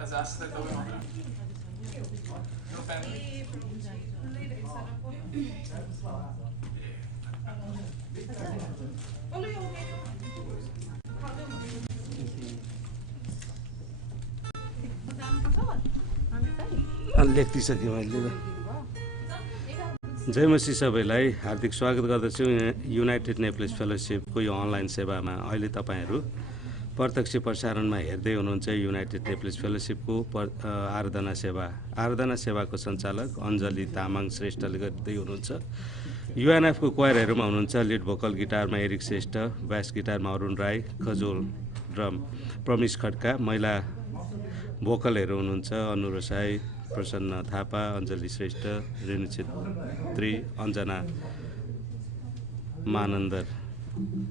As asked that over on no family. लेख्दिसक्यो मैले जय मसी सबैलाई हार्दिक स्वागत गर्दछु युनाइटेड नेप्लिज फेलोसिपको यो अनलाइन सेवामा। अहिले तपाईहरू प्रत्यक्ष प्रसारणमा हेर्दै हुनुहुन्छ युनाइटेड नेप्लिज फेलोसिपको आरधन सेवाको सञ्चालक अञ्जली तामाङ श्रेष्ठले गर्दै हुनुहुन्छ। युएनएफको क्वायरहरूमा हुनुहुन्छ लिड भोकल गिटारमा एरिक श्रेष्ठ, ब्यास गिटारमा अरुण राई, खजोल ड्रम प्रमिश खड्का, महिला भोकलहरू हुनुहुन्छ अनु रोसाई, प्रसन्न थापा, अञ्जली श्रेष्ठ, रेणु छेत्री, अञ्जना मानन्दर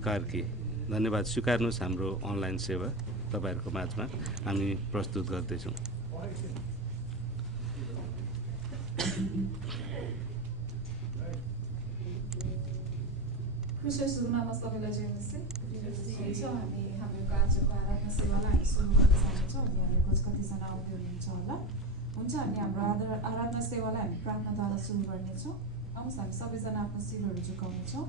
कार्की। धन्यवाद। स्वीकार्नुहोस् हाम्रो अनलाइन सेवा तपाईहरुको माझमा हामी प्रस्तुत गर्दैछौँ। सबैलाई हामी हाम्रो आजको आराधना सेवालाई हामी सुरु गर्न चाहन्छौँ। अनि हामीको कतिजना आउँदै हुनुहुन्छ होला हुन्छ। अनि हाम्रो आराधना सेवालाई हामी प्रार्थनाद्वारा सुरु गर्नेछौँ। आउनुहोस् हामी सबैजना आफ्नो शिरहरू झुकाउनेछौँ।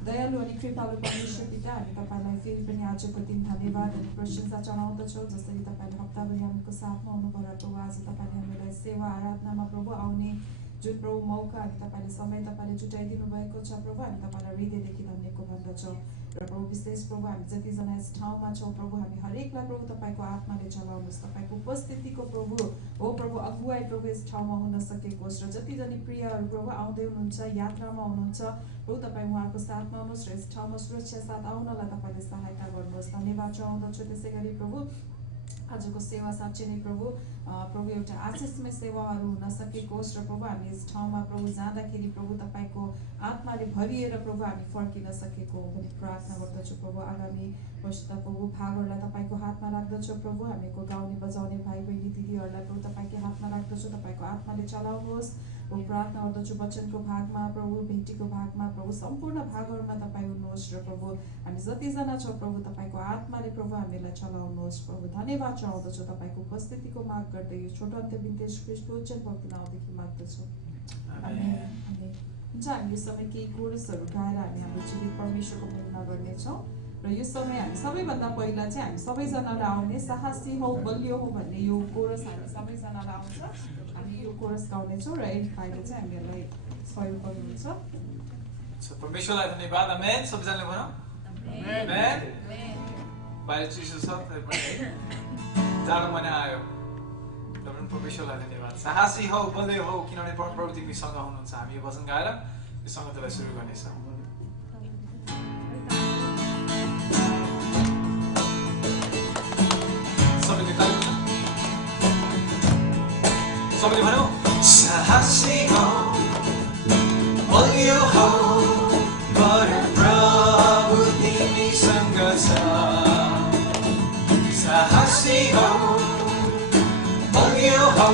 दयालु अनि कृपालु परमेश्वर पिता, हामी तपाईलाई फेरि पनि आजको दिन धन्यवाद अनि प्रशंसा चढाउँदछौँ। जसरी तपाईले हप्ताभरि हामीको साथमा हुनुभयो प्रभु, आज तपाईले हामीलाई सेवा आराधनामा प्रभु आउने जुन प्रभु मौका अनि तपाईले समय तपाईले जुटाइदिनु भएको छ प्रभु, हामी तपाईलाई हृदयदेखि धन्यवाद भन्दछौँ। र प्रभु विशेष प्रभु हामी जतिजना यस ठाउँमा छौँ प्रभु, हामी हरेकलाई प्रभु तपाईको आत्माले चलाउनुहोस्। तपाईको उपस्थितिको प्रभु हो प्रभु अगुवाई प्रभु यस ठाउँमा हुन सकेको होस्। र जतिजना प्रियहरू प्रभु आउँदै हुनुहुन्छ, यात्रामा हुनुहुन्छ प्रभु, तपाईँ उहाँको साथमा हुनुहोस् र यस ठाउँमा सुरक्षा साथ आउनलाई तपाईले सहायता गर्नुहोस्। धन्यवाद चढाउँदछु। त्यसै गरी प्रभु आजको सेवा साँच्चै नै प्रभु एउटा आशिषमय सेवाहरू हुन सकेको होस्। र प्रभु हामी यस ठाउँमा प्रभु जाँदाखेरि प्रभु तपाईको आत्माले भरिएर प्रभु हामी फर्किन सकेको हो भनी प्रार्थना गर्दछु। प्रभु आगामी वर्षका प्रभु भागहरूलाई तपाईको हातमा राख्दछु। प्रभु हामीको गाउने बजाउने भाइ बहिनी दिदीहरूलाई प्रभु तपाईकै हातमा राख्दछु। तपाईको आत्माले चलाउनुहोस्। प्रभु प्रार्थना गर्दछु वचनको भागमा प्रभु, भेटीको भागमा प्रभु, सम्पूर्ण भागहरूमा तपाईँ हुनुहोस्। र प्रभु हामी जतिजना छौँ प्रभु तपाईको आत्माले प्रभु हामीलाई चलाउनुहोस्। प्रभु धन्यवाद चढाउँदछु। तपाईँको उपस्थितिको माग गर्दै यो छोटो अन्त्य बिन्ती ख्रीष्टको उज्जवल भक्ति नाउँदेखि माग्दछु। आमेन। हुन्छ। हामी यो समय केही कोरसहरू गाएर हामी हाम्रो जीवित परमेश्वरको महिमा गर्नेछौँ। र यो समय हामी सबैभन्दा पहिला चाहिँ हामी सबैजनालाई आउने साहसी हौ बलियो हो भन्ने यो कोरस हामी सबैजनालाई आउँछ। हामी यो कोरस गाउनेछौँ र एन्ड भाइले चाहिँ हामीहरूलाई सहयोग गर्नुहुन्छ। परमेश्वरलाई धन्यवाद। आमेन। सबैजनाले भनौँ आमेन। बाहिर चिसो छ जाडो महिना आयो, परमेश्वरलाई धन्यवाद। साहसी हौ बलियो हौ किनभने परमप्रभु तिमीसँग हुनुहुन्छ। हामी यो वचन गाएर यो सङ्गतलाई सुरु गर्नेछौँ। सबैले भनौँ साहसी हौ बलियो हौ परमप्रभु तिमीसँग छ। साहसी हौ बलियो हौ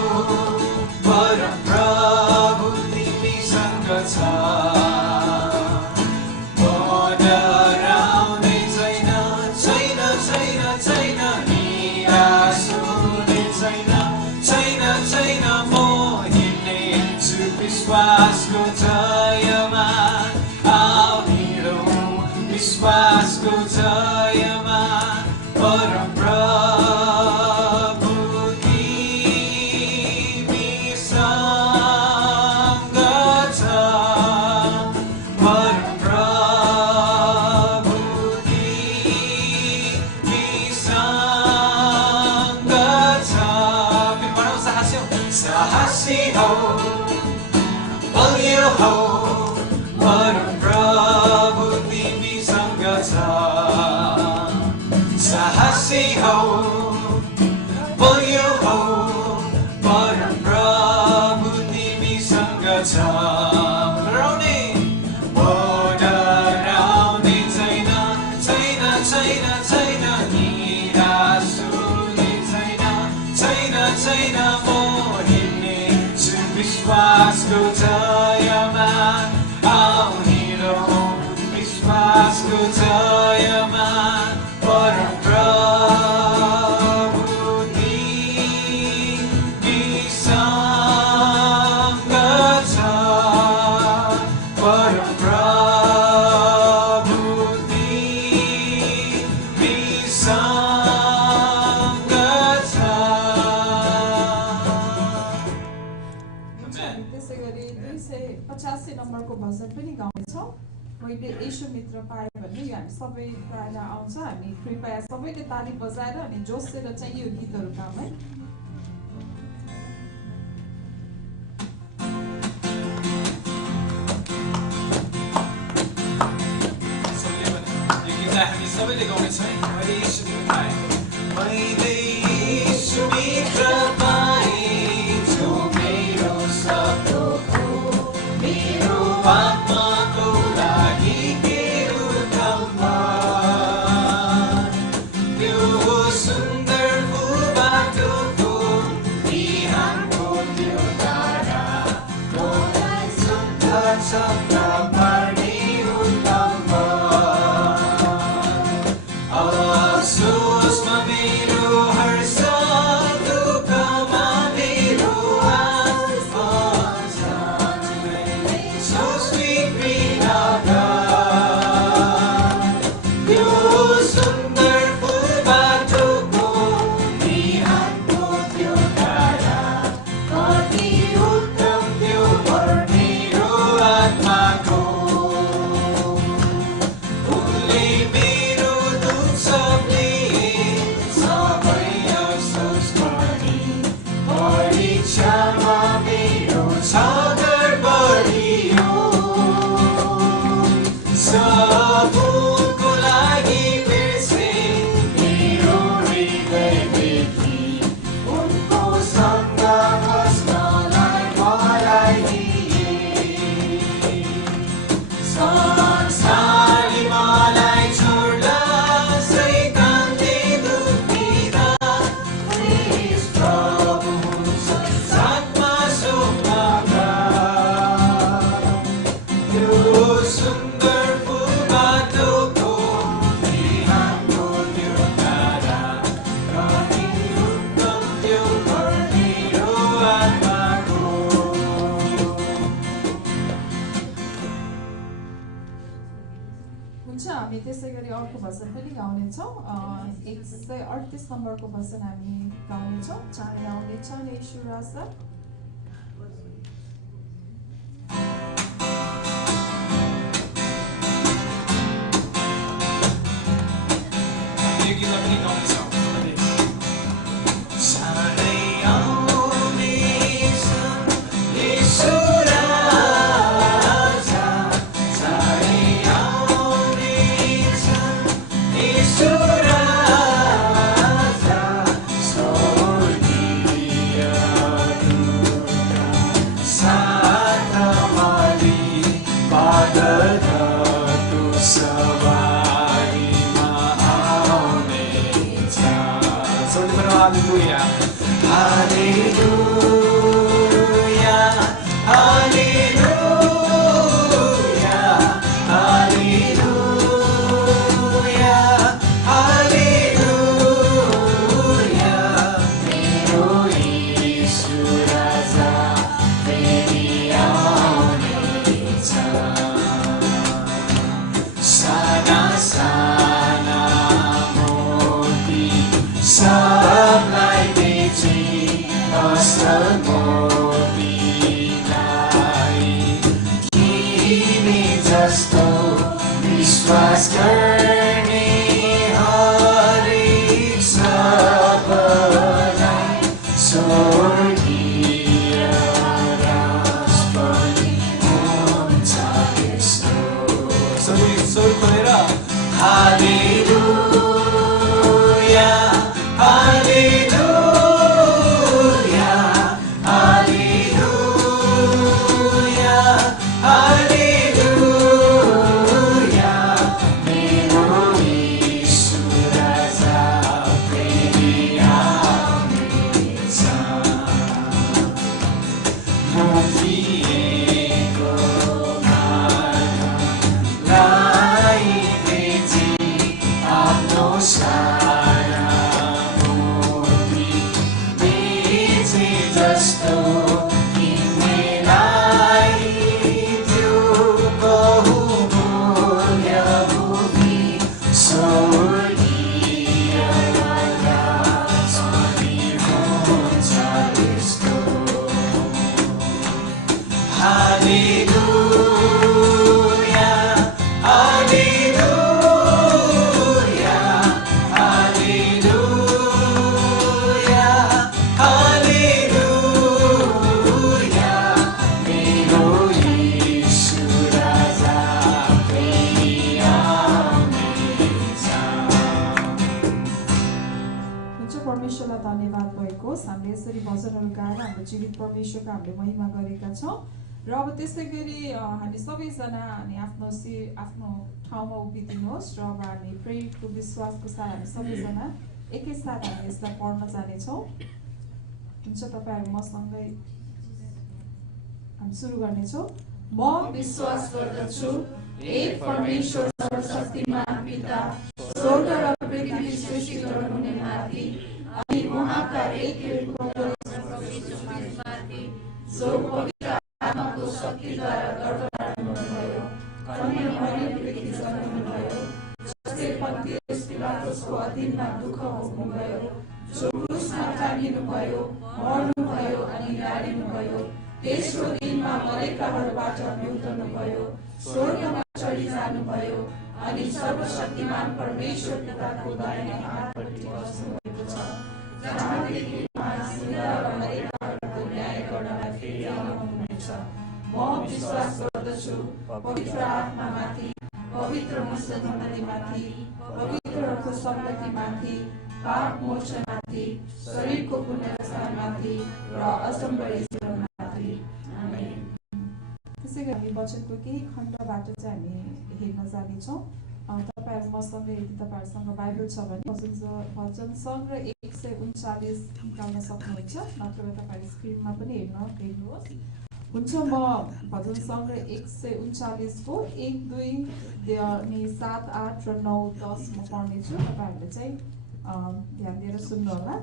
परमप्रभु तिमीसँग छ। डराउने छैन छैन छैन छैन, निराश हुने छैन छैन छैन, म हिँड्ने छु विश्वासको जयमा। आओ हिँडौँ विश्वासको जयमा। परमप्रभु तिमीसँग छ। परमप्रभु तिमीसँग छ। फेरि भनौँ साहसी हौ, साहसी हौ बलियो हौ परमप्रभु तिमीसँग छ। साहसी हौ बलियो हौ परमप्रभु तिमीसँग छ। डराउने छैन छैन छैन छैन, निराश हुने छैन छैन छैन, म हिँड्ने छु विश्वासको जयमा। आओ हिँडौँ विश्वासको जयमा। परमप्रभु तिमीसँग भित्र पायो भने यो हामी सबै प्रायः आउँछ हामी कृपया सबैले ताली बजाएर अनि जोसेर चाहिँ यो गीतहरू गाउँ है हामी सबैले गाउनेछौँ मैले यीशुको पाएँ मैले यीशुभित्र पाएछु मेरो सबको मेरो आत्माको लागि मेरो धम्मान त्यो सुन्दर फुल बाटोको बिहानको त्यो तारा मलाई सुन्दर शब्द पर्ने अफसोसमा मेरो हर्ष दुःखमा मेरो आत्मा छ स्वीकृति त्यो सुन्दर फुल बाटोको बिहानको त्यो तारा कति उत्तम त्यो मेरो आत्माको उनले मेरो दुःख सबै अफसोस गर्ने परीक्षामा मेरो सागर बढियो सबको लागि बिर्से मेरो हृदयदेखि उनको सँग बस्नलाई मलाई दिए संसारले मलाई छोड्दा शैतानले दुःख दिँदा प्रिय प्रभु हुन्छ साथमा सोमागा त्यो सुन्दर फुल बाटोको बिहानको त्यो तारा कति उत्तम त्यो मेरो आत्माको हुन्छ हामी त्यसै गरी अर्को भजन पनि गाउनेछौँ 138 नम्बरको भजन हामी गाउनेछौँ चाँडै आउनेछ येशू राजा यो गीतलाई पनि गाउनेछौँ चाँडै आउनेछ येशू राजा चाँडै आउनेछ येशू राजा स्वर्गीय दूतका साथमाली बादलको सवारीमा आउनेछ हालेलुया हालेलुया हालेलुया हालेलुया हालेलुया मेरो येशू राजा फेरि आउनेछ साना साना मोती सबलाई बेची असल मोतीलाई किने जस्तो विश्वास गर्ने हरेक सबलाई स्वर्गीय राज पनि हुन्छ त्यस्तो सबै स्वर खोलेर हालेलुया धन्यवाद भएको होस्। हामीले यसरी भजनहरू गाएर हाम्रो जीवित परमेश्वरको हामीले महिमा गरेका छौँ र अब त्यसै गरी हामी सबैजना हामी आफ्नो ठाउँमा उभिदिनुहोस् र अब हामी प्रेरितको विश्वासको साथ हामी सबैजना एकैसाथ हामी यसलाई पढ्न जानेछौँ। हुन्छ, तपाईँहरू मसँगै हामी सुरु गर्नेछौँ। म विश्वास गर्दछु एक परमेश्वर सर्वशक्तिमान पिता, स्वर्ग र पृथ्वी सृष्टि गर्नुहुने माथि अनि उहाँका एक जो पवित्र आत्माको शक्तिद्वारा गर्भ गर्नुभयो, कन्या मरियमदेखि जन्मनुभयो, जसले पन्तियस पिलातसको अधीनमा दुःख भोग्नुभयो, जो क्रुसमा टाँगिनुभयो, मर्नुभयो अनि गाडिनुभयो, तेस्रो दिनमा मरेकाहरूबाट उठ्नुभयो, स्वर्गमा चढी जानुभयो अनि सर्वशक्तिमान परमेश्वर पिताको दाहिने हातपट्टि बस्नुभएको छ, जहाँदेखि उहाँ जिउँदा र मरेकाहरूको न्याय गर्नलाई फेरि आउनुहुनेछ। म विश्वास गर्दछु पवित्र आत्मामाथि, पवित्र मण्डलीमाथि, पवित्रहरूको सङ्गतिमाथि, पाप मोचनमाथि, शरीरको पुनरुत्थानमाथि र असम्भवी जीवनमाथि। आमेन। त्यसै गरी हामी वचनको केही खण्डबाट चाहिँ हामी हेर्न जानेछौँ। तपाईँहरू मसँग यदि तपाईँहरूसँग बाइबल छ भने भजन सङ्ग्रह 139 निकाल्न सक्नुहुन्छ, नत्र तपाईँहरू स्क्रिनमा पनि हेर्नुहोस्। हुन्छ, म भजन सङ्ग्रह 139 को 1, 2 अनि 7, 8 र 9, 10 म पढ्नेछु। तपाईँहरूले चाहिँ ध्यान दिएर सुन्नुहोला।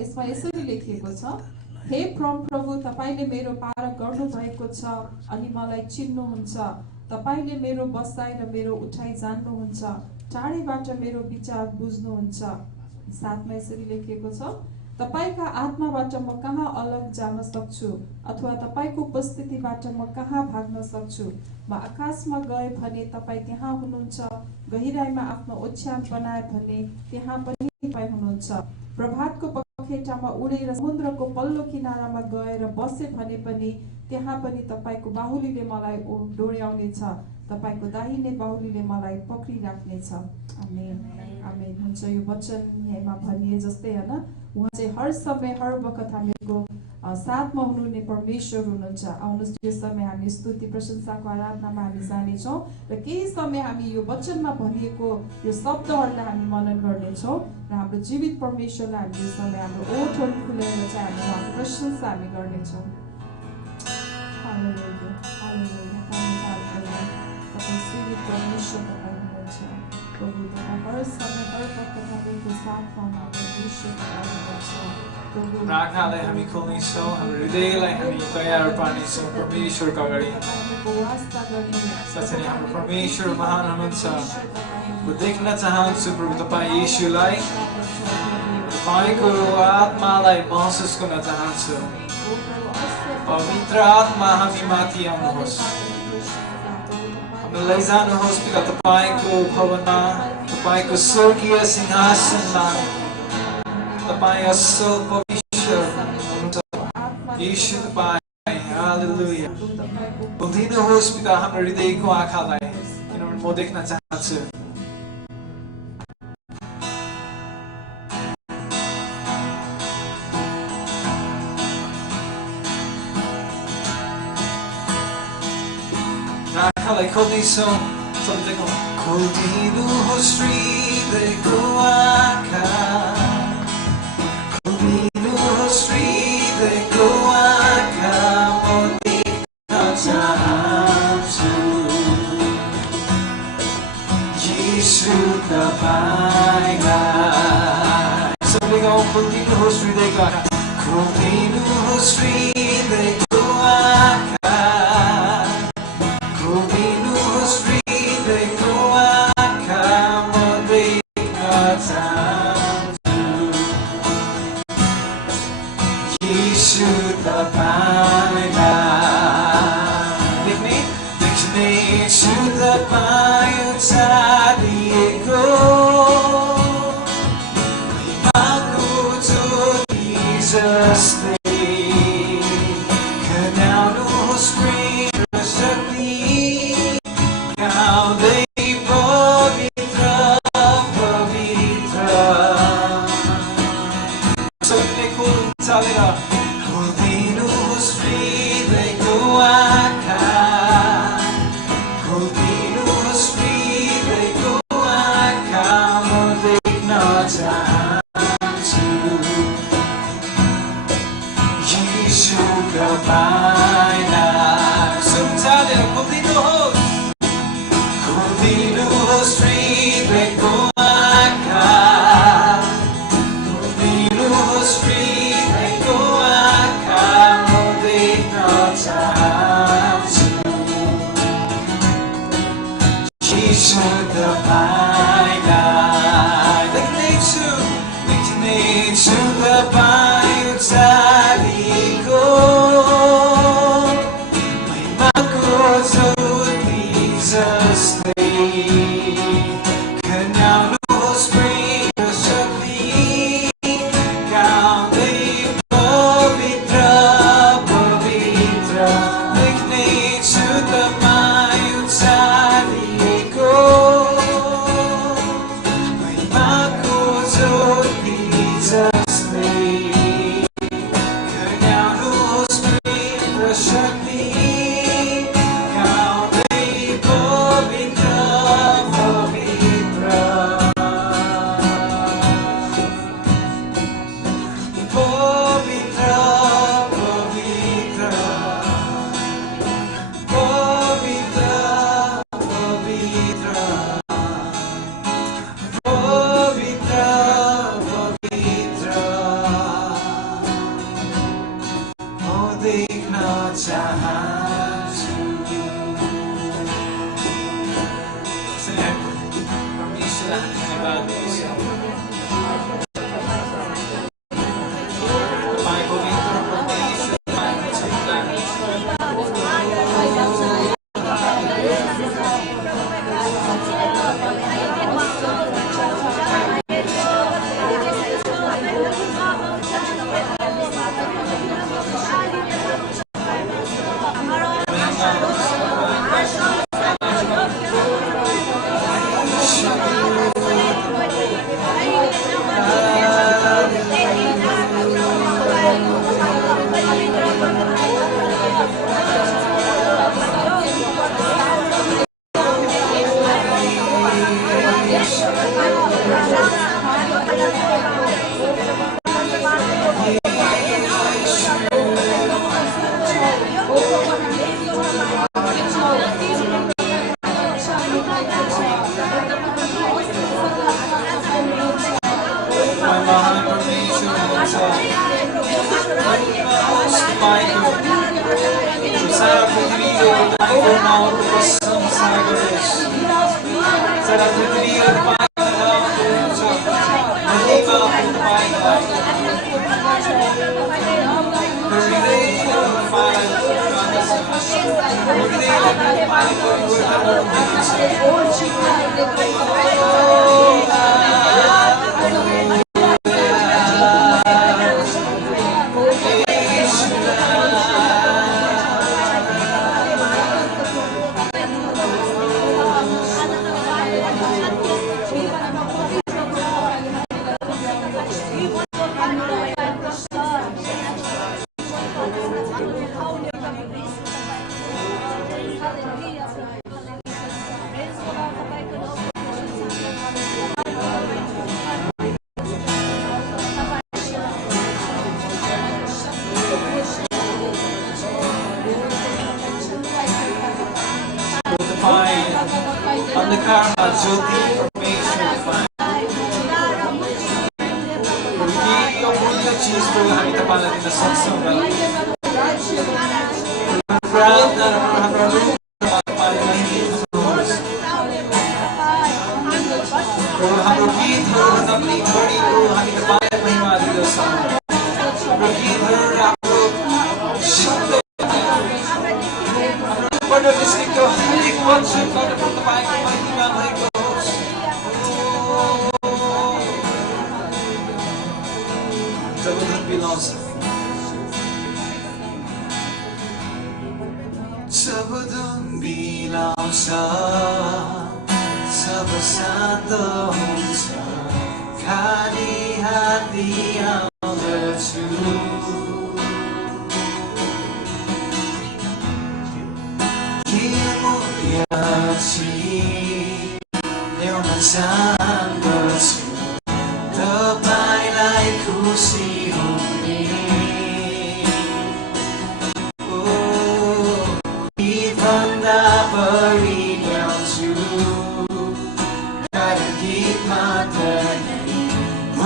यसमा यसरी लेखिएको छ, हे प्रभु, तपाईँले मेरो पार गर्नुभएको छ अनि मलाई चिन्नुहुन्छ। तपाईँले मेरो बसाइ र मेरो उठाइ जान्नुहुन्छ, टाढैबाट मेरो विचार बुझ्नुहुन्छ। 7 मा यसरी लेखिएको छ, तपाईँका आत्माबाट म कहाँ अलग जान सक्छु अथवा तपाईँको उपस्थितिबाट म कहाँ भाग्न सक्छु। म आकाशमा गए भने तपाईँ त्यहाँ हुनुहुन्छ, गहिराईमा आफ्नो ओछ्यान बनाए भने त्यहाँ पनि तपाईँ हुनुहुन्छ। प्रभातको पखेटामा उडेर समुद्रको पल्लो किनारामा गएर बसे भने पनि त्यहाँ पनि तपाईँको बाहुलीले मलाई डोर्याउनेछ, तपाईँको दाहिने बाहुलीले मलाई पक्रिराख्नेछ। आमेन, आमेन। हुन्छ, यो वचन यहीँमा भनिए जस्तै होइन, उहाँ चाहिँ हर समय हर वखत हामीहरूको साथमा हुनुहुने परमेश्वर हुनुहुन्छ। आउनुहोस्, यो समय हामी स्तुति प्रशंसाको आराधनामा हामी जानेछौँ र केही समय हामी यो वचनमा भनिएको यो शब्दहरूलाई हामी मनन गर्नेछौँ र हाम्रो जीवित परमेश्वरलाई हामी यो समय हाम्रो ओठहरू खुलेर चाहिँ हामी उहाँको प्रशंसा हामी गर्नेछौँ। हालेलुया, हालेलुया, हालेलुया। तपाईँ जीवित परमेश्वर तपाईँ हुनुहुन्छ। प्रभु, तपाईँ हर समय हर वखत हामीको साथमा परमेश्वर तपाईँ हुनुहुन्छ। आँखालाई हामी खोल्नेछौँ, हाम्रो हृदयलाई हामी तयार पार्नेछौँ परमेश्वरको अगाडि। साँच्चै हाम्रो परमेश्वर महान हुनुहुन्छ। म देख्न चाहन्छु प्रभु तपाईँ येशूलाई, तपाईँको आत्मालाई महसुस गर्न चाहन्छु। पवित्र आत्मा हामी माथि आउनुहोस्, हामीलाई लैजानुहोस् पिता तपाईँको भवनमा, तपाईँको स्वर्गीय सिंहासनमा। तपाईँ असल पवित्र हुनुहुन्छ येशू तपाईँ। हालेलुया। बोलिदिनुहोस् पिता हाम्रो हृदयको आँखालाई, किनभने म देख्न चाहन्छु। आँखालाई खोल्नेछौँ सबैको। खोलिदिनुहोस् हृदयको आँखा, खोलिदिनुहोस् हृदयको आँखा, म देख्न चाहन्छु येशू तपाईँलाई। सबैले गाउँ, खोलिदिनुहोस् हृदयको आँखा, खोलिदिनुहोस् हृदयको आँखा, खोलिदिनुहोस् हृदयको आँखा, म देख्न चाहन्छु येशू तपाईँलाई। देख्नेछु तपाईँ उचालिएको महिमाको ज्योति जस्तै, चाहन्छु यीशुको पाइला सुम्चालेर खोलिदिनुहोस् खोलिदिनुहोस् हृदयको आँखा खोलिदिनुहोस् हृदयको आँखा म देख्न चाहन्छु यीशुको पाइला देख्नेछु तपाईँ उचालिएको महिमाको ज्योति जस्तै खन्याउनुहोस् प्रेम शक्ति गाउँदै पवित्र पवित्र देख्नेछु तपाईँ उचालिएको महिमाको ज्योति जस्तै खन्याउनुहोस् प्रेम शक्ति गाउँदै पवित्र पवित्र पवित्र पवित्र पवित्र पवित्र पवित्र पवित्र म देख्न चाहन्छु परमेश्वरलाई धन्यवाद दिन्छौँ तपाईँ पवित्र परमेश्वर अंधकारमा ज्योति परमेश्वर यो मूल्य चिजको हामी तपाईँलाई दिन सक्छौँ र प्रार्थना र हाम्रो हाम्रो गीतहरूभन्दा पनि बढीको हामी तपाईँलाई महिमा दिँदछौँ हाम्रो गीतहरू राम्रो शुद्ध हाम्रो निस्केको हरेक वचनबाट तपाईँको महिमा भएको होस् जब धन बिलाउँछ जब धन बिलाउँछ सब शान्त हुन्छ खाली हाती आउँदछु के मूल्य ल्याउन चाहन्छु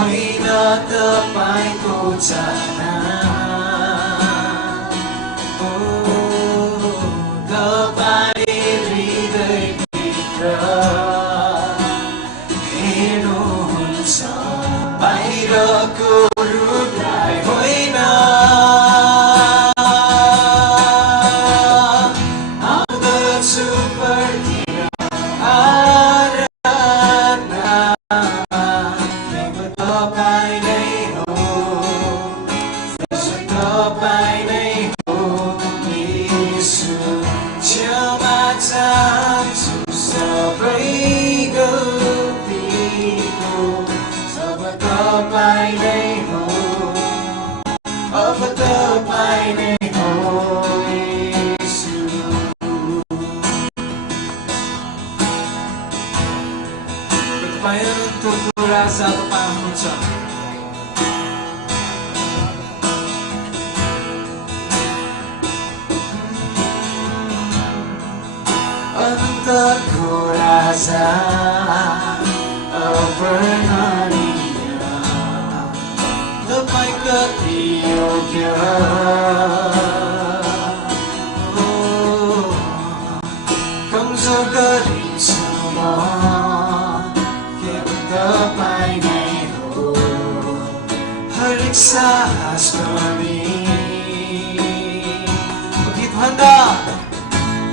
होइन तपाईको चाहना तपाईँ हृदयभित्र हेर्नुहुन्छ बाहिरको रूपलाई होइन आउँदछु फर्केर आराधना तपाईँ नै हो तपाईँ नै हो येशू क्षमा चाहन्छु सबै गल्तीको सब तपाईँ नै हो अब तपाईँ नै हो येशू तपाईँ अनन्तको राजा तपाईँ हुनुहुन्छ अनन्तको राजा अवर्णनीय तपाईँ कति योग्य कमजोर गरिन्छु म केवल तपाईँ नै हो हरेक साहस पनि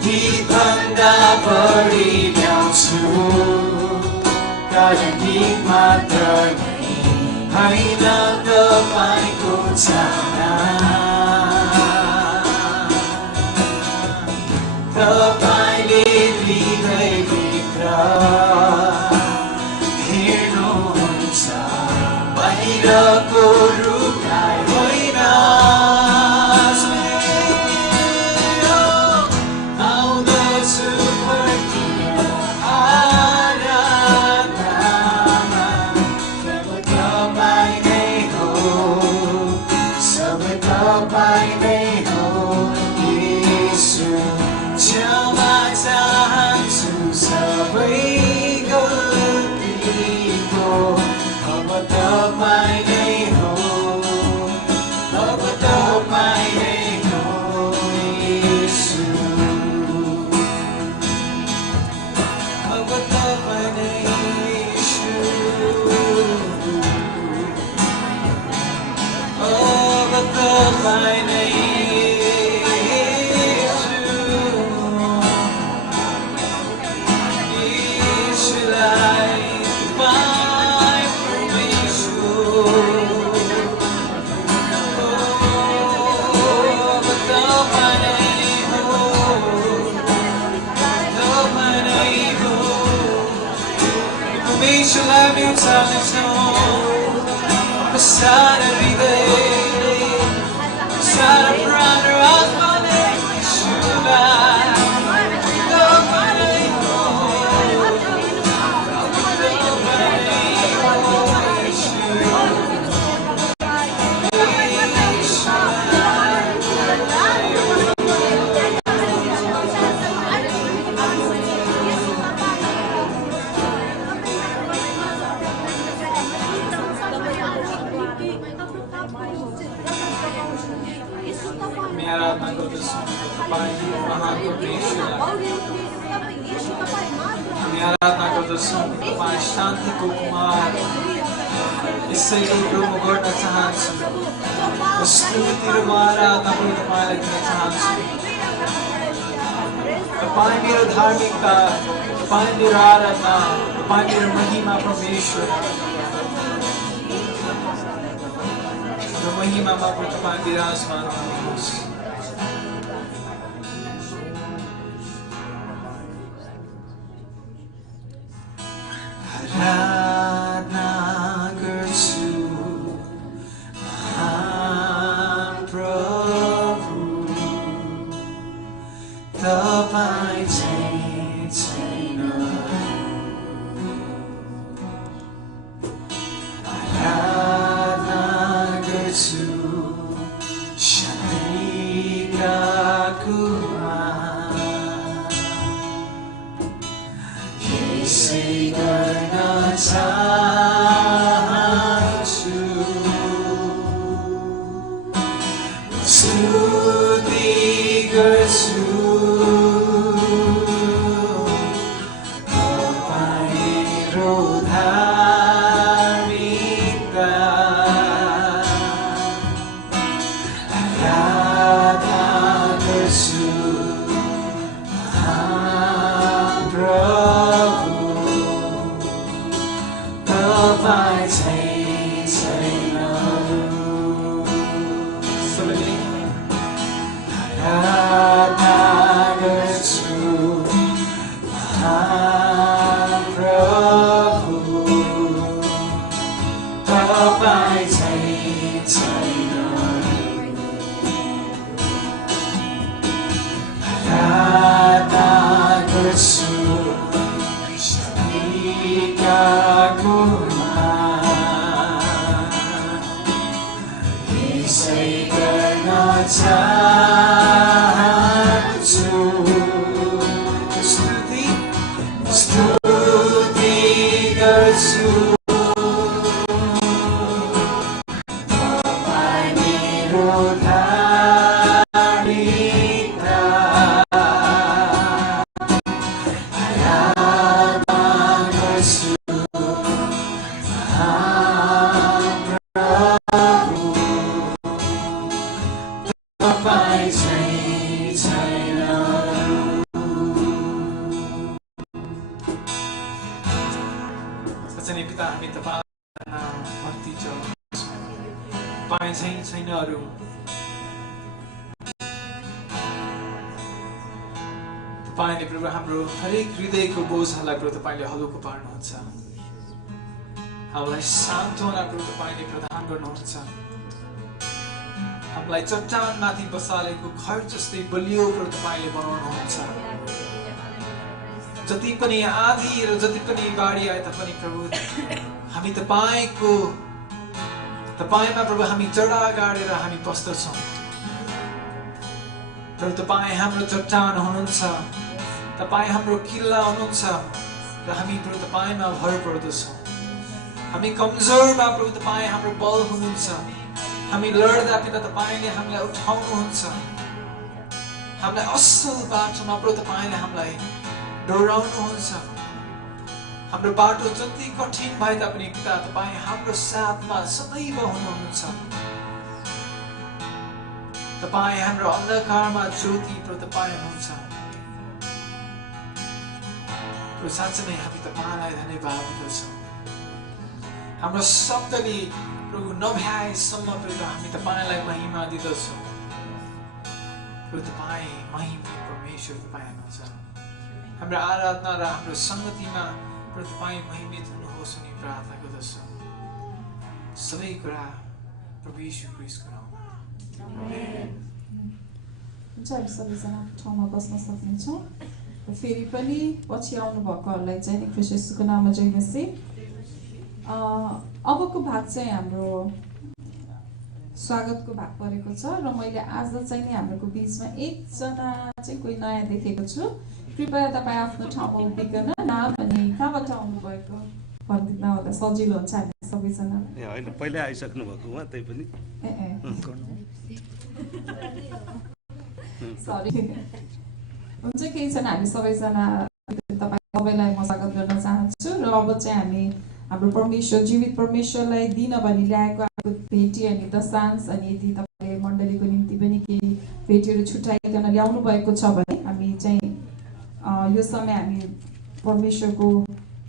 गीतभन्दा बढी गाउँछु कारण गीत मात्र नै होइन तपाईँको चाहना तपाईँले हृदयभित्र हेर्नुहुन्छ बाहिरको रूपलाई होइन आउँदछु फर्केर आराधनामा केवल तपाईँ नै हो सब तपाईँ नै हो येशू क्षमा चाहन्छु सबै गल्तीको अब तपाईँ नै हो अब तपाईँ नै हो येशू अब तपाईँ नै येशू अब तपाईँ नै Permissioलाई म्युचाल्नेछौ सारा हृदय सारा प्राण र आत्माले ईश्वरलाई तपाईँ नै हो तपाईँ नै हो आराधना गर्दछु तपाईँ महान परमेश्वरलाई हामी आराधना गर्दछौँ तपाईँ शान्तिको कुमार यसैले प्रभु गर्न चाहन्छु स्तुति र आराधना पनि तपाईँलाई दिन चाहन्छु तपाईँ मेरो धार्मिकता तपाईँ मेरो आराधना तपाईँ मेरो महिमा परमेश्वर र महिमामा पनि तपाईँ विराजमान हुनुहोस् आराधना गर्छु महान प्रभु तपाईँ चाहिँ छैन आराधना गर्छु शान्तिका कुमार यसै गर्न चाहन्छु तपाईँ चाहिँ छैन सबैले आराधना गर्छु प्रभु तपाईँ चाहिँ छैन आराधना गर्छु चाहन्छु स्तुति गर्छु तपाईँ मेरो धार्मिकता आराधना गर्छु पिता हामी तपाईँ भक्ति छ तपाईँ चाहिँ छैन अरू तपाईँले प्रभु हाम्रो हरेक हृदयको बोझहरूलाई प्रभु तपाईँले हलुको पार्नुहुन्छ हामीलाई सान्त्वना प्रभु तपाईँले प्रदान गर्नुहुन्छ हामीलाई चट्टानमाथि बसालेको घर जस्तै बलियो प्रभु तपाईँले बनाउनुहुन्छ जति पनि आधी र जति पनि बाढी आए तापनि प्रभु हामी तपाईँमा प्रभु हामी जडा गाडेर हामी बस्दछौँ प्रभु तपाईँ हाम्रो चट्टान हुनुहुन्छ तपाईँ हाम्रो किल्ला हुनुहुन्छ र हामी प्रभु तपाईँमा भर पर्दछौँ हामी कमजोरमा प्रभु तपाईँ हाम्रो बल हुनुहुन्छ हामी लड्दा पिता तपाईँले हामीलाई उठाउनुहुन्छ हामीलाई असल बाटोमा प्रभु तपाईँले हामीलाई डोराउनुहुन्छ हाम्रो बाटो जति कठिन भए तापनि पिता तपाईँ हाम्रो साथमा सदैव हुनुहुन्छ तपाईँ हाम्रो अन्धकारमा ज्योति प्रभु तपाईँ हुनुहुन्छ प्रभु साँच्चै नै हामी तपाईँलाई धन्यवाद दिन्छौँ हाम्रो शब्दले प्रभु नभ्याएसम्म प्रभु हामी तपाईँलाई महिमा दिँदछौँ प्रभु तपाईँ महिमा परमेश्वर तपाईँ हुनुहुन्छ हाम्रो आराधना र हाम्रो संगतिमा प्रभु तपाईँ महिमित हुनुहोस् भनी प्रार्थना गर्दछौँ सबै कुरा प्रभु यीशु ख्रीष्टको नाममा आमेन। हुन्छ हामी सबैजना ठाउँमा बस्न सक्नेछौँ र फेरि पनि पछि आउनु भएकोहरूलाई चाहिँ ख्रीष्ट येशूको नाममा जय मसीह। अबको भाग चाहिँ हाम्रो स्वागतको भाग परेको छ र मैले आज चाहिँ नि हाम्रो बिचमा एकजना चाहिँ कोही नयाँ देखेको छु। कृपया तपाईँ आफ्नो ठाउँमा उभिकन नाम अनि कहाँबाट आउनुभएको भनिदिँदा होला सजिलो हुन्छ हामी सबैजना। ए होइन पहिल्यै आइसक्नु भएको उहाँ त्यही पनि सरी हुन्छ केही छैन। हामी सबैजना तपाईँ सबैलाई म स्वागत गर्न चाहन्छु र अब चाहिँ हामी हाम्रो परमेश्वर जीवित परमेश्वरलाई दिन भनी ल्याएको आफ्नो भेटी अनि दशांश अनि यदि तपाईँले मण्डलीको निम्ति पनि केही भेटीहरू छुट्याइकन ल्याउनु भएको छ भने हामी चाहिँ यो समय हामी परमेश्वरको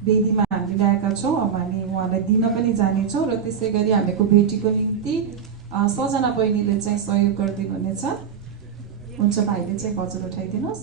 वेदीमा हामी ल्याएका छौँ। अब हामी उहाँलाई दिन पनि जानेछौँ र त्यसै गरी हामीको भेटीको निम्ति सजना बहिनीले चाहिँ सहयोग गरिदिनु हुनेछ। हुन्छ भाइले चाहिँ भजन उठाइदिनुहोस्।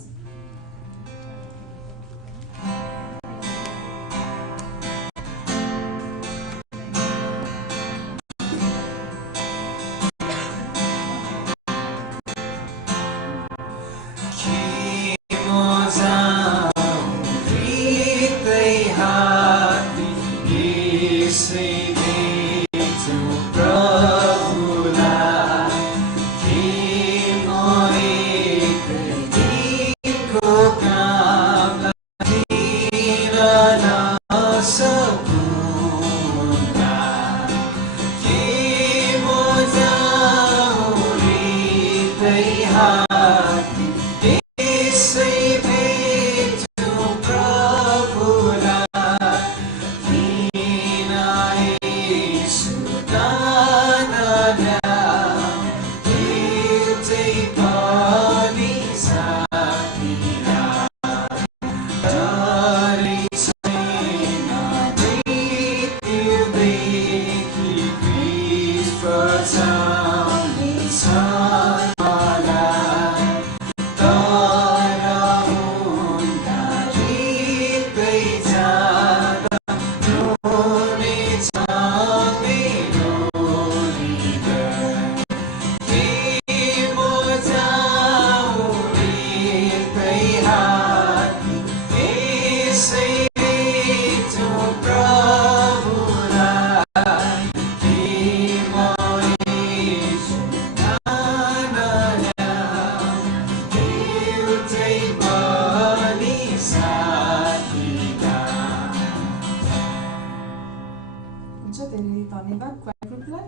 हुन्छ। धेरै धन्यवाद क्वायर ग्रुपलाई।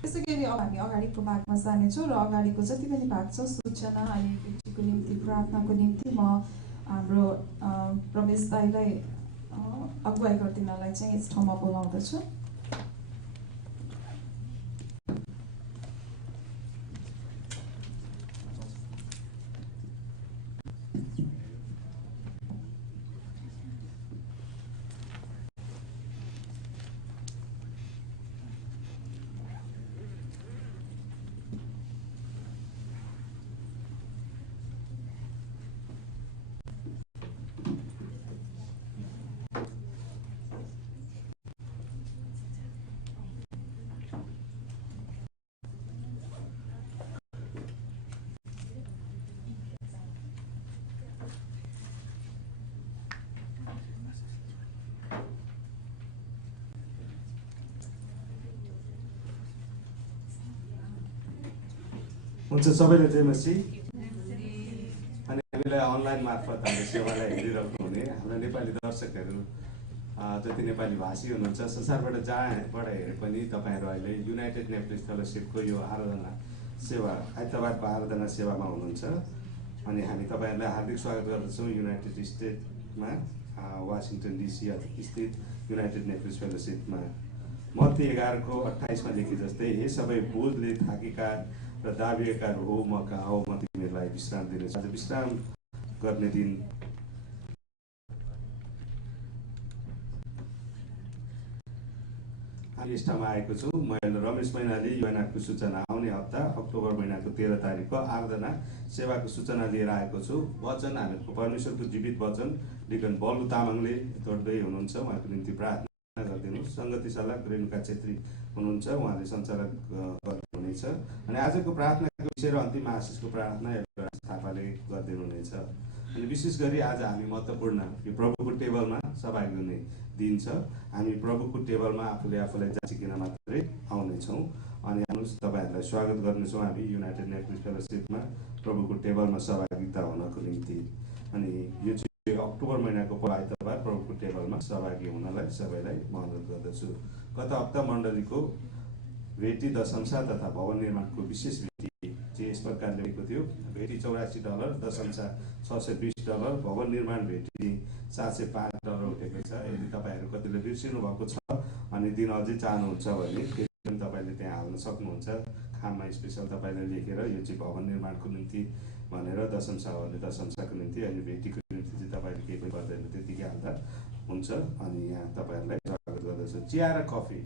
त्यसै गरी अब हामी अगाडिको भागमा जानेछौँ र अगाडिको जति पनि भाग छ सूचना अनि व्यक्तिको निम्ति प्रार्थनाको निम्ति म हाम्रो प्रवेश दाईलाई अगुवाई गरिदिनलाई चाहिँ यस ठाउँमा बोलाउँदछु। हुन्छ सबैले जय मसी। अनि हामीलाई अनलाइन मार्फत हाम्रो सेवालाई हेरिरहेको हुने हाम्रो नेपाली दर्शकहरू जति नेपाली भाषी हुनुहुन्छ संसारबाट जहाँबाट हेरे पनि तपाईँहरू अहिले युनाइटेड नेप्लिज फेलोसिपको यो आराधना सेवा आइतबारको आराधना सेवामा हुनुहुन्छ। अनि हामी तपाईँहरूलाई हार्दिक स्वागत गर्दछौँ युनाइटेड स्टेटमा वासिङटन डिसी स्थित युनाइटेड नेप्लिज फेलोसिपमा। मत्ती 11:28 लेखे जस्तै हे सबै बोझले थाकेका र दाबिएकाहरू हो म कहाँ हो म तिमीहरूलाई विश्राम दिनेछु। आज विश्राम गर्ने दिन हामी यस ठाउँमा आएको छौँ। म रमेश मैनाली UNF को सूचना आउने हप्ता अक्टोबर महिनाको 13 तारिकको आराधना सेवाको सूचना लिएर आएको छु। वचन हामीहरूको परमेश्वरको जीवित वचन डिकन बलु तामाङले तोड्दै हुनुहुन्छ, उहाँको निम्ति प्रार्थना गरिदिनुहोस्। सङ्गति सल्लाह रेणुका छेत्री हुनुहुन्छ, उहाँले सञ्चालक गर्नुहुनेछ। अनि आजको प्रार्थनाको विषय र अन्तिम आशिषको प्रार्थना आशिष थापाले गरिदिनुहुनेछ। अनि विशेष गरी आज हामी महत्त्वपूर्ण यो प्रभुको टेबलमा सहभागी हुने दिन छ। हामी प्रभुको टेबलमा आफूलाई जाँचिकन मात्रै आउनेछौँ। अनि हेर्नुहोस् तपाईँहरूलाई स्वागत गर्नेछौँ हामी युनाइटेड नेप्लिज फेलोसिपमा प्रभुको टेबलमा सहभागिता हुनको निम्ति। अनि यो चाहिँ अक्टोबर महिनाको आइतबार प्रभुको टेबलमा सहभागी हुनलाई सबैलाई म अनुरोध गर्दछु। गत हप्ता मण्डलीको भेटी दशंशा तथा भवन निर्माणको विशेष भेटी चाहिँ यस प्रकारले लेखेको थियो। भेटी $84, दशंशा $620, भवन निर्माण भेटी $705 उठेको छ। यदि तपाईँहरू कतिले बिर्सिनु भएको छ अनि दिन अझै चाहनुहुन्छ भने पनि तपाईँले त्यहाँ हाल्न सक्नुहुन्छ। खाममा स्पेसल तपाईँले लेखेर यो चाहिँ भवन निर्माणको निम्ति भनेर दशंशा हो भने दशंशाको निम्ति, अनि भेटीको निम्ति चाहिँ तपाईँले केही पनि गर्दैन, त्यतिकै हाल्दा हुन्छ। अनि यहाँ तपाईँहरूलाई स्वागत गर्दछु। चिया र कफी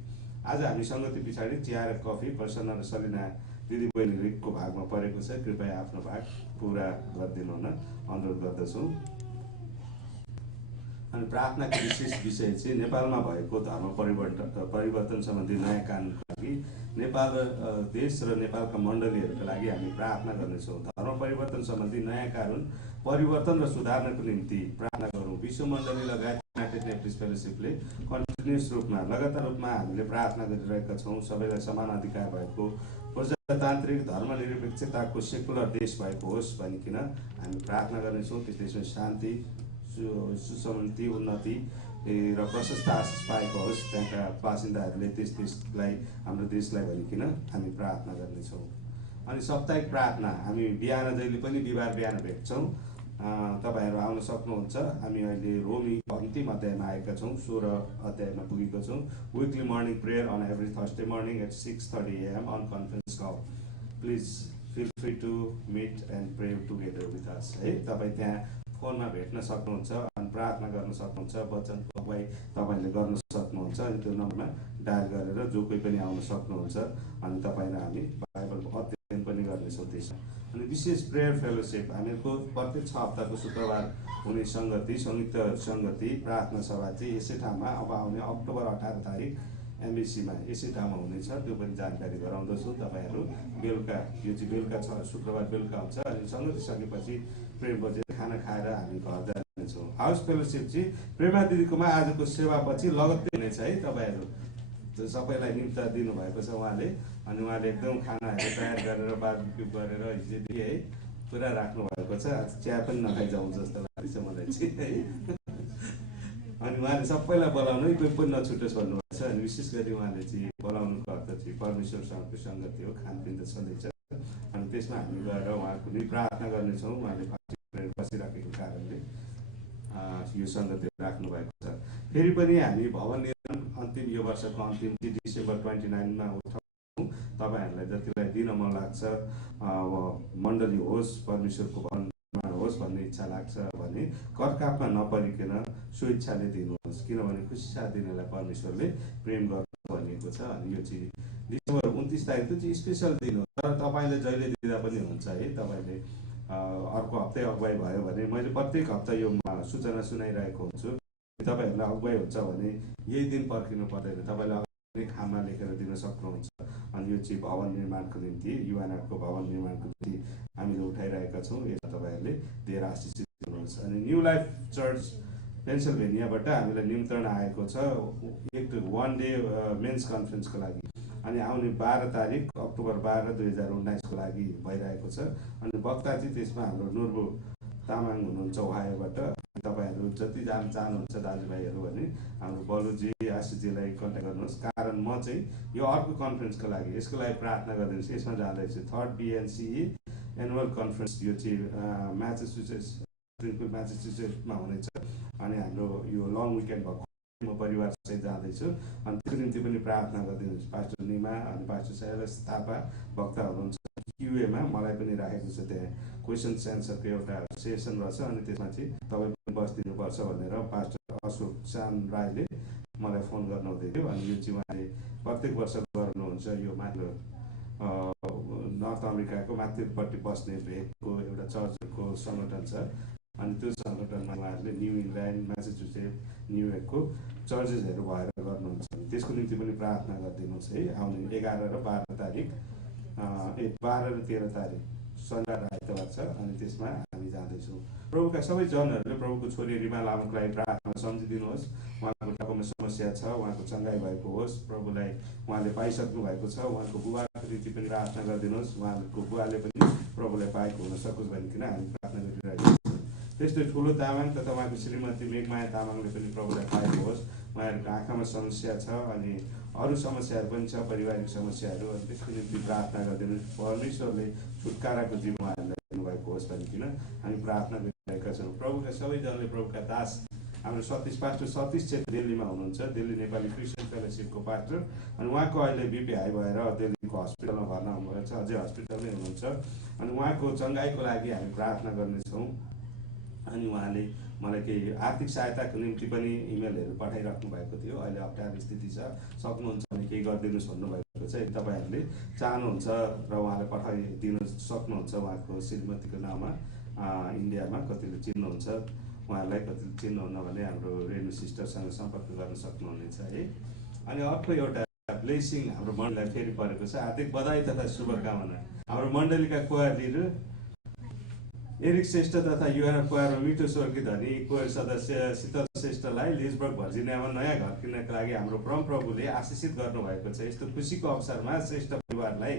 आज हामी सङ्गति पछाडि चिया र कफी प्रसन्न र सलिना दिदी बहिनीको भागमा परेको छ। कृपया आफ्नो भाग पुरा गरिदिनु हुन अनुरोध गर्दछौँ। अनि प्रार्थनाको विशेष विषय चाहिँ नेपालमा भएको धर्म परिवर्तन सम्बन्धी नयाँ कानुनको लागि नेपाल देश र नेपालका मण्डलीहरूका लागि हामी प्रार्थना गर्नेछौँ। धर्म परिवर्तन सम्बन्धी नयाँ कानुन परिवर्तन र सुधार्नको निम्ति प्रार्थना गरौँ। विश्व मण्डली लगायत युनाइटेड नेप्लिज फेलोसिपले कन्टिन्युस रूपमा लगातार रूपमा हामीले प्रार्थना गरिरहेका छौँ। सबैलाई समान अधिकार भएको प्रजातान्त्रिक धर्मनिरपेक्षताको सेकुलर देश भएको होस् भनिकन हामी प्रार्थना गर्नेछौँ। त्यस देशमा शान्ति सुसमन्ति उन्नति र प्रशस्त आशिष पाएको होस्, त्यहाँका बासिन्दाहरूले त्यस देशलाई हाम्रो देशलाई भनिकन हामी प्रार्थना गर्नेछौँ। अनि साप्ताहिक प्रार्थना हामी बिहान जहिले पनि बिहिबार बिहान भेट्छौँ। तपाईँहरू आउन सक्नुहुन्छ। हामी अहिले रोमीको अन्तिम अध्यायमा आएका छौँ, 16 अध्यायमा पुगेको छौँ। Weekly morning prayer on every Thursday morning at 6:30 AM on conference call. Please feel free to meet and pray together with us. है, तपाईँ त्यहाँ फोनमा भेट्न सक्नुहुन्छ अनि प्रार्थना गर्न सक्नुहुन्छ। वचनको अगुवाई तपाईँले गर्न सक्नुहुन्छ। अनि त्यो नम्बरमा डायल गरेर जो कोही पनि आउन सक्नुहुन्छ। अनि तपाईँ र हामी बाइबलको अध्ययन पनि गर्नेछौँ त्यसमा। अनि विशेष प्रेयर फेलोसिप हामीहरूको प्रत्येक 6 हप्ताको शुक्रबार हुने सङ्गति संयुक्त सङ्गति प्रार्थना सभा चाहिँ यसै ठाउँमा अब आउने अक्टोबर 18 तारिक एमबिसीमा यसै ठाउँमा हुनेछ। त्यो पनि जानकारी गराउँदछु तपाईँहरू। बेलुका यो चाहिँ बेलुका शुक्रबार बेलुका हुन्छ। अनि सङ्गति सकेपछि प्रेम बजेर खाना खाएर हामी घर जानेछौँ। हाउस फेलोसिप चाहिँ प्रेमा दिदीकोमा आजको सेवापछि लगत्तै हुनेछ है। तपाईँहरू सबैलाई निम्ता दिनुभएको छ उहाँले। अनि उहाँले एकदम खानाहरू तयार गरेर बारबिक्यू गरेर हिजोदेखि है पुरा राख्नु भएको छ। आज चिया पनि नखाइजाउँ जस्तो लाग्छ मलाई चाहिँ है। अनि उहाँले सबैलाई बोलाउनु कोही पनि नछुटोस् भन्नुभएको छ। अनि विशेष गरी उहाँले चाहिँ बोलाउनुको अर्थ चाहिँ परमेश्वरसँगको सङ्गति हो, खानपिन त छँदैछ। अनि त्यसमा हामी गएर उहाँको नि प्रार्थना गर्नेछौँ। उहाँले बसिराखेको कारणले यो सङ्गति राख्नु भएको छ। फेरि पनि हामी भवन निर्माण अन्तिम यो वर्षको अन्तिम डिसेम्बर 29मा उठाउँ। तपाईँहरूलाई जतिलाई दिन मन लाग्छ मण्डली होस्, परमेश्वरको भवन निर्माण होस् भन्ने इच्छा लाग्छ भने करकापमा नपरिकन स्वेच्छाले दिनुहोस्, किनभने खुसी साथ दिनेलाई परमेश्वरले प्रेम गर्नु भनिएको छ। अनि यो चाहिँ डिसेम्बर 29 तारिक चाहिँ स्पेसल दिन हो, तर तपाईँले जहिले दिँदा पनि हुन्छ है। तपाईँले अर्को हप्तै अगुवाई भयो भने मैले प्रत्येक हप्ता यो सूचना सुनाइरहेको हुन्छु। तपाईँहरूलाई अगुवाई हुन्छ भने यही दिन पर्खिनु पर्दैन, तपाईँले अगाडि खाममा लेखेर दिन सक्नुहुन्छ। अनि यो चाहिँ भवन निर्माणको निम्ति युएनएफको भवन निर्माणको निम्ति हामीले उठाइरहेका छौँ। यसमा तपाईँहरूले धेरै आशिषित हुनुहोस्। अनि न्यू लाइफ चर्च पेन्सिल्भेनियाबाट हामीलाई निमन्त्रणा आएको छ एक 1 डे मेन्स कन्फरेन्सको लागि। अनि आउने 12 तारिक अक्टोबर 12, 2019 को लागि भइरहेको छ। अनि वक्ता चाहिँ त्यसमा हाम्रो नुर्बु तामाङ हुनुहुन्छ ओहायोबाट। तपाईँहरू जति चाहनुहुन्छ दाजुभाइहरू भने हाम्रो बलुजी आशिषजीलाई कन्ट्याक्ट गर्नुहोस्। कारण म चाहिँ यो अर्को कन्फरेन्सको लागि यसको लागि प्रार्थना गरिदिनुहोस्। यसमा जाँदैछु 3rd BNCE एनुअल कन्फरेन्स, यो चाहिँ म्यासाचुसेट्समा हुनेछ। अनि हाम्रो यो लङ विकेन्ड भएको म परिवारसहित जाँदैछु। अनि त्यसको निम्ति पनि प्रार्थना गरिदिनुहोस्। पास्टर निमा अनि पास्टर आशिष थापा वक्ता हुनुहुन्छ। क्युएमा मलाई पनि राखेको छ, त्यहाँ क्वेसन एन्सरको एउटा सेसन रहेछ। अनि त्यसमा चाहिँ तपाईँ पनि बसिदिनुपर्छ भनेर पास्टर अशोक चान राईले मलाई फोन गर्नुहुँदै थियो। अनि यो चाहिँ उहाँले प्रत्येक वर्ष गर्नुहुन्छ। यो माथिल्लो नर्थ अमेरिकाको माथिल्लोपट्टि बस्ने भेगको एउटा चर्चको सङ्गठन छ। अनि त्यो सङ्गठनमा उहाँहरूले न्यू इङ्ल्यान्ड, म्यासाचुसेट्स, न्युयोर्कको चर्चेसहरू भएर गर्नुहुन्छ। त्यसको निम्ति पनि प्रार्थना गरिदिनुहोस् है। आउने 11 र 12 तारिक 12 र 13 तारिक शनिबार र आइतबार छ। अनि त्यसमा हामी जाँदैछौँ। प्रभुका सबै जनहरूले प्रभुको छोरी रिमा लामोको लागि प्रार्थना सम्झिदिनुहोस्। उहाँको टाउकोमा समस्या छ, उहाँको चङ्गाई भएको होस्। प्रभुलाई उहाँले पाइसक्नु भएको छ। उहाँको बुबाको निम्ति पनि प्रार्थना गरिदिनुहोस्। उहाँको बुवाले पनि प्रभुलाई पाएको हुन सकोस् भनिकन हामी प्रार्थना गरिरहेको छौँ। त्यस्तै ठुलो तामाङ तथा उहाँको श्रीमती मेघमाया तामाङले पनि प्रभुलाई पाएको होस्। उहाँहरूको आँखामा समस्या छ अनि अरू समस्याहरू पनि छ, पारिवारिक समस्याहरू। अनि त्यसको निम्ति प्रार्थना गरिदिनुहोस्। परमेश्वरले छुटकाराको जीवन उहाँहरूलाई दिनुभएको होस् भनिकन हामी प्रार्थना गरिरहेका छौँ। प्रभुका सबैजनाले प्रभुका दास हाम्रो सतीश पास्टर सतीश क्षेत्र दिल्लीमा हुनुहुन्छ, दिल्ली नेपाली क्रिस्चियन फेलोसिपको पास्टर। अनि उहाँको अहिले बिपी हाई भएर दिल्लीको हस्पिटलमा भर्ना हुनुभएको छ, अझै हस्पिटलमै हुनुहुन्छ। अनि उहाँको चङ्गाइको लागि हामी प्रार्थना गर्नेछौँ। अनि उहाँले मलाई केही आर्थिक सहायताको निम्ति पनि इमेलहरू पठाइराख्नु भएको थियो। अहिले अप्ठ्यारो स्थिति छ, सक्नुहुन्छ भने केही गरिदिनुहोस् भन्नुभएको छ। यदि तपाईँहरूले चाहनुहुन्छ र उहाँलाई पठाइदिनु सक्नुहुन्छ उहाँको श्रीमतीको नाममा इन्डियामा, कतिले चिन्नुहुन्छ उहाँलाई, कतिले चिन्नुहुन्न भने हाम्रो रेणु सिस्टरसँग सम्पर्क गर्न सक्नुहुनेछ है। अनि अर्को एउटा ब्लेसिङ हाम्रो मण्डलीलाई फेरि परेको छ। हार्दिक बधाई तथा शुभकामना। हाम्रो मण्डलीका कोयर लिडर एरिक श्रेष्ठ तथा युएनएफ कोयरमा मिठो स्वर्गीय धनी कोयर सदस्य शीतल श्रेष्ठलाई लिजबर्ग भर्जिनियामा नयाँ घर किन्नका लागि हाम्रो परमप्रभुले आशिषित गर्नुभएको छ। यस्तो खुसीको अवसरमा श्रेष्ठ परिवारलाई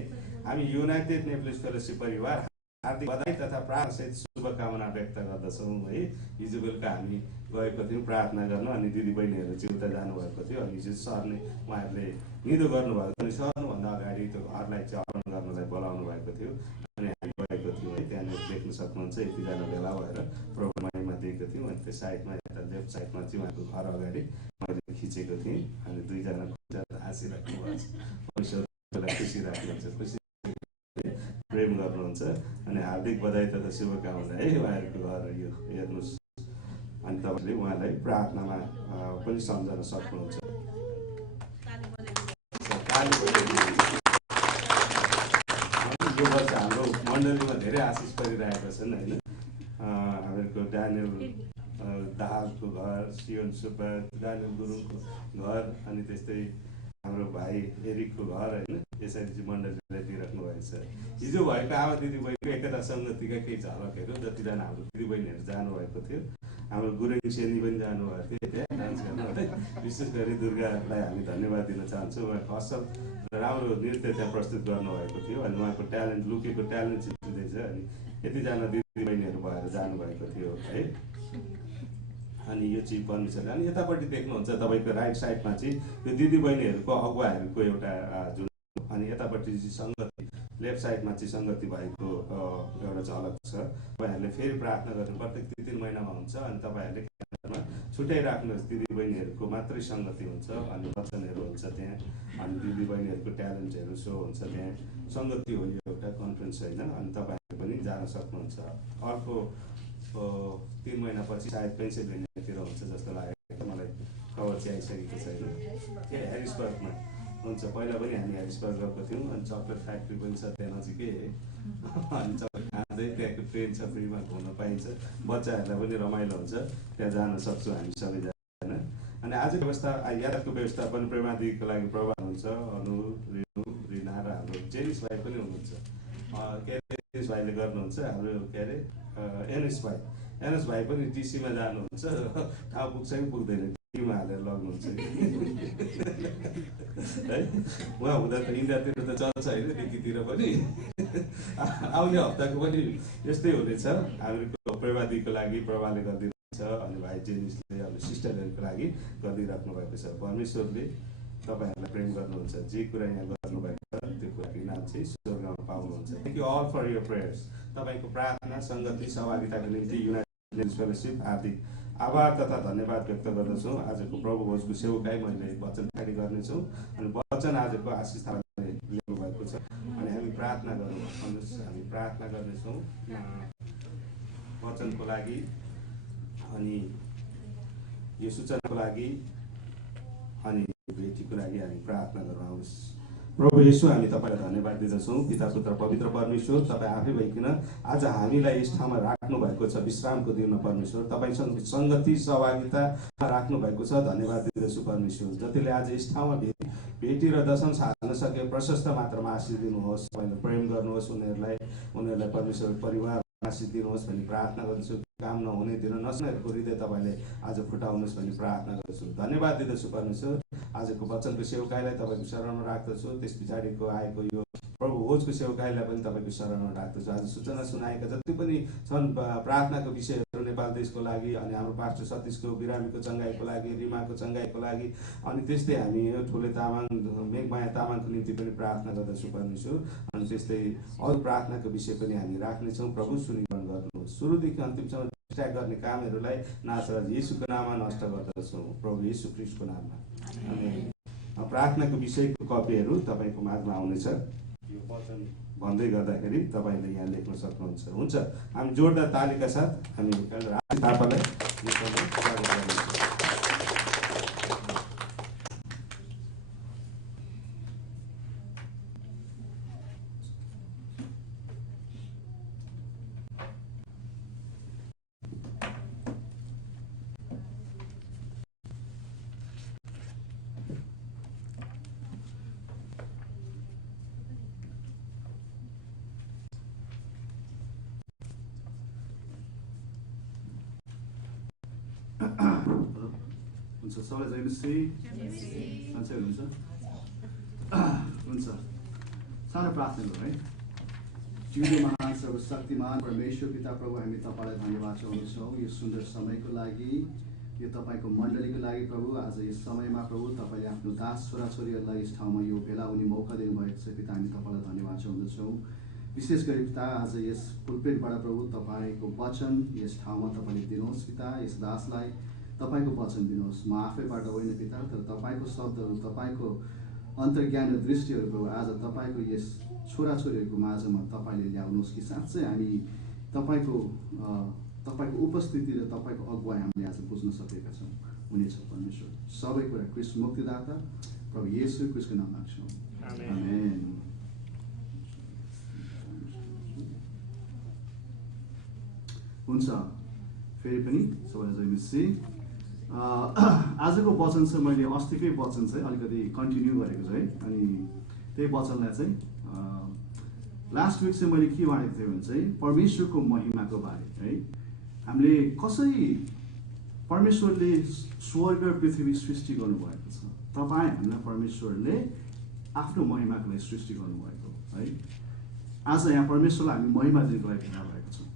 हामी युनाइटेड नेप्लिस फेलोसिप परिवार हार्दिक बधाई तथा प्रार्थनासहित शुभकामना व्यक्त गर्दछौँ है। हिजो बेलुका हामी गएको थियौँ प्रार्थना गर्न। अनि दिदीबहिनीहरू चाहिँ उता जानुभएको थियो। अनि हिजो सरले उहाँहरूले निदो गर्नुभएको थियो। अनि सर्नुभन्दा अगाडि त्यो घरलाई चाहिँ हरण गर्नलाई बोलाउनु भएको थियो। अनि हामी गएको थियौँ है। त्यहाँनिर देख्न सक्नुहुन्छ यतिजना भेला भएर प्रोग्राममा दिएको थियौँ। अनि त्यो साइडमा यता लेफ्ट साइडमा चाहिँ उहाँको घर अगाडि मैले खिचेको थिएँ। अनि दुईजना हाँसिराख्नु भएको छ। परमेश्वरलाई खुसी राख्नुहुन्छ, खुसी प्रेम गर्नुहुन्छ। अनि हार्दिक बधाई तथा शुभकामना है। उहाँहरूको घर यो हेर्नुहोस्। अनि तपाईँले उहाँलाई प्रार्थनामा पनि सम्झन सक्नुहुन्छ। यो वर्ष हाम्रो मण्डलीमा धेरै आशिष परिरहेका छन् होइन। हामीहरूको ड्यानियल दाहालको घर, सियोन सुब्बा, ड्यानियल गुरुङको घर, अनि त्यस्तै हाम्रो भाइ एरिकको घर होइन। यसरी चाहिँ मण्डलीलाई दिइराख्नु भएको छ। हिजो भएको आमा दिदीबहिनीको एकता सङ्गतिका केही झलकहरू जतिजना हाम्रो दिदीबहिनीहरू जानुभएको थियो। हाम्रो गुरुङ सेनी पनि जानुभएको थियो त्यहाँ डान्स गर्न है। विशेष गरी दुर्गालाई हामी धन्यवाद दिन चाहन्छौँ। उहाँको असल र राम्रो नृत्य त्यहाँ प्रस्तुत गर्नुभएको थियो। अनि उहाँको ट्यालेन्ट, लुकेको ट्यालेन्ट छिप्पिँदैछ। अनि यतिजना दिदीबहिनीहरू भएर जानुभएको थियो है। अनि यो चाहिँ परमेश्वरले अनि यतापट्टि देख्नुहुन्छ तपाईँको राइट साइडमा चाहिँ यो दिदीबहिनीहरूको अगुवाहरूको एउटा जुन अनि यतापट्टि चाहिँ सङ्गति लेफ्ट साइडमा चाहिँ सङ्गति भएको एउटा झलक छ। तपाईँहरूले फेरि प्रार्थना गर्नु प्रत्येक 3 महिनामा हुन्छ अनि तपाईँहरूले क्यालेन्डरमा छुट्याइराख्नुहोस्। दिदीबहिनीहरूको मात्रै सङ्गति हुन्छ अनि वचनहरू हुन्छ त्यहाँ अनि दिदीबहिनीहरूको ट्यालेन्टहरू सो हुन्छ त्यहाँ सङ्गति हो यो एउटा कन्फरेन्स होइन अनि तपाईँहरू पनि जान सक्नुहुन्छ। अर्को 3 महिनापछि सायद पेन्सिलभेनियातिर हुन्छ जस्तो लागेको मलाई खबर चाहिँ आइसकेको छैन के ह्यारिसबर्गमा हुन्छ। पहिला पनि हामी ह्यारिसबर्ग गएको थियौँ अनि चक्लेट फ्याक्ट्री पनि छ त्यहाँ नजिकै अनि चक्लेट खाँदै त्यहाँको ट्रेन छ फ्रीमा घुम्न पाइन्छ बच्चाहरूलाई पनि रमाइलो हुन्छ त्यहाँ जान सक्छौँ हामी सबैजना। अनि आजको व्यवस्था यातायातको व्यवस्थापन प्रेमादिको लागि प्रभाव हुन्छ अनु रेणु रिना र हाम्रो जेनिस भाइ पनि हुनुहुन्छ के अरे जेनिस भाइले गर्नुहुन्छ हाम्रो के अरे एनएस भाइ पनि डिसीमा जानुहुन्छ ठाउँ पुग्छ कि पुग्दैन टीमा हालेर लग्नुहुन्छ है उहाँ हुँदा त इन्डियातिर त चल्छ होइन दिल्लीतिर पनि आउने हप्ताको पनि यस्तै हुनेछ। हाम्रो प्रवादीको लागि प्रभावले गरिदिनुहुन्छ अनि भाइ जेनिसले अब सिस्टरहरूको लागि गरिदिइराख्नु भएको छ। परमेश्वरले तपाईँहरूलाई प्रेम गर्नुहुन्छ जे कुरा यहाँ गर्नुभएको छ त्यो कुराको इनाम चाहिँ स्वर्गमा पाउनुहुन्छ। Thank you all for your prayers. तपाईँको प्रार्थना सङ्गति सहभागिताको निम्ति युनाइटेड फेलोसिप हार्दिक आभार तथा धन्यवाद व्यक्त गर्दछौँ। आजको प्रभु भोजको सेवकाई मैले वचन खाली गर्नेछौँ अनि वचन आजको आशिष थापाले ल्याउनु भएको छ अनि हामी प्रार्थना गरौँ। हामी प्रार्थना गर्नेछौँ वचनको लागि अनि यो सूचनाको लागि अनि भेटीको लागि हामी प्रार्थना गरौँ। आउनुहोस्। प्रभु येशू हामी तपाईँलाई धन्यवाद दिँदछौँ पिता पुत्र पवित्र परमेश्वर तपाईँ आफै भइकन आज हामीलाई यस ठाउँमा राख्नु भएको छ विश्रामको दिनमा परमेश्वर तपाईँसँग सङ्गति सहभागिता राख्नु भएको छ धन्यवाद दिँदछु परमेश्वर। जतिले आज यस ठाउँमा भेटी र दर्शन सार्न सके प्रशस्त मात्रामा आशिष दिनुहोस् तपाईँले प्रेम गर्नुहोस् उनीहरूलाई परमेश्वर परिवार आशिष दिनुहोस् भनी प्रार्थना गर्दछु। काम नहुने दिन नसुनेहरूको हृदय तपाईँले आज फुटाउनुहोस् भनी प्रार्थना गर्दछु। धन्यवाद दिँदछु परमेश्वर। आजको वचनको सेवकाईलाई तपाईँको शरणमा राख्दछु। त्यस पछाडिको आएको यो प्रभु भोजको सेवकाईलाई पनि तपाईँको शरणमा राख्दछु। आज सूचना सुनाएका जति पनि छन् प्रार्थनाको विषयहरू नेपाल देशको लागि अनि हाम्रो पास्टर सतीशको बिरामीको चङ्गाईको लागि रिमाको चङ्गाईको लागि अनि त्यस्तै हामी ठुले तामाङ मेघमाया तामाङको निम्ति पनि प्रार्थना गर्दछु परमेश्वर। अनि त्यस्तै अरू प्रार्थनाको विषय पनि हामी राख्नेछौँ। प्रभु सुनिग्रहण गर्नुहोस्। सुरुदेखि अन्तिमसम्म ट्र्याक गर्ने कामहरूलाई नासरत येशूको नाममा नष्ट गर्दछौँ प्रभु येशू ख्रीष्टको नाममा। अनि प्रार्थनाको विषयको कपीहरू तपाईँको माझमा आउनेछ। यो वचन भन्दै गर्दाखेरि तपाईँले यहाँ लेख्न सक्नुहुन्छ। हुन्छ हामी जोरदार तालीका साथ हामी आशिष थापालाई स्वागत गर्नेछौँ। हुन्छ सबैलाई जयमसी सन्चै हुनुहुन्छ हुन्छ सानो प्रार्थना गरौँ है। जिउँदो महान सर्वशक्तिमान परमेश्वर पिता प्रभु हामी तपाईँलाई धन्यवाद चाहन्छौँ यो सुन्दर समयको लागि यो तपाईँको मण्डलीको लागि प्रभु। आज यस समयमा प्रभु तपाईँले आफ्नो दास छोराछोरीहरूलाई यस ठाउँमा यो भेला हुने मौका दिनुभएको छ पिता हामी तपाईँलाई धन्यवाद चाहन्छौँ। विशेष गरी पिता आज यस पुलपेटबाट प्रभु तपाईँको वचन यस ठाउँमा तपाईँले दिनुहोस् पिता। यस दासलाई तपाईँको वचन दिनुहोस् म आफैबाट होइन पिता तर तपाईँको शब्दहरू तपाईँको अन्तर्ज्ञान र दृष्टिहरू प्रभु आज तपाईँको यस छोराछोरीहरूको माझमा तपाईँले ल्याउनुहोस् कि साँच्चै हामी तपाईँको उपस्थिति र तपाईँको अगुवाई हामीले आज बुझ्न सकेका छौँ हुनेछ परमेश्वर। सबै कुरा क्रिस्ट मुक्तिदाता प्रभु येशू क्रिस्टको नाम लाग्छौँ आमेन। हुन्छ फेरि पनि सबैलाई जयमसी। आजको वचन चाहिँ मैले अस्तिकै वचन चाहिँ अलिकति कन्टिन्यू गरेको छु है। अनि त्यही वचनलाई चाहिँ लास्ट विक चाहिँ मैले के भनेको थिएँ भने चाहिँ परमेश्वरको महिमाको बारे है। हामीले कसरी परमेश्वरले स्वर्ग र पृथ्वी सृष्टि गर्नुभएको छ। तपाईँ हामीलाई परमेश्वरले आफ्नो महिमाको लागि सृष्टि गर्नुभएको है। आज यहाँ परमेश्वरलाई हामी महिमा दिनको लागि भेला भएको छौँ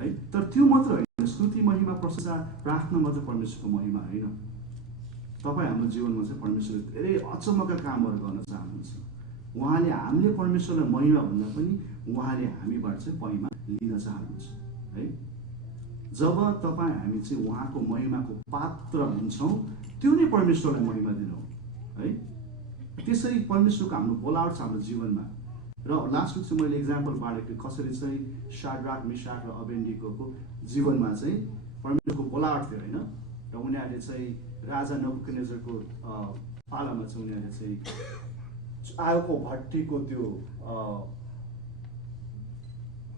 है। तर त्यो मात्र होइन स्तुति महिमा प्रशंसा प्रार्थना मात्रै परमेश्वरको महिमा होइन। तपाईँ हाम्रो जीवनमा चाहिँ परमेश्वरले धेरै अचम्मका कामहरू गर्न चाहनुहुन्छ। उहाँले हामीले परमेश्वरलाई महिमा भन्दा पनि उहाँले हामीबाट चाहिँ महिमा लिन चाहनुहुन्छ है। जब तपाईँ हामी चाहिँ उहाँको महिमाको पात्र हुन्छौँ त्यो नै परमेश्वरलाई महिमा दिनु है। त्यसरी परमेश्वरको हाम्रो बोलावट छ हाम्रो जीवनमा। र लास्ट विक चाहिँ मैले इक्जाम्पल बाँडेको कसरी चाहिँ शाद्राक मेशाक र अबेदनेगोको जीवनमा चाहिँ परमेश्वरको बोलावट थियो होइन। र उनीहरूले चाहिँ राजा नबुकदनेस्जरको पालामा चाहिँ उनीहरूले चाहिँ आगोको भट्टीको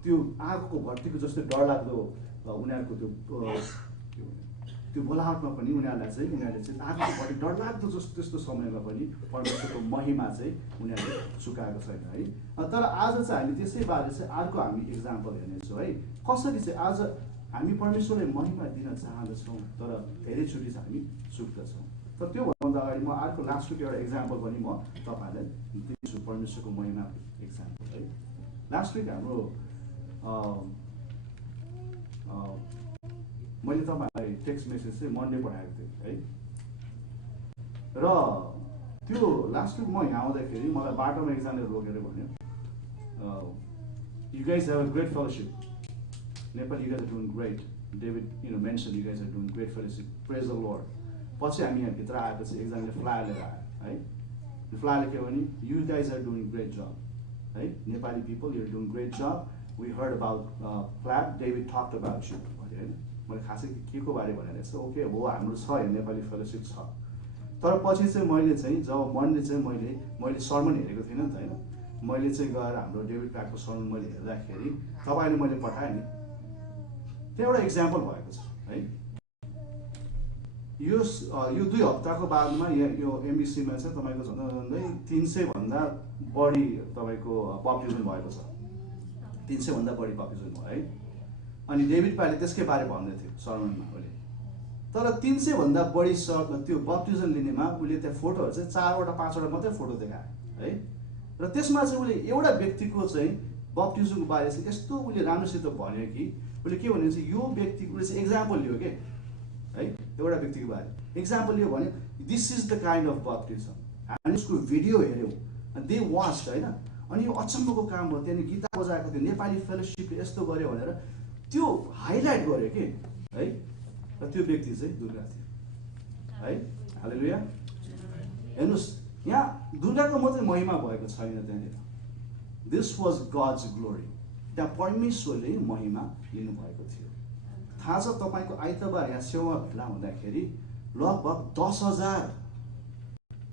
त्यो आगोको भट्टीको जस्तो डरलाग्दो उनीहरूको त्यो बोलावटमा पनि उनीहरूले चाहिँ आगोको भट्टी डरलाग्दो जस्तो त्यस्तो समयमा पनि परमेश्वरको महिमा चाहिँ उनीहरूले चुकाएको छैन है। तर आज चाहिँ हामी त्यसै बारे चाहिँ अर्को हामी इक्जाम्पल हेर्नेछौँ है। कसरी चाहिँ आज हामी परमेश्वरलाई महिमा दिन चाहँदछौँ तर धेरैचोटि चाहिँ हामी चुक्दछौँ। तर त्योभन्दा अगाडि म अर्को लास्ट विक एउटा इक्जाम्पल पनि म तपाईँहरूलाई दिन्छु परमेश्वरको महिमा इक्जाम्पल है। लास्ट विक हाम्रो मैले तपाईँलाई टेक्स्ट मेसेज चाहिँ मन्डे पठाएको थिएँ है। र त्यो लास्ट विक म यहाँ आउँदाखेरि मलाई बाटोमा एकजनाले रोकेर भन्यो you guys have a great fellowship Nepal, you guys are doing great. David, mentioned you guys are doing great fellowship. Praise the Lord. पछि हामी यहाँ भित्र आएपछि एकजनाले फ्लायर लिएर आयो है। फ्लायरले के भने you guys are doing great job है। Nepali people, you're doing great job. We heard about Flap. David talked about you भन्यो होइन। मैले खासै के को बारे भनेर चाहिँ ओके हो हाम्रो छ यो नेपाली फेलोसिप छ। तर पछि चाहिँ मैले चाहिँ जब मन्डे चाहिँ मैले सर्मन हेरेको थिइनँ नि त होइन। मैले चाहिँ गएर हाम्रो डेभिड प्याकको सर्मन मैले हेर्दाखेरि तपाईँले मैले पठाएँ नि त्यो एउटा इक्जाम्पल भएको छ है। यो 2 हप्ताको बादमा यो एमबिसीमा चाहिँ तपाईँको झन्डै 300 भन्दा बढी तपाईँको पपुलेसन भएको छ। 300 भन्दा बढी पपुलेसन भयो है। अनि डेभिड पाले त्यसकै बारे भन्दै थियो सर्मनमा उसले। तर 300 भन्दा बढी त्यो बप्टिजम लिनेमा उसले त्यहाँ फोटोहरू चाहिँ 4वटा 5वटा मात्रै फोटो देखायो है। र त्यसमा चाहिँ उसले एउटा व्यक्तिको चाहिँ बप्टिजमको बारे चाहिँ यस्तो उसले राम्रोसित भन्यो कि उसले के भन्यो चाहिँ यो व्यक्तिको उसले चाहिँ एक्जाम्पल लियो के है। एउटा व्यक्तिको बारे एक्जाम्पल लियो भने this is the kind of baptism. हामी उसको भिडियो हेऱ्यौँ अनि दे वाच होइन। अनि यो अचम्मको काम भयो। त्यहाँदेखि गीता बजाएको थियो नेपाली फेलोसिपले यस्तो गर्यो भनेर त्यो हाइलाइट गर्यो कि है। र त्यो व्यक्ति चाहिँ दुर्गा थियो है। हालेलुया। हेर्नुहोस् यहाँ दुर्गाको मात्रै महिमा भएको छैन त्यहाँनिर। This was gods glory. त्यहाँ परमेश्वरले महिमा लिनुभएको थियो। थाहा छ तपाईँको आइतबार यहाँ सेवा भेला हुँदाखेरि लगभग 10,000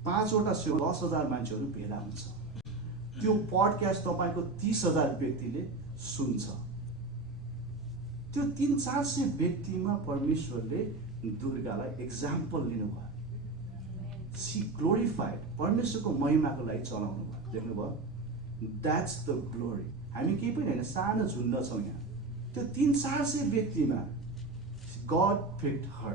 5वटा सेवा 10,000 मान्छेहरू भेला हुन्छ। त्यो पडकास्ट तपाईँको 30,000 व्यक्तिले सुन्छ। त्यो 300-400 व्यक्तिमा परमेश्वरले दुर्गालाई एक्जाम्पल लिनुभयो। See glorified. परमेश्वरको महिमाको लागि चलाउनु भयो। देख्नुभयो द्याट्स द ग्लोरी। हामी केही पनि होइन सानो झुन्ड छौँ यहाँ। त्यो 300-400 व्यक्तिमा गड पिक्ड हर।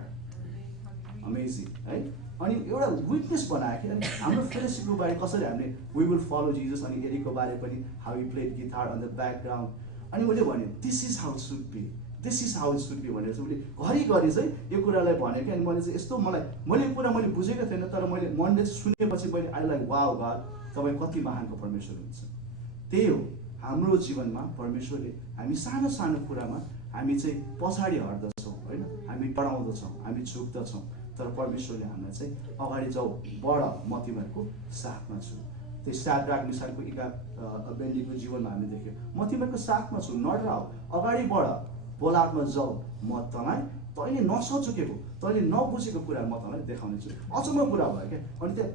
अमेजिङ है। अनि एउटा विटनेस बनायो कि अनि हाम्रो फेलोसिपको बारे कसरी हामीले वी विल फलो जिजस। अनि एरिको बारे पनि how he played guitar on the background. अनि उसले भन्यो this is how it should be, this is how it should be भनेर चाहिँ उसले घरिघरि चाहिँ यो कुरालाई भन्यो कि। अनि मैले चाहिँ यस्तो मैले यो कुरा मैले बुझेको थिएन। तर मैले मनले सुनेपछि मैले आई लाइक वाउ गड तपाईँ कति महानको परमेश्वर हुनुहुन्छ। त्यही हो हाम्रो जीवनमा परमेश्वरले हामी सानो सानो कुरामा हामी चाहिँ पछाडि हट्दछौँ होइन। हामी डराउँदछौँ, हामी झुक्दछौँ। तर परमेश्वरले हामीलाई चाहिँ अगाडि जाऊ बढ म तिमीहरूको साथमा छु। त्यो शाद्राक मेशाकको अबेदनेगोको जीवनमा हामीले देख्यौँ म तिमीहरूको साथमा छु नडराऊ अगाडि बढ बोलावटमा जाऊ म तैँले नसचुकेको तैँले नबुझेको कुरा म तँलाई देखाउने छु। अचम्म कुरा भयो क्या। अनि त्यहाँ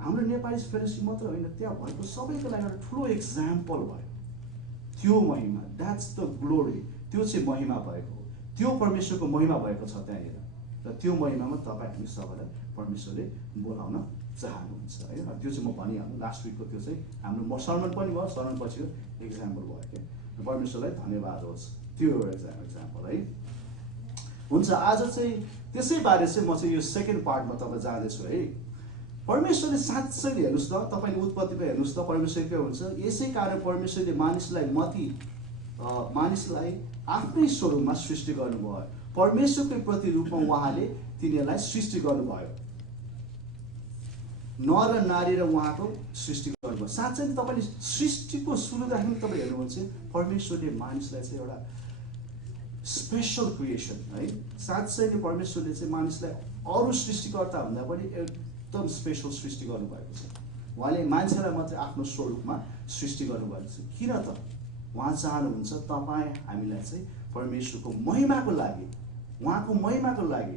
हाम्रो नेपाली फेलोसिप मात्र होइन त्यहाँ भएको सबैको लागि एउटा ठुलो एक्जाम्पल भयो। त्यो महिमा द्याट्स द ग्लोरी। त्यो चाहिँ महिमा भएको हो। त्यो परमेश्वरको महिमा भएको छ त्यहाँनिर। र त्यो महिमामा तपाईँ हामी सबैलाई परमेश्वरले बोलाउन चाहनुहुन्छ है। त्यो चाहिँ म भनिहाल्नु लास्ट विकको त्यो चाहिँ हाम्रो सर्मन पनि भयो। सर्मन पछि एक्जाम्पल भयो क्या। परमेश्वरलाई धन्यवाद होस्। त्यो एउटा एक्जाम्पल है। हुन्छ आज चाहिँ त्यसै बारे चाहिँ म चाहिँ यो सेकेन्ड पार्टमा तपाईँ जाँदैछु है। परमेश्वरले साँच्चै हेर्नुहोस् त तपाईँले उत्पत्तिमा हेर्नुहोस् त परमेश्वर के हुन्छ। यसै कारण परमेश्वरले मानिसलाई आफ्नै स्वरूपमा सृष्टि गर्नुभयो। परमेश्वरकै प्रतिरूपमा उहाँले तिनीहरूलाई सृष्टि गर्नुभयो। नर र नारी र उहाँको सृष्टि गर्नुभयो। साँच्चै तपाईँले सृष्टिको सुरुदेखि तपाईँ हेर्नुहुन्छ परमेश्वरले मानिसलाई चाहिँ एउटा स्पेसल क्रिएसन है, साँच्चै नै परमेश्वरले चाहिँ मानिसलाई अरू सृष्टिकर्ता भन्दा पनि एकदम स्पेसल सृष्टि गर्नुभएको छ। उहाँले मान्छेलाई मात्रै आफ्नो स्वरूपमा सृष्टि गर्नुभएको छ। किन त उहाँ चाहनुहुन्छ तपाईँ हामीलाई चाहिँ परमेश्वरको महिमाको लागि, उहाँको महिमाको लागि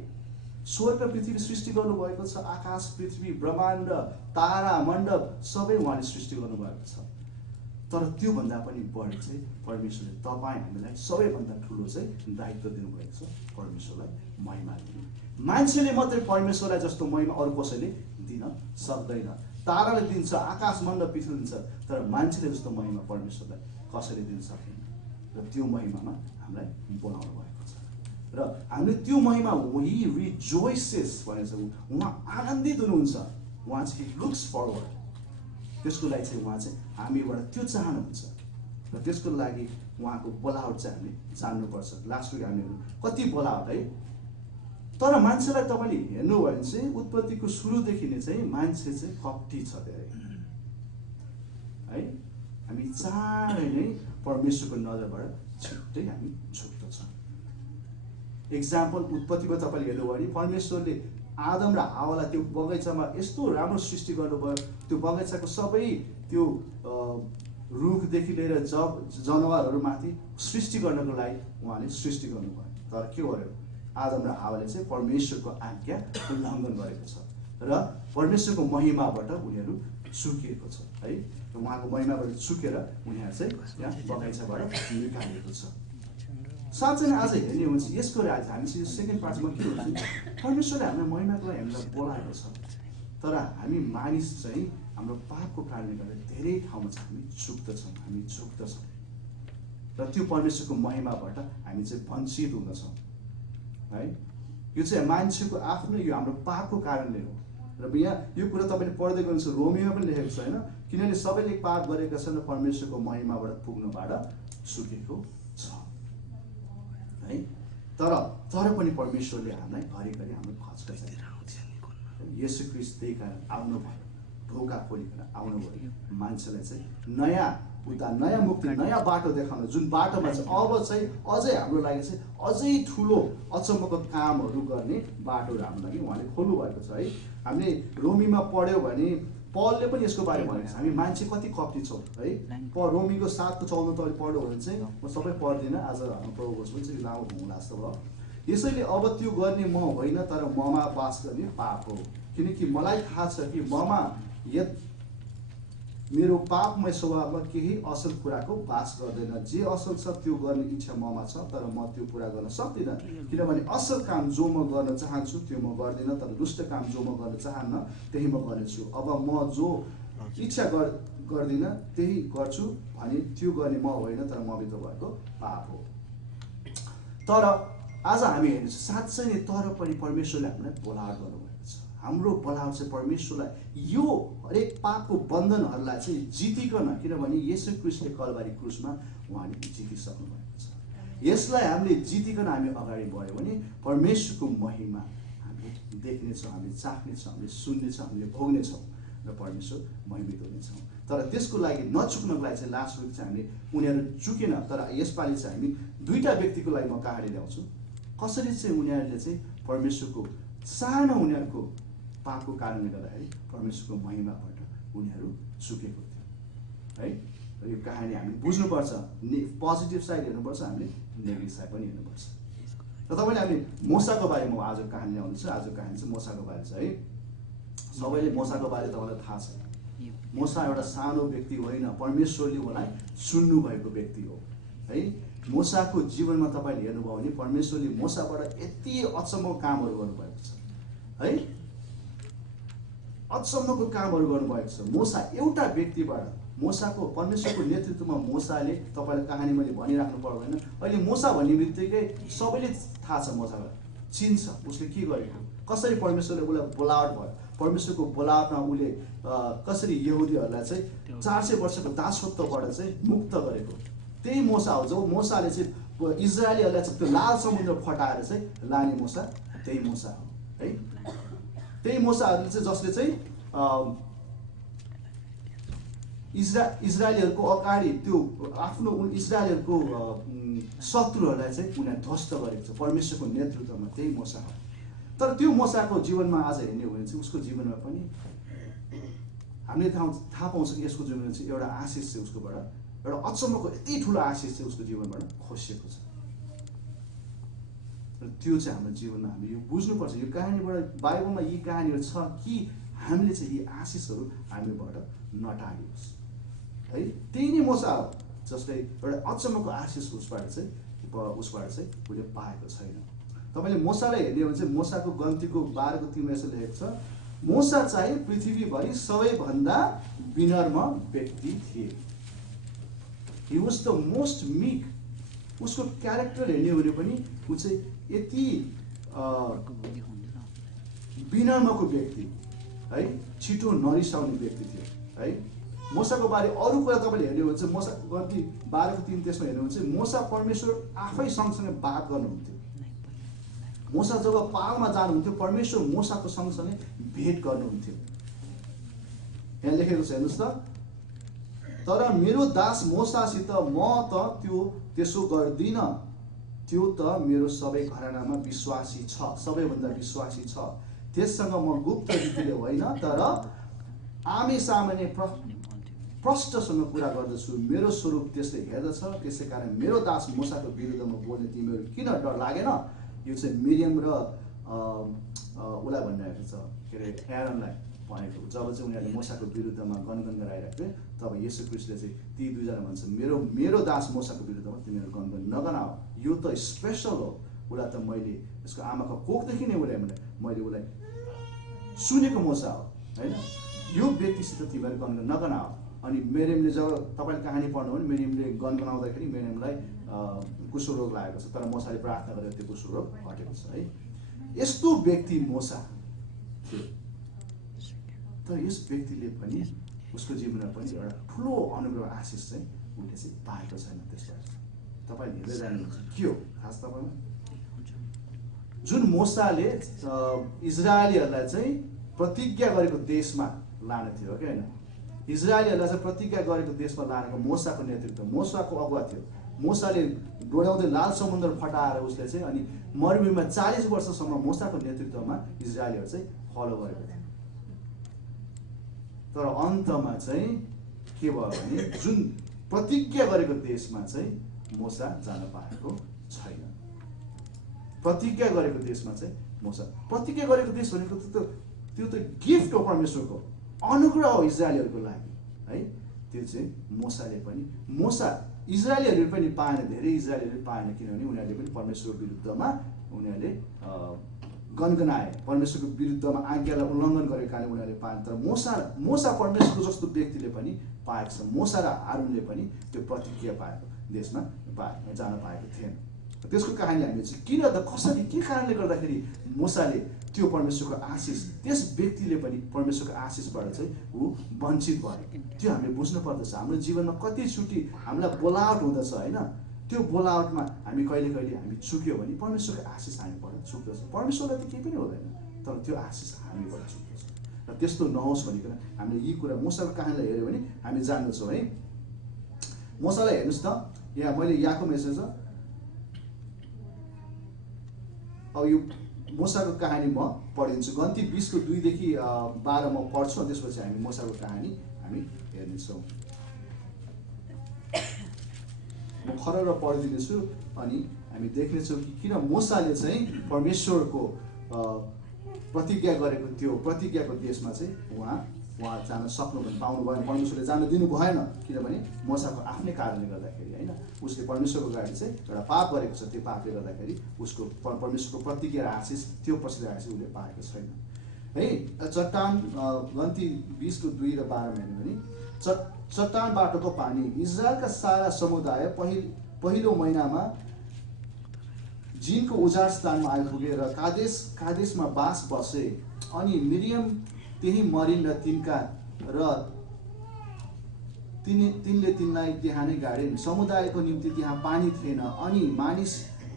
स्वर्ग पृथ्वी सृष्टि गर्नुभएको छ। आकाश पृथ्वी ब्रह्माण्ड तारा मण्डप सबै उहाँले सृष्टि गर्नुभएको छ। तर त्योभन्दा पनि बढी चाहिँ परमेश्वरले तपाईँ हामीलाई सबैभन्दा ठुलो चाहिँ दायित्व दिनुभएको छ, परमेश्वरलाई महिमा दिने। मान्छेले मात्रै परमेश्वरलाई जस्तो महिमा अरू कसैले दिन सक्दैन। ताराले दिन्छ, आकाश मण्डप पृथ्वी दिन्छ, तर मान्छेले जस्तो महिमा परमेश्वरलाई कसैले दिन सक्दैन। र त्यो महिमामा हामीलाई बोलाउनु भएको छ र हामीले त्यो महिमा हि रिजोइसेस भनेको छ। उहाँ आनन्दित हुनुहुन्छ, उहाँ चाहिँ लुक्स फरवर्ड। त्यसको लागि चाहिँ उहाँ चाहिँ हामीबाट त्यो चाहनुहुन्छ र त्यसको लागि उहाँको बोलावट चाहिँ हामीले जान्नुपर्छ। लास्ट विक हामीले कति बोलावट है। तर मान्छेलाई तपाईँले हेर्नुभयो भने चाहिँ उत्पत्तिको सुरुदेखि नै चाहिँ मान्छे चाहिँ कप्टी छ धेरै है। हामी चाँडै नै परमेश्वरको नजरबाट छिट्टै हामी छुट्दछौँ। एक्जाम्पल उत्पत्तिमा तपाईँले हेर्नुभयो भने परमेश्वरले आदम र हावालाई त्यो बगैँचामा यस्तो राम्रो सृष्टि गर्नुभयो। त्यो बगैँचाको सबै त्यो रुखदेखि लिएर जनावरहरूमाथि सृष्टि गर्नको लागि उहाँले सृष्टि गर्नुभयो। तर के गर्यो, आदम र हावाले चाहिँ परमेश्वरको आज्ञा उल्लङ्घन गरेको छ र परमेश्वरको महिमाबाट उनीहरू चुकिएको छ है। उहाँको महिमाबाट चुकेर उनीहरू चाहिँ यहाँ बगैँचाबाट निकालिएको छ। साँच्चै नै आज हेर्ने हो भने यसको आज हामी चाहिँ सेकेन्ड पार्टमा के हुन्छ, परमेश्वरले हाम्रो महिमाको लागि हामीलाई बोलाएको छ। तर हामी मानिस चाहिँ हाम्रो पापको कारणले गर्दा धेरै ठाउँमा चाहिँ हामी चुक्दछौँ, हामी झुक्दछौँ र त्यो परमेश्वरको महिमाबाट हामी चाहिँ वञ्चित हुँदछौँ है। यो चाहिँ मान्छेको आफ्नो यो हाम्रो पापको कारणले हो। र यहाँ यो कुरा तपाईँले पढ्दै गर्नुहुन्छ, रोमीमा पनि लेखेको छ होइन, किनभने सबैले पाप गरेका छन् र परमेश्वरको महिमाबाट पुग्नबाट चुकेको छ है। तर पनि परमेश्वरले हामीलाई घरिघरि हाम्रो खचखचाइ येशू ख्रीष्ट त्यही कारण आउनुभयो, ढोका खोलिकन आउनुभयो मान्छेलाई चाहिँ नयाँ उद्धार, नयाँ मुक्ति, नयाँ बाटो देखाउन, जुन बाटोमा चाहिँ अब चाहिँ अझै हाम्रो लागि चाहिँ अझै ठुलो अचम्मको कामहरू गर्ने बाटोहरू हाम्रो लागि उहाँले खोल्नु भएको छ है। हामीले रोमीमा पढ्यो भने पलले पनि यसको बारेमा भनेको छ, हामी मान्छे कति कप्टी छौँ है। रोमीको 7:14 तपाईँले पढ्यो भने चाहिँ म सबै पढ्दिनँ, आज हाम्रो प्रभुको पनि चाहिँ लामो हुँला जस्तो भयो। यसैले अब त्यो गर्ने म होइन, तर ममा वास गर्ने पाप हो। किनकि मलाई थाहा छ कि ममा मेरो पापमय स्वभावमा केही असल कुराको वास गर्दैन। जे असल छ त्यो गर्ने इच्छा ममा छ, तर म त्यो पुरा गर्न सक्दिनँ। किनभने असल काम जो म गर्न चाहन्छु त्यो म गर्दिनँ, तर दुष्ट काम जो म गर्न चाहन्न त्यही म गर्नेछु। अब म जो इच्छा गर्दिनँ त्यही गर्छु भने त्यो गर्ने म होइन, तर मभित्र भएको पाप हो। तर आज हामी हेर्नु साँच्चै नै तर पनि परमेश्वरले हामीलाई बोलावट गर्नुभएको छ। हाम्रो बोलावट चाहिँ परमेश्वरलाई यो हरेक पापको बन्धनहरूलाई चाहिँ जितिकन, किनभने येशू ख्रीष्टले कलवारी क्रुसमा उहाँले जितिसक्नु भएको छ। यसलाई हामीले जितिकन हामी अगाडि बढ्यौँ भने परमेश्वरको महिमा हामीले देख्नेछौँ, हामीले चाख्नेछौँ, हामीले सुन्नेछौँ, हामीले भोग्नेछौँ र परमेश्वर महिमित हुनेछौँ। तर त्यसको लागि नचुक्नको लागि चाहिँ लास्ट विक चाहिँ हामीले उनीहरू चुकेन। तर यसपालि चाहिँ हामी दुईवटा व्यक्तिको लागि म कहानी ल्याउँछु, कसरी चाहिँ उनीहरूले चाहिँ परमेश्वरको सानो उनीहरूको पापको कारणले गर्दाखेरि परमेश्वरको महिमाबाट उनीहरू चुकेको थियो है। र यो कहानी हामी बुझ्नुपर्छ, पोजिटिभ साइड हेर्नुपर्छ, हामीले नेगेटिभ साइड पनि हेर्नुपर्छ। र तपाईँले हामीले मोसाको बारेमा आजको कहानी ल्याउँदैछ। आजको कहानी चाहिँ मोसाको बारे छ है। सबैले मोसाको बारे तपाईँलाई थाहा छ। मोसा एउटा सानो व्यक्ति होइन, परमेश्वरले उहाँलाई चुन्नु भएको व्यक्ति हो है। मोसाको जीवनमा तपाईँले हेर्नुभयो भने परमेश्वरले मोसाबाट यति अचम्मको कामहरू गर्नुभएको छ है, अचम्मको कामहरू गर्नुभएको छ। मोसा एउटा व्यक्तिबाट, मोसाको परमेश्वरको नेतृत्वमा मोसाले, तपाईँलाई कहानी मैले भनिराख्नु पर्दैन, अहिले मोसा भन्ने बित्तिकै सबैले थाहा छ, मोसालाई चिन्छ, उसले के गरेको, कसरी परमेश्वरले उसलाई बोलावट भयो, परमेश्वरको बोलावटमा उसले कसरी यहुदीहरूलाई चाहिँ 400 वर्षको दासत्वबाट चाहिँ मुक्त गरेको त्यही मोसा हो। जब मोसाले चाहिँ इजरायलीहरूलाई चाहिँ त्यो लाल समुद्र फटाएर चाहिँ लाने मोसा त्यही मोसा हो है। त्यही मोसाहरूले चाहिँ जसले चाहिँ इजरायलीहरूको अगाडि त्यो आफ्नो इजरायलीहरूको शत्रुहरूलाई चाहिँ उनीहरूले ध्वस्त गरेको छ परमेश्वरको नेतृत्वमा, त्यही मोसा हो। तर त्यो मोसाको जीवनमा आज हेर्ने हो भने चाहिँ उसको जीवनमा पनि हामीले थाहा पाउँछ कि यसको जीवनमा चाहिँ एउटा आशिष चाहिँ उसकोबाट, एउटा अचम्मको यति ठुलो आशिष चाहिँ उसको जीवनबाट खोसिएको छ। र त्यो चाहिँ हाम्रो जीवनमा हामीले यो बुझ्नुपर्छ। यो कहानीबाट बाइबलमा यी कहानीहरू छ कि हामीले चाहिँ यी आशिषहरू हामीबाट नटारियोस् है। त्यही नै मोसा हो जसले एउटा अचम्मको आशिष उसबाट चाहिँ उसले पाएको छैन। तपाईँले मोसालाई हेर्ने हो भने चाहिँ मोसाको गन्तीको 12:3 यसो लेखेको छ, मोसा चाहिँ पृथ्वीभरि सबैभन्दा विनम्र व्यक्ति थिए। He was the most meek. उसको क्यारेक्टर हेर्ने हो भने पनि ऊ चाहिँ यति विनम्रको व्यक्ति है, छिटो नरिसाउने व्यक्ति थियो है। मोसाको बारे अरू कुरा तपाईँले हेर्ने हो भने चाहिँ मोसा गन्ती 12:3 त्यसमा हेर्नु भने चाहिँ मोसा परमेश्वर आफै सँगसँगै बात गर्नुहुन्थ्यो। मोसा जब पालमा जानुहुन्थ्यो परमेश्वर मोसाको सँगसँगै भेट गर्नुहुन्थ्यो। यहाँ लेखेको छ हेर्नुहोस् त, तर मेरो दास मोसासित म त त्यसो गर्दिनँ, त्यो त मेरो सबै घरानामा विश्वासी छ, सबैभन्दा विश्वासी छ। त्यससँग म गुप्त रीतिले होइन तर आमे सामान्य प्रष्टसँग कुरा गर्दछु। मेरो स्वरूप त्यसले हेर्दछ, त्यसै कारण मेरो दास मोसाको विरुद्धमा बोल्ने तिमीहरू किन डर लागेन? यो चाहिँ मिरियम र उसलाई भनिरहेको छ, के अरे एरनलाई भनेको। जब चाहिँ उनीहरूले मोसाको विरुद्धमा गनगन गराइरहेको थियो तब येशू ख्रीष्टले चाहिँ ती दुईजना भन्छ मेरो दास मोसाको विरुद्धमा तिमीहरू गनगन नगराऊ, यो त स्पेसल हो। उसलाई त मैले यसको आमाको कोखदेखि नै मैले उसलाई सुनेको मोसा हो होइन। यो व्यक्तिसित तिमीहरू गनगन नगराऊ। अनि मेरियमले जब तपाईँले कहानी पढ्नु भने मेरियमले गनगनाउँदाखेरि मेरियमलाई कुष्ठ रोग लागेको छ, तर मोसाले प्रार्थना गरेर त्यो कुष्ठ रोग हटेको छ है। यस्तो व्यक्ति मोसा थियो। तर यस व्यक्तिले पनि उसको जीवनमा पनि एउटा ठुलो अनुग्रह आशिष चाहिँ उसले चाहिँ पाएको छैन। त्यसबाट तपाईँले हेर्दै जानुहुन्छ के हो खास तपाईँमा, जुन मोसाले इजरायलीहरूलाई चाहिँ प्रतिज्ञा गरेको देशमा लाने थियो कि होइन, इजरायलीहरूलाई चाहिँ प्रतिज्ञा गरेको देशमा लानेको मोसाको नेतृत्व, मोसाको अगुवा थियो। मोसाले डोडाउँदै लाल समुद्र फटाएर उसले चाहिँ अनि मरुभूमिमा 40 वर्षसम्म मोसाको नेतृत्वमा इजरायलीहरू चाहिँ फलो गरेको थियो। तर अन्तमा चाहिँ के भयो भने जुन प्रतिज्ञा गरेको देशमा चाहिँ मोसा जान पाएको छैन। प्रतिज्ञा गरेको देशमा चाहिँ मोसा, प्रतिज्ञा गरेको देश भनेको त्यो त गिफ्ट हो, परमेश्वरको अनुग्रह हो इजरायलीहरूको लागि है। त्यो चाहिँ मोसाले पनि इजरायलीहरूले पनि पाएन, धेरै इजरायलीहरूले पाएन, किनभने उनीहरूले पनि परमेश्वरको विरुद्धमा उनीहरूले गनगनाए, परमेश्वरको विरुद्धमा आज्ञालाई उल्लङ्घन गरेको कारणले उनीहरूले पाएन। तर मोसा परमेश्वरको जस्तो व्यक्तिले पनि पाएको छ। मोसा र हारूनले पनि त्यो प्रतिज्ञा पाएको देशमा जान पाएको थिएन। त्यसको कहानी हामी चाहिँ किन त कसरी के कारणले गर्दाखेरि मोसाले त्यो परमेश्वरको आशिष, त्यस व्यक्तिले पनि परमेश्वरको आशिषबाट चाहिँ ऊ वञ्चित भयो, त्यो हामीले बुझ्नु पर्दछ। हाम्रो जीवनमा कतिचोटि हामीलाई बोलावट हुँदछ होइन, त्यो बोलावटमा हामी कहिले हामी चुक्यो भने परमेश्वरको आशिष हामीबाट चुक्दछ। परमेश्वरलाई त केही पनि हुँदैन, तर त्यो आशिष हामीबाट चुक्दछ। र त्यस्तो नहोस् भनिकन हामीले यी कुरा मोसाको कहानीलाई हेऱ्यो भने हामी जान्दछौँ है। मोसालाई हेर्नुहोस् त, यहाँ मैले यहाँको मेसेज छ, अब यो मोसाको कहानी म पढिदिन्छु। गन्ती 20:2-12 म पढ्छु, त्यसपछि हामी मोसाको कहानी हामी हेर्नेछौँ। म खर र पढिदिनेछु अनि हामी देख्नेछौँ कि किन मोसाले चाहिँ परमेश्वरको प्रतिज्ञा गरेको त्यो प्रतिज्ञाको देशमा चाहिँ उहाँ जान सक्नु पाउनु भएन, परमेश्वरले जान दिनु भएन, किनभने मोसाको आफ्नै कारणले गर्दाखेरि होइन। उसले परमेश्वरको अगाडि चाहिँ एउटा पाप गरेको छ, त्यो पापले गर्दाखेरि उसको परमेश्वरको प्रतिज्ञा आशिष त्यो पछि आशिष उसले पाएको छैन है। चट्टान गन्ती 20:2 र 12 हेर्नु भने चट्टानबाटको पानी इजरायलका सारा समुदाय पहिलो महिनामा जिनको उजाड स्थानमा आइपुगेर कादेशमा बास बसे। अनि मिरियम त्यही मरिन र तिनका र तिनले तिनलाई त्यहाँ नै गाडे। समुदायको निम्ति त्यहाँ पानी थिएन अनि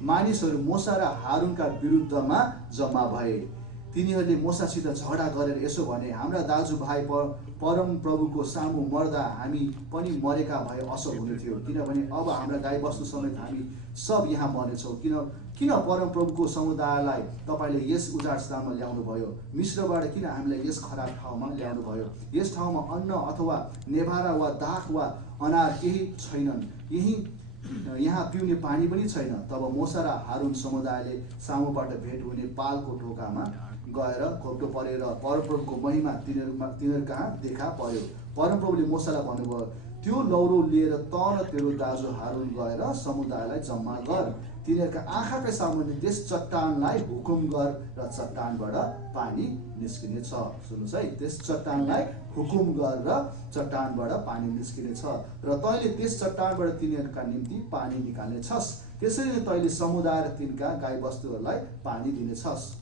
मानिसहरू मोसा र हारुनका विरुद्धमा जम्मा भए। तिनीहरूले मोसासित झगडा गरेर यसो भने, हाम्रा दाजुभाइ परम प्रभुको सामु मर्दा हामी पनि मरेका भए असल हुने थियो, किनभने अब हाम्रा गाईबस्तु समेत हामी सब यहाँ मर्नेछौँ। किन परम प्रभुको समुदायलाई तपाईँले यस उजाड स्थानमा ल्याउनु भयो? मिश्रबाट किन हामीलाई यस खराब ठाउँमा ल्याउनु भयो? यस ठाउँमा अन्न अथवा नेभारा वा दाख वा अनार केही छैनन्, यहाँ पिउने पानी पनि छैन। तब मोसा र हारुन समुदायले सामुबाट भेट हुने पालको ढोकामा गएर घोप्टो परेर परमप्रभुको महिमा तिनीहरू कहाँ देखा पर्यो। परमप्रभुले मोसालाई भन्नुभयो, त्यो लौरो लिएर त र तेरो दाजु हारुन गएर समुदायलाई जम्मा गर। तिनीहरूका आँखाकै सामुन्ने त्यस चट्टानलाई हुकुम गर र चट्टानबाट पानी निस्किनेछ। सुन्नुहोस् है, त्यस चट्टानलाई हुकुम गर र चट्टानबाट पानी निस्किनेछ र तैँले त्यस चट्टानबाट तिनीहरूका निम्ति पानी निकाल्नेछस्। त्यसरी नै तैँले समुदाय र तिनका गाईबस्तुहरूलाई पानी दिनेछस्।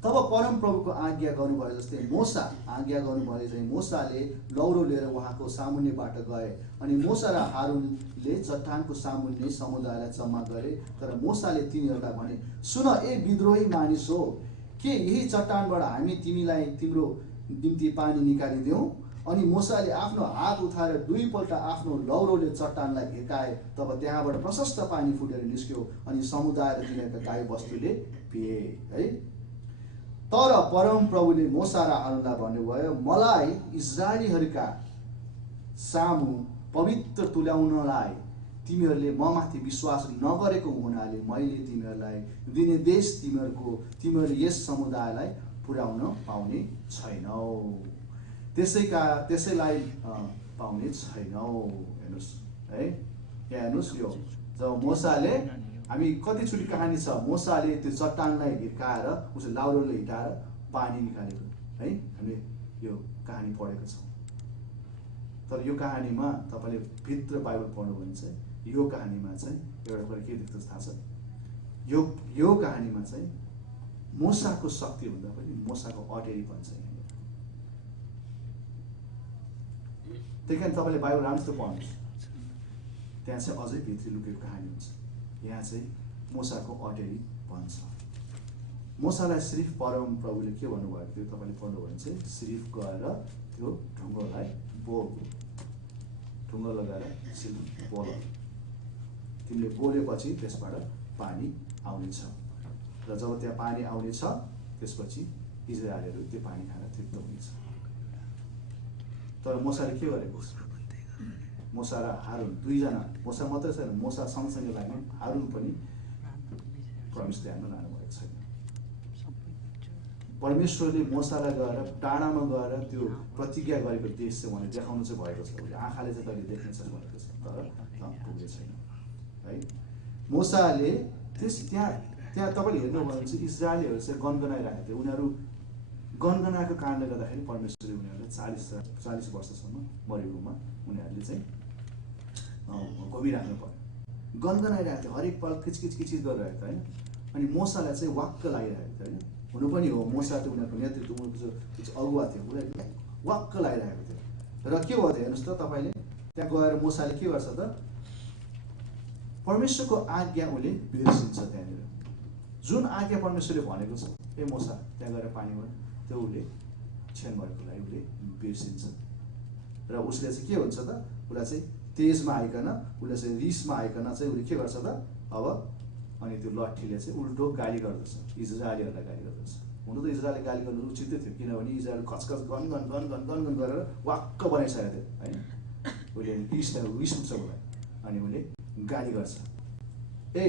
तब परमप्रभुको आज्ञा गर्नुभयो जस्तै मोसा आज्ञा गर्नुभयो चाहिँ मोसाले लौरो लिएर उहाँको सामुन्नेबाट गए अनि मोसा र हारुनले चट्टानको सामुन्ने समुदायलाई जम्मा गरे। तर मोसाले तिनीहरूलाई भने, सुन ए विद्रोही मानिस हो, के यही चट्टानबाट हामी तिम्रो निम्ति पानी निकालिदिउँ? अनि मोसाले आफ्नो हात उठाएर दुईपल्ट आफ्नो लौरोले चट्टानलाई हिर्काए। तब त्यहाँबाट प्रशस्त पानी फुटेर निस्क्यो अनि समुदाय र तिनीहरूका गाईबस्तुले पिए। है, तर परमप्रभुले मोसा र हारुनलाई भन्नुभयो, मलाई इजरायलीहरूका सामु पवित्र तुल्याउनलाई तिमीहरूले ममाथि विश्वास नगरेको हुनाले मैले तिमीहरूलाई दिने देश तिमीहरू यस समुदायलाई पुर्याउन पाउने छैनौ, त्यसैलाई पाउने छैनौ। हेर्नुहोस् है, यहाँ हेर्नुहोस्, यो जब मोसाले, हामी कतिचोटि कहानी छ, मोसाले त्यो चट्टानलाई हिर्काएर उसले लाउरोले हिटाएर पानी निकालेको है, हामीले यो कहानी पढेको छौँ। तर यो कहानीमा तपाईँले भित्र बाइबल पढ्नु भने चाहिँ यो कहानीमा चाहिँ एउटा कुरा के देख्छ थाहा छ? यो कहानीमा चाहिँ मोसाको शक्ति भन्दा पनि मोसाको अटेरीपन चाहिँ। त्यही कारण तपाईँले बाइबल राम्रोसित पढ्नुहोस्, त्यहाँ चाहिँ अझै भित्री लुकेको कहानी हुन्छ। यहाँ चाहिँ मोसाको अटेरीपन छ। मोसालाई सिर्फ परम प्रभुले के भन्नुभएको थियो तपाईँले पढ्नुभयो भने चाहिँ सिर्फ गएर त्यो ढुङ्गोलाई ढुङ्गो लगाएर सिर्फ बोल, तिमीले बोलेपछि त्यसबाट पानी आउनेछ र जब त्यहाँ पानी आउनेछ त्यसपछि इजरायलीहरू त्यो पानी खाएर तृप्त हुनेछ। तर मोसाले के गरेको? मोसा र हारुन दुईजना, मोसा मात्रै छैन, मोसा सँगसँगै लाग्ने हारुन पनि परमेश्वर ध्यानमा लानुभएको छैन। परमेश्वरले मोसालाई गएर टाढामा गएर त्यो प्रतिज्ञा गरेको देश चाहिँ उहाँले देखाउनु चाहिँ भएको छ। उसले आँखाले चाहिँ तैँले देख्नेछस् भनेको छ, तर पुगेको छैन है। मोसाले त्यहाँ तपाईँले हेर्नुभयो भने चाहिँ इजरायलीहरू चाहिँ गनगनाइरहेको थियो। उनीहरू गनगनाएको कारणले गर्दाखेरि परमेश्वरले उनीहरूलाई 40 वर्षसम्म मरेकोमा उनीहरूले चाहिँ घुमिराख्नु पर्यो। गनगनाइरहेको थियो, हरेक पल किचकिच गरिरहेको थियो होइन। अनि मोसालाई चाहिँ वाक्क लागिरहेको थियो होइन। हुनु पनि हो, मोसा त्यो उनीहरूको नेतृत्व, उनीहरूको अगुवा थियो, उनीहरूले वाक्क लागिरहेको थियो। र के भयो त हेर्नुहोस् त, तपाईँले त्यहाँ गएर मोसाले के गर्छ त? परमेश्वरको आज्ञा उसले बिर्सिन्छ। त्यहाँनिर जुन आज्ञा परमेश्वरले भनेको छ, ए मोसा त्यहाँ गएर पानी भयो, त्यो उसले क्षण भएको लागि उसले बिर्सिन्छ। र उसले चाहिँ के हुन्छ त, उसलाई चाहिँ तेजमा आइकन, उसले चाहिँ रिसमा आइकन चाहिँ उसले के गर्छ त अब, अनि त्यो लट्ठीले चाहिँ उल्टो गाली गर्दछ, इजरायलीहरूलाई गाली गर्दछ। हुनु त इजरायलले गाली गर्नु उचितै थियो, किनभने इजरायल खचखच गन गरेर वाक्क बनाइसकेको थियो होइन। उसले रिस उठ्छ उसलाई, अनि उसले गाली गर्छ, ए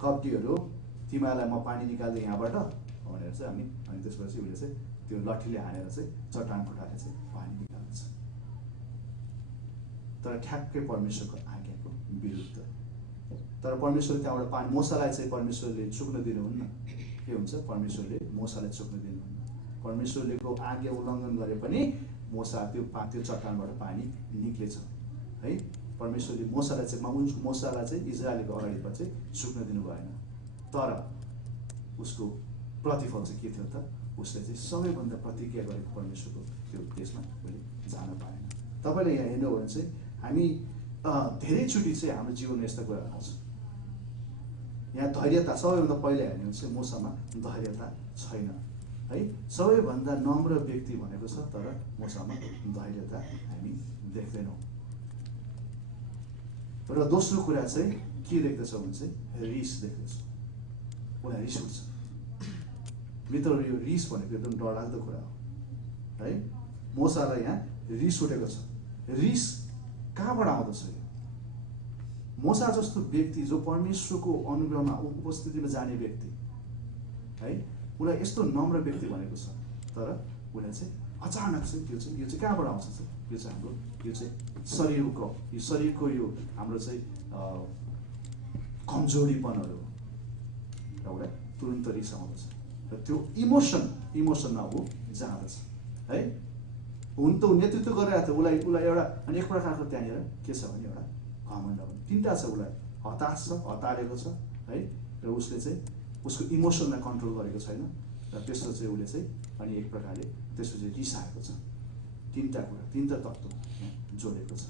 कप्टीहरू तिमीहरूलाई म पानी निकाल्दै यहाँबाट भनेर चाहिँ अनि त्यसपछि उसले चाहिँ त्यो लट्ठीले हानेर चाहिँ चट्टान फुटाएर चाहिँ पानी निकाल्छ। तर ठ्याक्कै परमेश्वरको आज्ञाको विरुद्ध। तर परमेश्वरले त्यहाँबाट पानी, मोसालाई चाहिँ परमेश्वरले चुक्न दिनुहुन्न। के हुन्छ? परमेश्वरले मोसालाई चुक्न दिनुहुन्न। परमेश्वरलेको आज्ञा उल्लङ्घन गरे पनि मोसा त्यो चट्टानबाट पानी निक्लेछ है। परमेश्वरले मोसालाई चाहिँ इजरायलको अगाडिबाट चाहिँ चुक्न दिनु भएन। तर उसको प्रतिफल चाहिँ के थियो त? उसले चाहिँ सबैभन्दा प्रतिज्ञा गरेको परमेश्वरको त्यो देशमा उसले जान पाएन। तपाईँले यहाँ हेर्नुभयो भने चाहिँ हामी धेरैचोटि चाहिँ हाम्रो जीवनमा यस्ता कुराहरू आउँछ। यहाँ धैर्यता सबैभन्दा पहिला हेर्ने हो चाहिँ मसँग धैर्यता छैन है। सबैभन्दा नम्र व्यक्ति भनेको छ, तर मसँग धैर्यता हामी देख्दैनौँ। र दोस्रो कुरा चाहिँ के देख्दछौँ भने चाहिँ रिस देख्दछौँ। उसलाई रिस उठ्छ। मित्रहरू, यो रिस भनेको एकदम डरलाग्दो कुरा हो है। मोसालाई यहाँ रिस उठेको छ। रिस कहाँबाट आउँदछ? यो मोसा जस्तो व्यक्ति जो परमेश्वरको अनुग्रहमा उपस्थितिमा जाने व्यक्ति है, उसलाई यस्तो नम्र व्यक्ति भनेको छ, तर उसलाई चाहिँ अचानक चाहिँ यो चाहिँ कहाँबाट आउँछ चाहिँ? यो चाहिँ हाम्रो यो चाहिँ शरीरको यो हाम्रो चाहिँ कमजोरीपनहरू हो र उसलाई तुरुन्त रिस आउँदछ र त्यो इमोसनमा ऊ जाँदछ है। हुन त ऊ नेतृत्व गरिरहेको थियो, उसलाई एउटा अनि एक प्रकारको त्यहाँनिर के छ भने एउटा घमण्ड पनि तिनवटा छ। उसलाई हताश छ, हतारेको छ है, र उसले चाहिँ उसको इमोसनलाई कन्ट्रोल गरेको छैन र त्यसो चाहिँ उसले चाहिँ अनि एक प्रकारले त्यसपछि रिसाएको छ। तिनवटा तत्त्व जोडेको छ।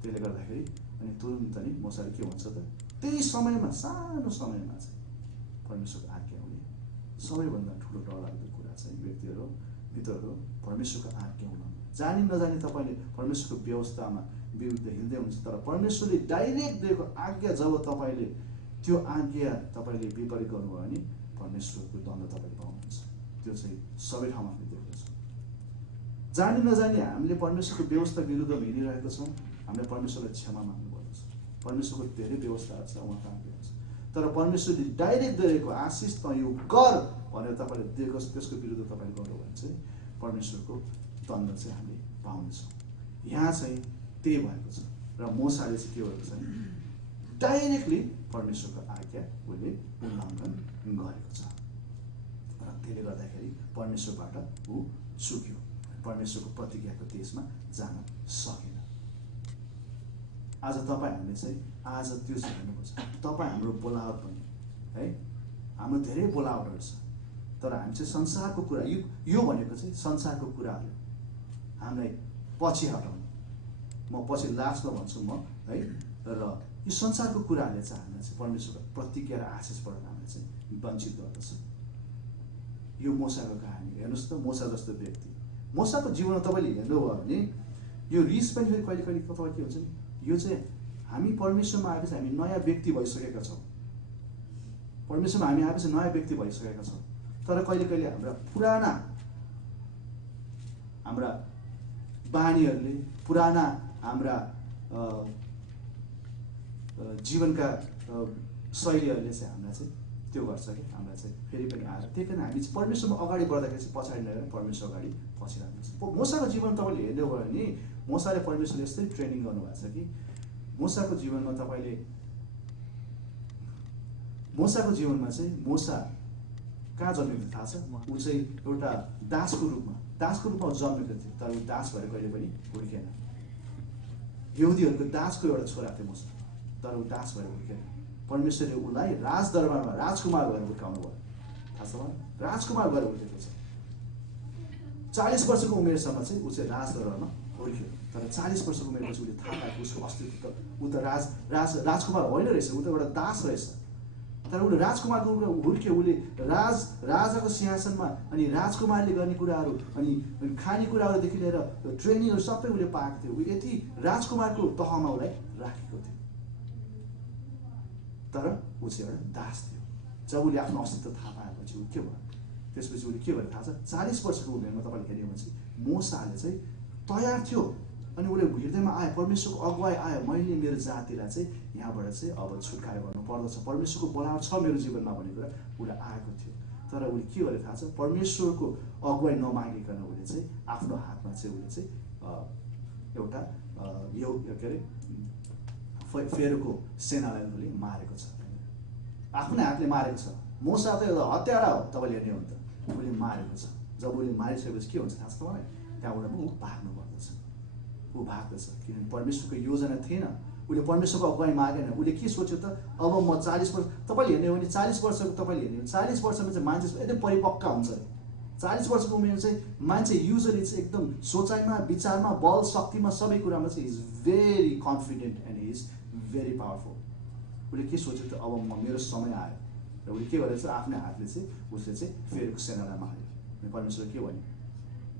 त्यसले गर्दाखेरि अनि तुरुन्त नि मोसाले के भन्छ त, त्यही समयमा सानो समयमा चाहिँ परमेश्वरको आज्ञा हुने सबैभन्दा ठुलो डरलाग्दो कुरा चाहिँ व्यक्तिहरू मित्रहरू परमेश्वरको आज्ञा हुन जानी नजानी तपाईँले परमेश्वरको व्यवस्थामा विरुद्ध हिँड्दै हुन्छ, तर परमेश्वरले डाइरेक्ट दिएको आज्ञा जब तपाईँले त्यो आज्ञा तपाईँले विपरीत गर्नुभयो भने परमेश्वरको दण्ड तपाईँले पाउनुहुन्छ। त्यो चाहिँ सबै ठाउँमा हामी देख्दछौँ। जानी नजानी हामीले परमेश्वरको व्यवस्था विरुद्धमा हिँडिरहेको छौँ। हामीले परमेश्वरलाई क्षमा माग्नुपर्दछ। परमेश्वरको धेरै व्यवस्थाहरू छ, उहाँको आज्ञाहरू छ, तर परमेश्वरले डाइरेक्ट दिएको आशिष त यो गर भनेर तपाईँले दिएको त्यसको विरुद्ध तपाईँले गर्नुभयो भने चाहिँ परमेश्वरको दण्ड चाहिँ हामीले पाउनेछौँ। यहाँ चाहिँ त्यही भएको छ र मोसाले चाहिँ के भएको छ भने डाइरेक्टली परमेश्वरको आज्ञा उसले उल्लङ्घन गरेको छ र त्यसले गर्दाखेरि परमेश्वरबाट ऊ चुक्यो। परमेश्वरको प्रतिज्ञाको देशमा जान सकेन। आज तपाईँहरूले चाहिँ आज त्यो चाहिँ हेर्नुपर्छ। तपाईँ हाम्रो बोलावट पनि है, हाम्रो धेरै बोलावटहरू छ, तर हामी चाहिँ संसारको कुरा यो भनेको चाहिँ संसारको कुराहरू हामीलाई पछि हटाउनु, म पछि लास्टमा भन्छु म है, र यो संसारको कुराहरूले चाहिँ हामीलाई चाहिँ परमेश्वरको प्रतिज्ञा र आशिषबाट हामीलाई चाहिँ वञ्चित गर्दछ। यो मोसाको कहानी हेर्नुहोस् त। मोसा जस्तो व्यक्ति, मोसाको जीवनमा तपाईँले हेर्नुभयो भने यो रिस पनि फेरि कहिले कहिले तपाईँ के हुन्छ नि, यो चाहिँ हामी परमेश्वरमा आएपछि हामी नयाँ व्यक्ति भइसकेका छौँ। परमेश्वरमा हामी आएपछि नयाँ व्यक्ति भइसकेका छौँ, तर कहिले कहिले हाम्रा बानीहरूले पुराना हाम्रा जीवनका शैलीहरूले चाहिँ हामीलाई चाहिँ त्यो गर्छ कि हामीलाई चाहिँ फेरि पनि आएर त्यही कारण हामी चाहिँ परमेश्वरमा अगाडि बढ्दाखेरि चाहिँ पछाडि लगेर परमेश्वर अगाडि पछिरहेको छ। मोसाको जीवन तपाईँले हेर्नुभयो भने मोसाले परमेश्वरले यस्तै ट्रेनिङ गर्नुभएको छ कि मोसाको जीवनमा चाहिँ मोसा कहाँ जन्मेको थाहा छ? ऊ चाहिँ एउटा दासको रूपमा जन्मेको थियो, तर ऊ दास भएर कहिले पनि हुर्केन। यहुदीहरूको दासको एउटा छोरा थियो मोसा, तर ऊ दास भएर हुर्केन। परमेश्वरले उसलाई राजदरबारमा राजकुमार भएर हुर्काउनु भयो। थाहा छ मलाई? राजकुमार भएर हुर्केको छ। 40 वर्षको उमेरसम्म चाहिँ ऊ चाहिँ राजदरबारमा हुर्क्यो, तर 40 वर्षको उमेरपछि उसले थाहा पाएको उसको अस्तित्व ऊ त राजकुमार होइन रहेछ, ऊ त एउटा दास रहेछ। तर उसले राजकुमारको रूपमा हुर्क्यो। उसले राजाको सिंहासनमा अनि राजकुमारले गर्ने कुराहरू अनि खानेकुराहरूदेखि लिएर ट्रेनिङहरू सबै उसले पाएको थियो। ऊ यति राजकुमारको तहमा उसलाई राखेको थियो, तर ऊ चाहिँ एउटा दास थियो। जब उसले आफ्नो अस्तित्व थाहा पाएपछि ऊ के भयो? त्यसपछि उसले के भयो थाहा छ? 40 वर्षको उमेरमा तपाईँले हेर्ने हो भने मोसाले चाहिँ तयार थियो अनि उसले हृदयमा आयो, परमेश्वरको अगुवाई आयो, मैले मेरो जातिलाई चाहिँ यहाँबाट चाहिँ अब छुटकारा गर्नु पर्दछ, परमेश्वरको बोलावट छ मेरो जीवनमा भन्ने कुरा उसलाई आएको थियो। तर उसले के गरेर थाहा छ? परमेश्वरको अगुवाई नमागिकन उसले चाहिँ आफ्नो हातमा चाहिँ उसले चाहिँ एउटा यो के अरे फेरोको सेनालाई उसले मारेको छ, आफ्नै हातले मारेको छ। मोसा त एउटा हत्यारा हो, तपाईँले हेर्ने हो भने त उसले मारेको छ। जब उसले मारिसकेपछि के हुन्छ थाहा छ तपाईँलाई? त्यहाँबाट ऊ भाग्नु पर्दछ, ऊ भाग्दछ, किनभने परमेश्वरको योजना थिएन। उसले परमेश्वरको अगुवाई मागेन। उसले के सोच्यो त? अब म 40 वर्ष, तपाईँले हेर्ने हो भने 40 वर्षको तपाईँले हेर्ने हो 40 वर्षमा चाहिँ मान्छे एकदम परिपक्का हुन्छ अरे। 40 वर्षको उमेर चाहिँ मान्छे युजली चाहिँ एकदम सोचाइमा विचारमा बल शक्तिमा सबै कुरामा चाहिँ is very confident and is very powerful. उसले के सोच्यो त अब मेरो समय आयो र उसले के गरेछ आफ्नै हातले चाहिँ उसले चाहिँ फेरि सेनालाई मार्यो। परमेश्वरले के भन्यो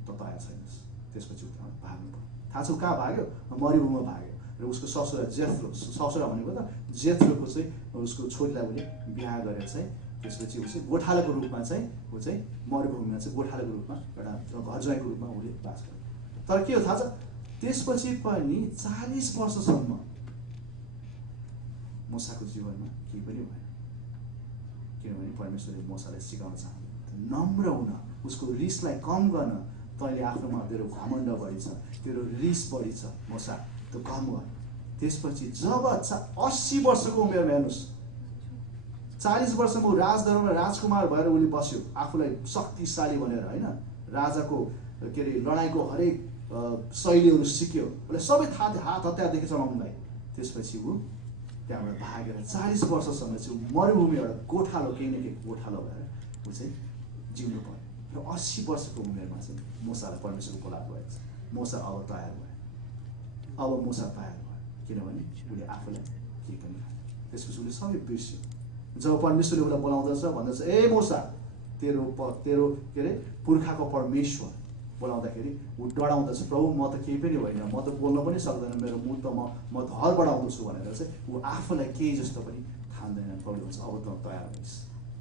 त तयार छैनस्। त्यसपछि ऊ भाग्नु पर्यो। थाहा छ कहाँ भाग्यो? मरुभूमिमा भाग्यो र उसको ससुरा जेथ्रो, ससुरा भनेको त जेथ्रोको चाहिँ उसको छोरीलाई उसले बिहा गरेर चाहिँ त्यसपछि ऊ चाहिँ गोठालाको रूपमा चाहिँ ऊ चाहिँ मरुभूमिमा चाहिँ गोठालाको रूपमा एउटा घरज्वाइँको रूपमा उसले बास गर्यो। तर के हो थाहा छ त्यसपछि पनि 40 वर्षसम्म मोसाको जीवनमा केही पनि भएन। किनभने परमेश्वरले मोसालाई सिकाउन चाहनु नम्र हुन, उसको रिसलाई कम गर्न। तैँले आफ्नोमा तेरो घमण्ड बढी छ, तेरो रिस बढी छ मोसा, त्यो कम गर। त्यसपछि जब 80 वर्षको उमेरमा हेर्नुहोस् 40 वर्षमा ऊ राजदरबारमा राजकुमार भएर उसले बस्यो, आफूलाई शक्तिशाली भनेर होइन। राजाको के अरे लडाइँको हरेक शैलीहरू सिक्यो, उसलाई सबै थाहा थियो, हात हतियारदेखि चलाउनुलाई। त्यसपछि ऊ त्यहाँबाट भागेर 40 वर्षसम्म चाहिँ मरुभूमि एउटा गोठालो केही न केही गोठालो भएर ऊ चाहिँ जिउनु पर्यो। र 80 वर्षको उमेरमा चाहिँ मोसालाई परमेश्वरको बोलाएको भएको छ। मोसा अब तयार भयो, अब मोसा तयार भयो, किनभने उसले आफूलाई केही पनि खायो। त्यसपछि उसले सबै बिर्स्यो। जब परमेश्वरले उसलाई बोलाउँदछ भन्दछ ए मोसा तेरो के अरे पुर्खाको परमेश्वर बोलाउँदाखेरि ऊ डराउँदछ, प्रभु म त केही पनि होइन, म त बोल्न पनि सक्दैन, मेरो मुख त म धर बढाउँदछु भनेर चाहिँ ऊ आफूलाई केही जस्तो पनि ठान्दैन। प्रभु भन्छ अब त तयार भइस्,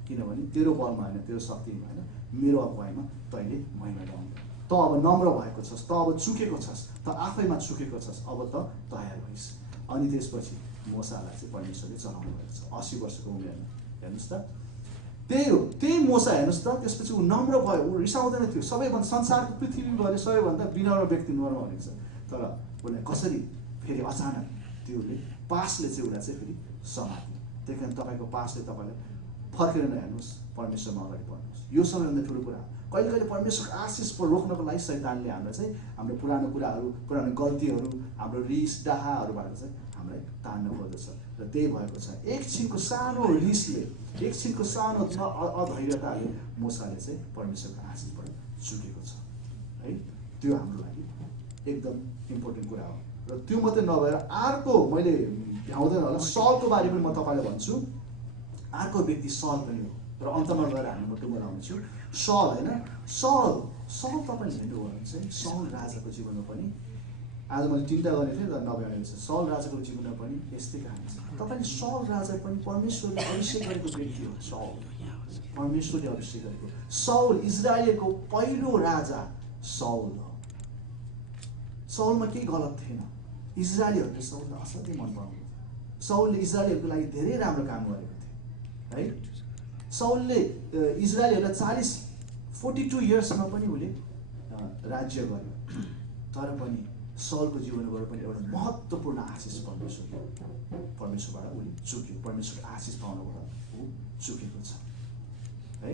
किनभने तेरो बलमा होइन, तेरो शक्तिमा होइन, मेरो अगुवाईमा तैँले महिमा ल्याउनु। त अब नम्र भएको छस्, त अब चुकेको छस्, त आफैमा चुकेको छस्, अब त तयार भइस्। अनि त्यसपछि मोसालाई चाहिँ परमेश्वरले चलाउनु भएको छ 80 वर्षको उमेरमा। हेर्नुहोस् त त्यही हो, त्यही मोसा हेर्नुहोस् त। त्यसपछि ऊ नम्र भयो, ऊ रिसाउँदैन थियो। सबैभन्दा संसारको पृथ्वीभरि सबैभन्दा विनम्र व्यक्ति नम्र भनेको छ। तर उसलाई कसरी फेरि अचानक त्योले पासले चाहिँ उसलाई चाहिँ फेरि समात्यो। त्यही कारण तपाईँको पासले तपाईँलाई फर्केर नहेर्नुहोस्, परमेश्वरमा अगाडि बढ्नुहोस्। यो सबैभन्दा ठुलो कुरा। कहिले कहिले परमेश्वरको आशिष रोक्नको लागि शैतानले हामीलाई चाहिँ हाम्रो पुरानो कुराहरू, पुरानो गल्तीहरू, हाम्रो रिस डाहाहरूबाट चाहिँ हामीलाई तान्न खोज्दछ। र त्यही भएको छ एकछिनको सानो रिसले, एकछिनको सानो अधैर्यताले मोसाले चाहिँ परमेश्वरको आशिषबाट चुकेको छ है। त्यो हाम्रो लागि एकदम इम्पोर्टेन्ट कुरा हो। र त्यो मात्रै नभएर अर्को मैले भ्याउँदैन होला सलको बारे पनि म तपाईँलाई भन्छु। अर्को व्यक्ति सल पनि हो र अन्तमा गएर हामी म टुङ्गो लाउँछु। सल होइन, सल तपाईँले हेर्नुभयो भने चाहिँ सल राजाको जीवनमा पनि आज मैले 3टा गरेको थिएँ तर नभ्याउने छ। सल राजाको जीवनमा पनि यस्तै कहानी छ। तपाईँले सल राजा पनि परमेश्वरले अभिषेक गरेको व्यक्ति हो। सल परमेश्वरले अभिषेक गरेको। साउल इजरायलको पहिलो राजा साउल हो। साउलमा केही गलत थिएन। इजरायलीहरूले साउललाई असाध्यै मन पराउँथ्यो। साउलले इजरायलीहरूको लागि धेरै राम्रो काम गरेको थियो है। साउलले इजरायलीहरूलाई 42 इयर्समा पनि उसले राज्य गर्यो। तर पनि साउलको जीवनबाट पनि एउटा महत्त्वपूर्ण आशिष परमेश्वरबाट उसले चुक्यो। परमेश्वरको आशिष पाउनबाट ऊ चुकेको छ है।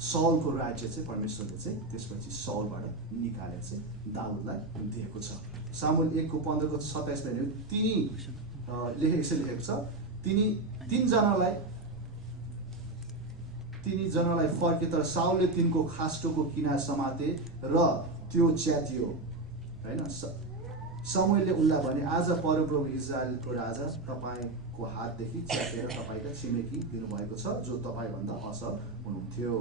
साउलको राज्य चाहिँ परमेश्वरले चाहिँ त्यसपछि साउलबाट निकालेर चाहिँ दाउदलाई दिएको छ। सामुएल 1:15-27 हेर्यो। लेखेको छ तिनीजनालाई फर्के तर साउलले तिनको खास्टोको किनार समाते र त्यो च्यातियो होइन। समूएलले उनलाई भने आज परमप्रभु इजरायलको राजा तपाईँको हातदेखि च्यातेर तपाईँका छिमेकी दिनुभएको छ जो तपाईँभन्दा असल हुनुहुन्थ्यो।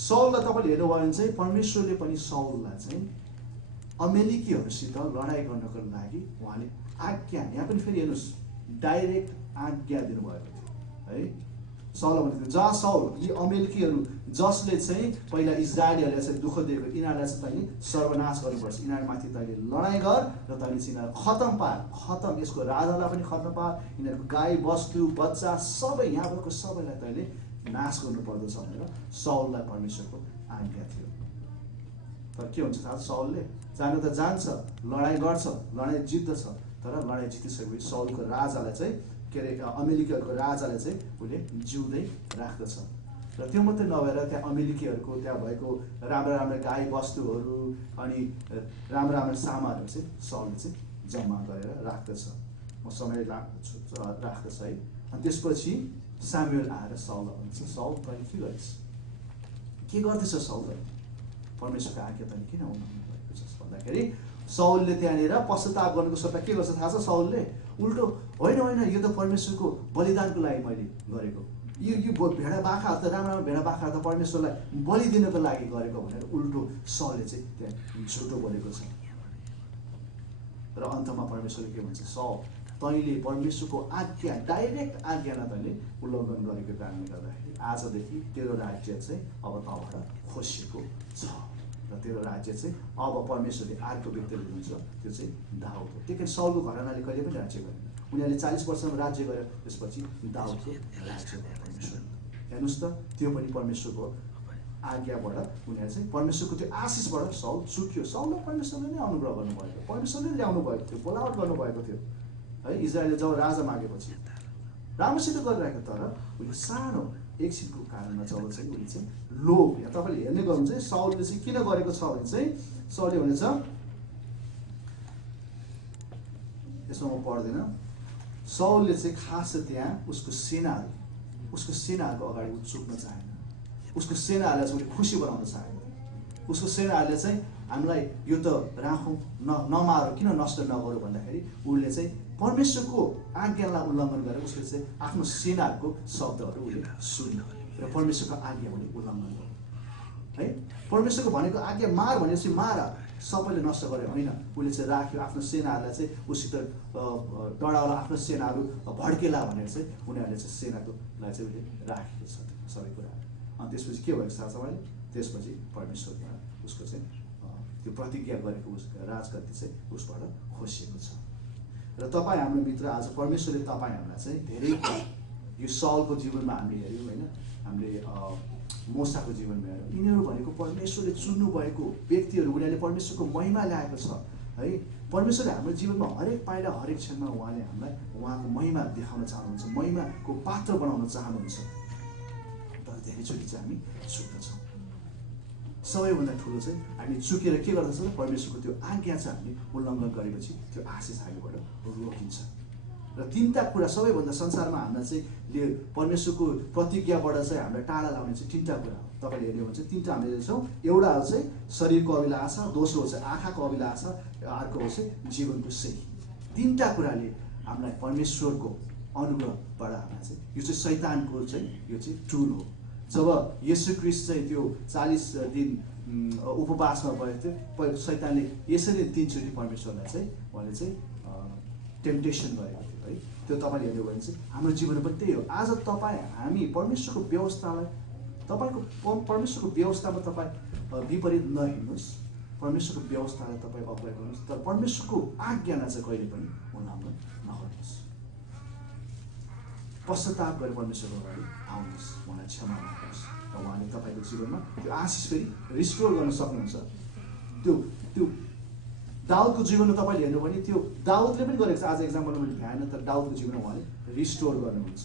साउललाई तपाईँले हेर्नुभयो भने चाहिँ परमेश्वरले पनि साउललाई चाहिँ अमेरिकीहरूसित लडाइँ गर्नको लागि उहाँले आज्ञा, यहाँ पनि फेरि हेर्नुहोस् डाइरेक्ट आज्ञा दिनुभएको थियो है। साउल भन्थ्यो जा साउल यी अमेरिकीहरू जसले चाहिँ पहिला इजरायलीहरूलाई चाहिँ दुःख दिएको यिनीहरूलाई चाहिँ तैँले सर्वनाश गर्नुपर्छ। यिनीहरूमाथि तैँले लडाइँ गर र तैँले चाहिँ यिनीहरू खतम पार, खतम यसको राजालाई पनि खतम पार, यिनीहरूको गाई बस्तु बच्चा सबै यहाँको सबैलाई तैँले नाश गर्नुपर्दछ भनेर साउललाई परमेश्वरको आज्ञा थियो। तर के हुन्छ थाहा साउलले जानु त जान्छ, लडाइँ गर्छ, लडाइँ जित्दछ, तर लडाइँ जितिसकेपछि साउलको राजालाई चाहिँ के अरे अमेरिकीहरूको राजाले चाहिँ उसले जिउँदै राख्दछ। र त्यो मात्रै नभएर त्यहाँ अमेरिकीहरूको त्यहाँ भएको राम्रा राम्रा गाई वस्तुहरू अनि राम्रा राम्रा सामानहरू चाहिँ साउलले चाहिँ जम्मा गरेर राख्दछ। म समय राख्दछ है। अनि त्यसपछि सामुएल आएर साउललाई भन्छ साउल तैँले के गरिस्? के गर्दैछ साउल? परमेश्वरको आज्ञा तैँले किन उल्लङ्घन गरेको छस् भन्दाखेरि साउलले त्यहाँनिर पश्चाताप गर्नुको सट्टा के गर्छ थाहा छ? साउलले उल्टो होइन होइन यो त परमेश्वरको बलिदानको लागि मैले गरेको, यो भेडा बाख्राहरू त राम्रो भेडा बाख्राहरू त परमेश्वरलाई बलि दिनको लागि गरेको भनेर उल्टो साउलले चाहिँ त्यहाँ झुटो बोलेको छ। र अन्तमा परमेश्वरले के भन्छ? साउल, तैँले परमेश्वरको आज्ञा, डाइरेक्ट आज्ञालाई तैँले उल्लङ्घन गरेको कारणले गर्दाखेरि आजदेखि तेरो राज्य चाहिँ अब तँबाट खोसिएको छ र तेरो राज्य चाहिँ अब परमेश्वरले अर्को व्यक्तिले दिनुहुन्छ, त्यो चाहिँ दाउद हो। त्यही कारण साउलको घरानाले कहिले पनि राज्य गरेन। उनीहरूले 40 वर्षमा राज्य गर्यो, त्यसपछि दाउदको राज्य भयो परमेश्वर। हेर्नुहोस् त, त्यो पनि परमेश्वरको आज्ञाबाट उनीहरू चाहिँ परमेश्वरको त्यो आशिषबाट साउल चुक्यो। साउललाई परमेश्वरले नै अनुग्रह गर्नुभएको, परमेश्वरले ल्याउनु भएको थियो, बोलावट गर्नुभएको थियो है। इजरायलले जब राजा मागेपछि राम्रोसित गरिरहेको, तर उसले सानो एकछिनको कारणमा जब चाहिँ उसले चाहिँ लोभ, या तपाईँले हेर्ने गर्नुहुन्छ साउलले चाहिँ किन गरेको छ भने चाहिँ साउलले भनेछ, यसमा म पढ्दिनँ, साउलले चाहिँ खास त्यहाँ उसको सेनाहरूको अगाडि ऊ चुक्न चाहेन, उसको सेनाहरूलाई चाहिँ उसले खुसी बनाउन चाहेन। उसको सेनाहरूले चाहिँ हामीलाई यो त राखौँ नमारौँ, किन नष्ट नगरौँ भन्दाखेरि उसले चाहिँ परमेश्वरको आज्ञालाई उल्लङ्घन गरेर उसले चाहिँ आफ्नो सेनाहरूको शब्दहरू उसले सुन्यो र परमेश्वरको आज्ञा उसले उल्लङ्घन गर्यो है। परमेश्वरको भनेको आज्ञा मार भनेपछि मार, सबैले नष्ट गर्यो होइन। उसले चाहिँ राख्यो आफ्नो सेनाहरूलाई चाहिँ उसित डराउला, आफ्नो सेनाहरू भड्केला भनेर चाहिँ उनीहरूले चाहिँ सेनाकोलाई चाहिँ उसले राखेको छ सबै कुराहरू। अनि त्यसपछि के भएको छ तपाईँले? त्यसपछि परमेश्वरद्वारा उसको चाहिँ त्यो प्रतिज्ञा गरेको उसको राजगद्दी चाहिँ उसबाट खोसिएको छ। र तपाईँ हाम्रो मित्र, आज परमेश्वरले तपाईँ हामीलाई चाहिँ धेरै यो साउलको जीवनमा हामीले हेऱ्यौँ होइन, हामीले मोसाको जीवनमा हेऱ्यौँ। यिनीहरू भनेको परमेश्वरले चुन्नु भएको व्यक्तिहरू, उनीहरूले परमेश्वरको महिमा ल्याएको छ है। परमेश्वरले हाम्रो जीवनमा हरेक पाइला हरेक क्षणमा उहाँले हामीलाई उहाँको महिमा देखाउन चाहनुहुन्छ, महिमाको पात्र बनाउन चाहनुहुन्छ। तर धेरैचोटि चाहिँ हामी चुक्दछौँ। सबैभन्दा ठुलो चाहिँ हामी चुकेर के गर्दछौँ? परमेश्वरको त्यो आज्ञा चाहिँ हामी उल्लङ्घन गरेपछि त्यो आशिष हामीबाट रोकिन्छ। र तिनवटा कुरा सबैभन्दा संसारमा हामीलाई चाहिँ परमेश्वरको प्रतिज्ञाबाट चाहिँ हामीलाई टाढा लाउने चाहिँ तिनवटा कुरा हो। तपाईँले हेर्नु भने चाहिँ तिनवटा हामीले हेर्छौँ। एउटा चाहिँ शरीरको अभिलाषा, दोस्रो चाहिँ आँखाको अभिलाषा, अर्को चाहिँ जीवनको सही। तिनवटा कुराले हामीलाई परमेश्वरको अनुग्रहबाट हामीलाई चाहिँ यो चाहिँ शैतानको चाहिँ यो चाहिँ टुल हो। जब येशू ख्रीष्ट चाहिँ त्यो 40 दिन उपवासमा भएको थियो, शैतानले यसरी 3 चोटि परमेश्वरलाई चाहिँ उहाँले चाहिँ टेम्पटेसन गरेको थियो है। त्यो तपाईँले हेर्नु भने चाहिँ हाम्रो जीवन पनि त्यही हो। आज तपाईँ हामी परमेश्वरको व्यवस्थालाई, तपाईँको परमेश्वरको व्यवस्थामा तपाईँ विपरीत नहिँड्नुहोस्, परमेश्वरको व्यवस्थालाई तपाईँ अप्लाई गर्नुहोस्, तर परमेश्वरको आज्ञालाई चाहिँ कहिले पनि उल्लङ्घन नगर्नुहोस्। पश्चाताप गरेर परमेश्वरको अगाडि आउनुहोस्, उहाँलाई क्षमा माग्नुहोस् र उहाँले तपाईँको जीवनमा त्यो आशिष फेरि रिस्टोर गर्न सक्नुहुन्छ। त्यो दाउदको जीवनमा तपाईँले हेर्नु भने त्यो दाउदले पनि गरेको छ। आज एक्जाम्पलमा मैले भ्याएन, तर दाउदको जीवनमा उहाँले रिस्टोर गर्नुहुन्छ।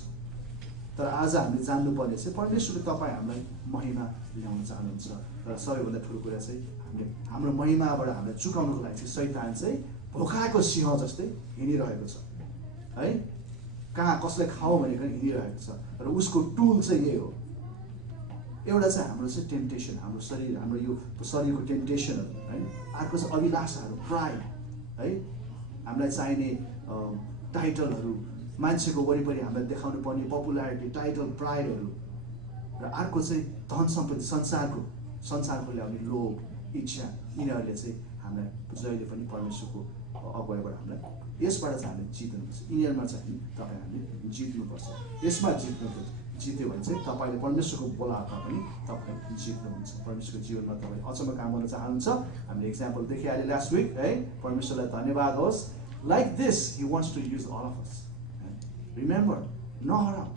तर आज हामीले जान्नुपर्ने चाहिँ परमेश्वरले तपाईँ हामीलाई महिमा ल्याउन चाहनुहुन्छ। तर सबैभन्दा ठुलो कुरा चाहिँ हामीले हाम्रो महिमाबाट हामीलाई चुकाउनुको लागि चाहिँ शैतान चाहिँ भोकाएको सिंह जस्तै हिँडिरहेको छ है। कहाँ कसलाई खाऊ भनेर हिँडिरहेको छ र उसको टुल चाहिँ यही हो। एउटा चाहिँ हाम्रो चाहिँ टेम्पटेसन, हाम्रो शरीर, हाम्रो यो शरीरको टेम्पटेसनहरू है। अर्को चाहिँ अभिलाषाहरू, प्राइड है, हामीलाई चाहिने टाइटलहरू, मान्छेको वरिपरि हामीलाई देखाउनु पर्ने पपुलारिटी, टाइटल, प्राइडहरू। र अर्को चाहिँ धन सम्पत्ति, संसारको ल्याउने लोभ, इच्छा। यिनीहरूले चाहिँ हामीलाई जहिले पनि परमेश्वरको अगुवाईबाट हामीलाई यसबाट चाहिँ हामीले जित्नुपर्छ। यिनीहरूमा चाहिँ हामीले जित्नुपर्छ। यसमा जित्यो भने चाहिँ तपाईँले परमेश्वरको बोलाहटमा पनि तपाईँ जित्नुहुन्छ। परमेश्वरको जीवनमा तपाईँ अचम्म काम गर्न चाहनुहुन्छ। हामीले इक्जाम्पल देखिहाल्यो लास्ट विक है। परमेश्वरलाई धन्यवाद होस्। Like this he wants to use all of us. Remember, नहराऊ,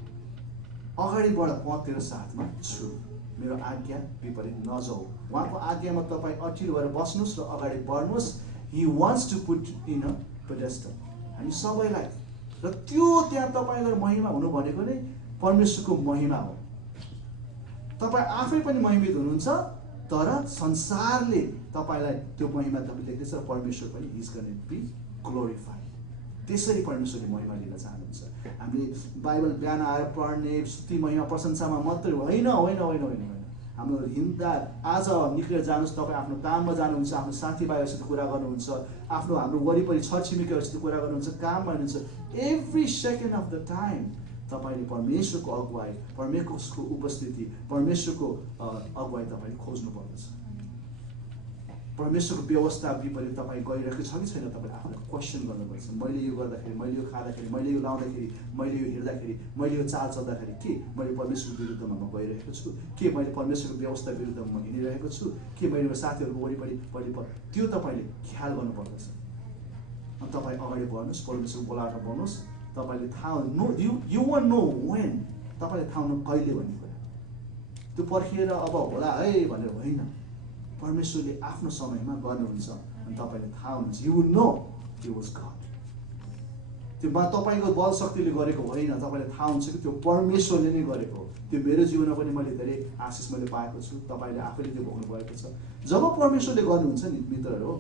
अगाडि बढ, म तेरो साथमा छु, मेरो आज्ञा विपरीत नजाऊ। उहाँको आज्ञामा तपाईँ अटिलो भएर बस्नुहोस् र अगाडि बढ्नुहोस्। He wants to put in a pedestal हामी सबैलाई। र त्यो त्यहाँ तपाईँलाई महिमा हुनु भनेको नै परमेश्वरको महिमा हो। तपाईँ आफै पनि महिमित हुनुहुन्छ, तर संसारले तपाईँलाई त्यो महिमा तपाईँ देख्दैछ र परमेश्वर पनि इज गोना बी ग्लोरिफाइड। त्यसरी परमेश्वरले महिमा लिन चाहनुहुन्छ। हामीले बाइबल बिहान आएर पढ्ने स्तुति महिमा प्रशंसामा मात्रै होइन होइन होइन होइन होइन। हाम्रो हिँड्दा आज निक्लेर जानुहोस्, तपाईँ आफ्नो काममा जानुहुन्छ, आफ्नो साथीभाइहरूसित कुरा गर्नुहुन्छ, हाम्रो वरिपरि छरछिमेकीहरूसित कुरा गर्नुहुन्छ, काममा हुनुहुन्छ, every second of the time तपाईँले परमेश्वरको अगुवाई, परमेश्वरको उपस्थिति, परमेश्वरको अगुवाई तपाईँले खोज्नुपर्दछ। परमेश्वरको व्यवस्था विपरीत तपाईँ गइरहेको छ कि छैन, तपाईँले आफूलाई क्वेसन गर्नुपर्छ। मैले यो गर्दाखेरि, मैले यो खाँदाखेरि, मैले यो लाउँदाखेरि, मैले यो हिँड्दाखेरि, मैले यो चाल चल्दाखेरि के मैले परमेश्वरको विरुद्धमा म गइरहेको छु, के मैले परमेश्वरको व्यवस्था विरुद्धमा म हिँडिरहेको छु, के मैले मेरो साथीहरूको वरिपरि त्यो तपाईँले ख्याल गर्नुपर्दछ। अनि तपाईँ अगाडि बढ्नुहोस्, परमेश्वरको बोलाएर बढ्नुहोस्। तपाईँले थाहा no you won't know when, तपाईँले थाहा हुनु कहिले भन्ने कुरा, त्यो पर्खिएर अब होला है भनेर होइन। परमेश्वरले आफ्नो समयमा गर्नुहुन्छ अनि तपाईँले थाहा हुनुहुन्छ, you will know it was God. त्यो तपाईँको बल शक्तिले गरेको होइन, तपाईँले थाहा हुन्छ कि त्यो परमेश्वरले नै गरेको हो। त्यो मेरो जीवनमा पनि मैले धेरै आशिष मैले पाएको छु, तपाईँले आफैले त्यो भोग्नु भएको छ। जब परमेश्वरले गर्नुहुन्छ नि मित्रहरू,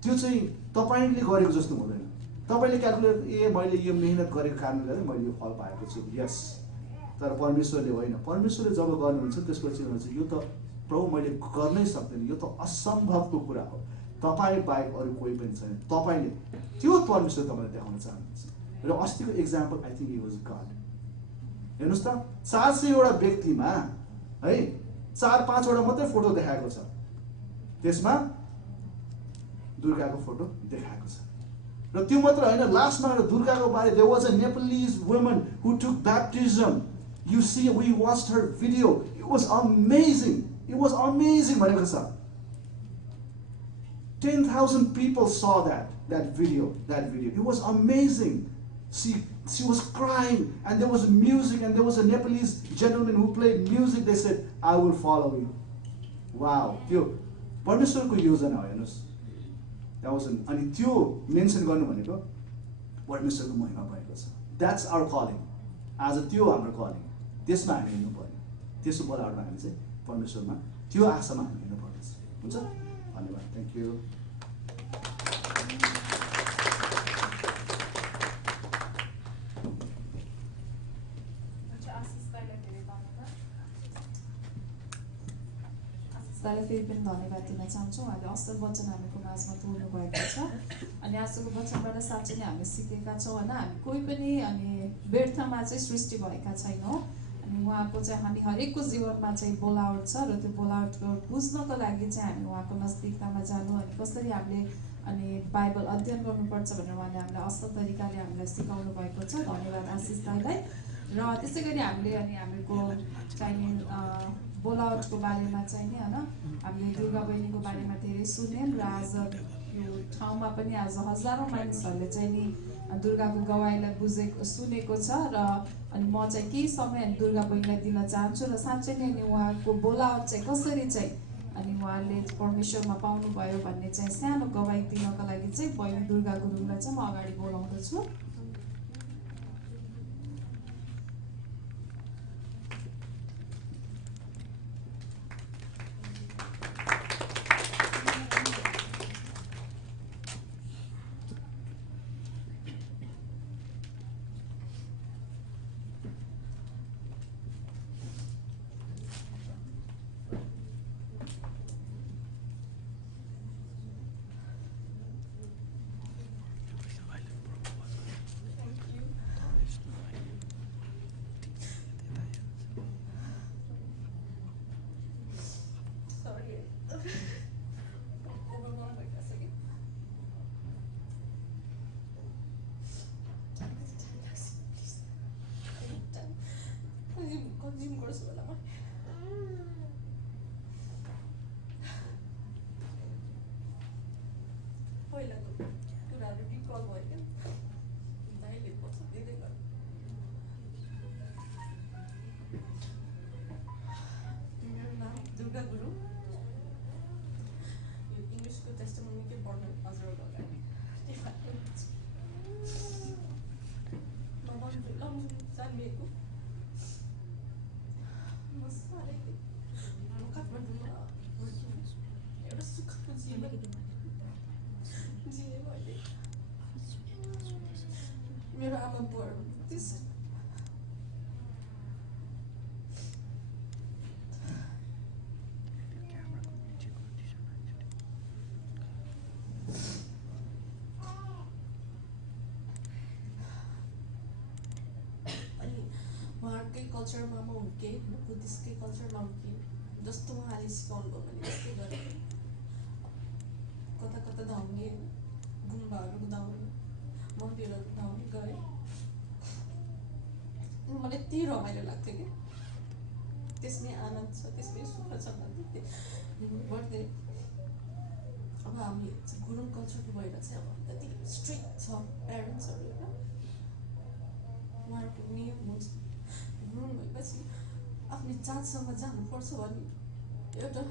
त्यो चाहिँ तपाईँले गरेको जस्तो हुँदैन। तपाईँले क्यालकुलेट मैले यो मेहनत गरेको कारणले गर्दा मैले यो फल पाएको छु, यस। तर परमेश्वरले होइन, परमेश्वरले जब गर्नुहुन्छ त्यसपछि हुन्छ यो त प्रभु मैले गर्नै सक्दैन, यो त असम्भवको कुरा हो, तपाईँ बाहेक अरू कोही पनि छैन। तपाईँले त्यो परमेश्वर तपाईँले देखाउन चाहनुहुन्छ। र अस्तिको example I think it was God. हेर्नुहोस् त, 400 व्यक्तिमा है 4-5 मात्रै फोटो देखाएको छ, त्यसमा दुर्गाको फोटो देखाएको छ। र त्यो मात्र होइन, लास्टमा दुर्गाको बारे there was a Nepalese woman who took baptism. You see, we watched her video. It was amazing. It was amazing भनेको छ। 10,000 people saw that video. It was amazing. She was crying, and there was music, and there was a Nepalese gentleman who played music. They said, I will follow you. Wow. त्यो परमेश्वरको योजना हो, हेर्नुहोस्। अनि त्यो mention गर्नु भनेको परमेश्वरको महिमा भएको छ। That's our calling. आज त्यो हाम्रो कलिङ, त्यसमा हामी हिँड्नु पर्यो। त्यसको बलमा हामी चाहिँ परमेश्वरमा त्यो आशामा हामी हिँड्नु पर्छ। हुन्छ, धन्यवाद, थ्याङ्क यू। दाइलाई फेरि पनि धन्यवाद दिन चाहन्छौँ। उहाँले असल वचन हामीको माझमा तोड्नु भएको छ। अनि आजको वचनबाट साँच्चै नै हामीले सिकेका छौँ होइन, हामी कोही पनि अनि व्यर्थमा चाहिँ सृष्टि भएका छैनौँ। अनि उहाँको चाहिँ हामी हरेकको जीवनमा चाहिँ बोलावट छ, र त्यो बोलावटको बुझ्नको लागि चाहिँ हामी उहाँको नजदिकतामा जानु, अनि कसरी हामीले अनि बाइबल अध्ययन गर्नुपर्छ भनेर उहाँले हामीलाई असल तरिकाले हामीलाई सिकाउनु भएको छ। धन्यवाद आशिष दाइलाई। र त्यसै गरी हामीले अनि हाम्रो चाहिने बोलावटको बारेमा चाहिँ नि होइन, हामीले दुर्गा बहिनीको बारेमा धेरै सुन्यौँ, र आज यो ठाउँमा पनि आज हजारौँ मानिसहरूले चाहिँ नि दुर्गाको गवाईलाई सुनेको छ। र अनि म चाहिँ केही समय दुर्गा बहिनीलाई दिन चाहन्छु, र साँच्चै नै अनि उहाँको बोलावट चाहिँ कसरी चाहिँ अनि उहाँले परमेश्वरमा पाउनुभयो भन्ने चाहिँ सानो गवाई दिनको लागि चाहिँ बहिनी दुर्गा गुरुङलाई चाहिँ म अगाडि बोलाउँदछु। मेरो आमा बुवाहरू उहाँकै कल्चरमा म हुर्केँ होइन, बुद्धिस्टकै कल्चरमा हुर्केँ। जस्तो उहाँले सिकाउनु भयो मैले त्यस्तै गरेँ। कता कता धाउने, गुम्बाहरू धाउने, मन्दिरहरू धाउने गरेँ। मलाई यति रमाइलो लाग्थ्यो कि त्यसमै आनन्द छ, त्यसमै सुख छ भन्दै बढ्दै। अब हामी गुरुङ कल्चरको भएर चाहिँ अब यति स्ट्रिक्ट छ प्यारेन्ट्सहरू होइन, उहाँहरूको नियम हुन्छ। गुरुङ भएपछि आफ्नो जातसँग जानुपर्छ भन्ने एउटा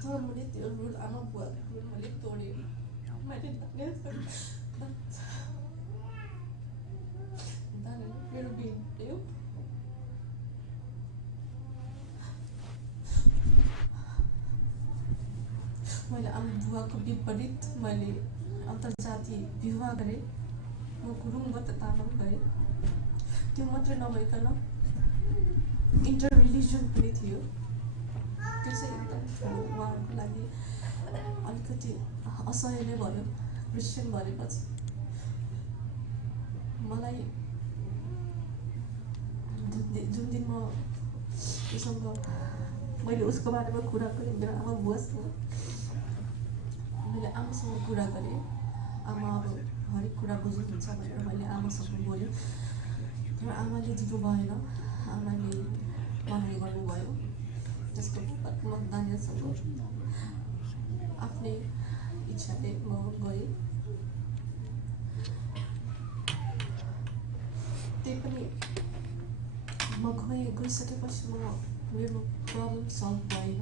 तर मैले त्यो रुल आमा बुवाको रुल मैले तोडेँ। मैले मेरो बिहे भयो। मैले आमा बुवाको विपरीत मैले अन्तर्जातीय विवाह गरेँ। म गुरुङबाट तामाङ गरेँ। त्यो मात्रै नभइकन इन्टर रिलिजन पनि थियो। त्यो चाहिँ एकदम ठुलो उहाँहरूको लागि अलिकति असह्य नै भयो। क्रिस्चियन भनेपछि मलाई जुन दिन म उसँग मैले उसको बारेमा कुरा गरेँ, मेरो आमा बुवासँग मैले आमासँग कुरा गरेँ। आमा अब हरेक कुरा बुझ्नुहुन्छ भनेर मैले आमासँग बोलेँ। तर आमाले दिनु भएन, आमाले मनाइ गर्नुभयो। त्यसको बाद म दानियासँग आफ्नै इच्छाले म गएँ। त्यही पनि म गइसकेपछि मेरो प्रब्लम सल्भ भएन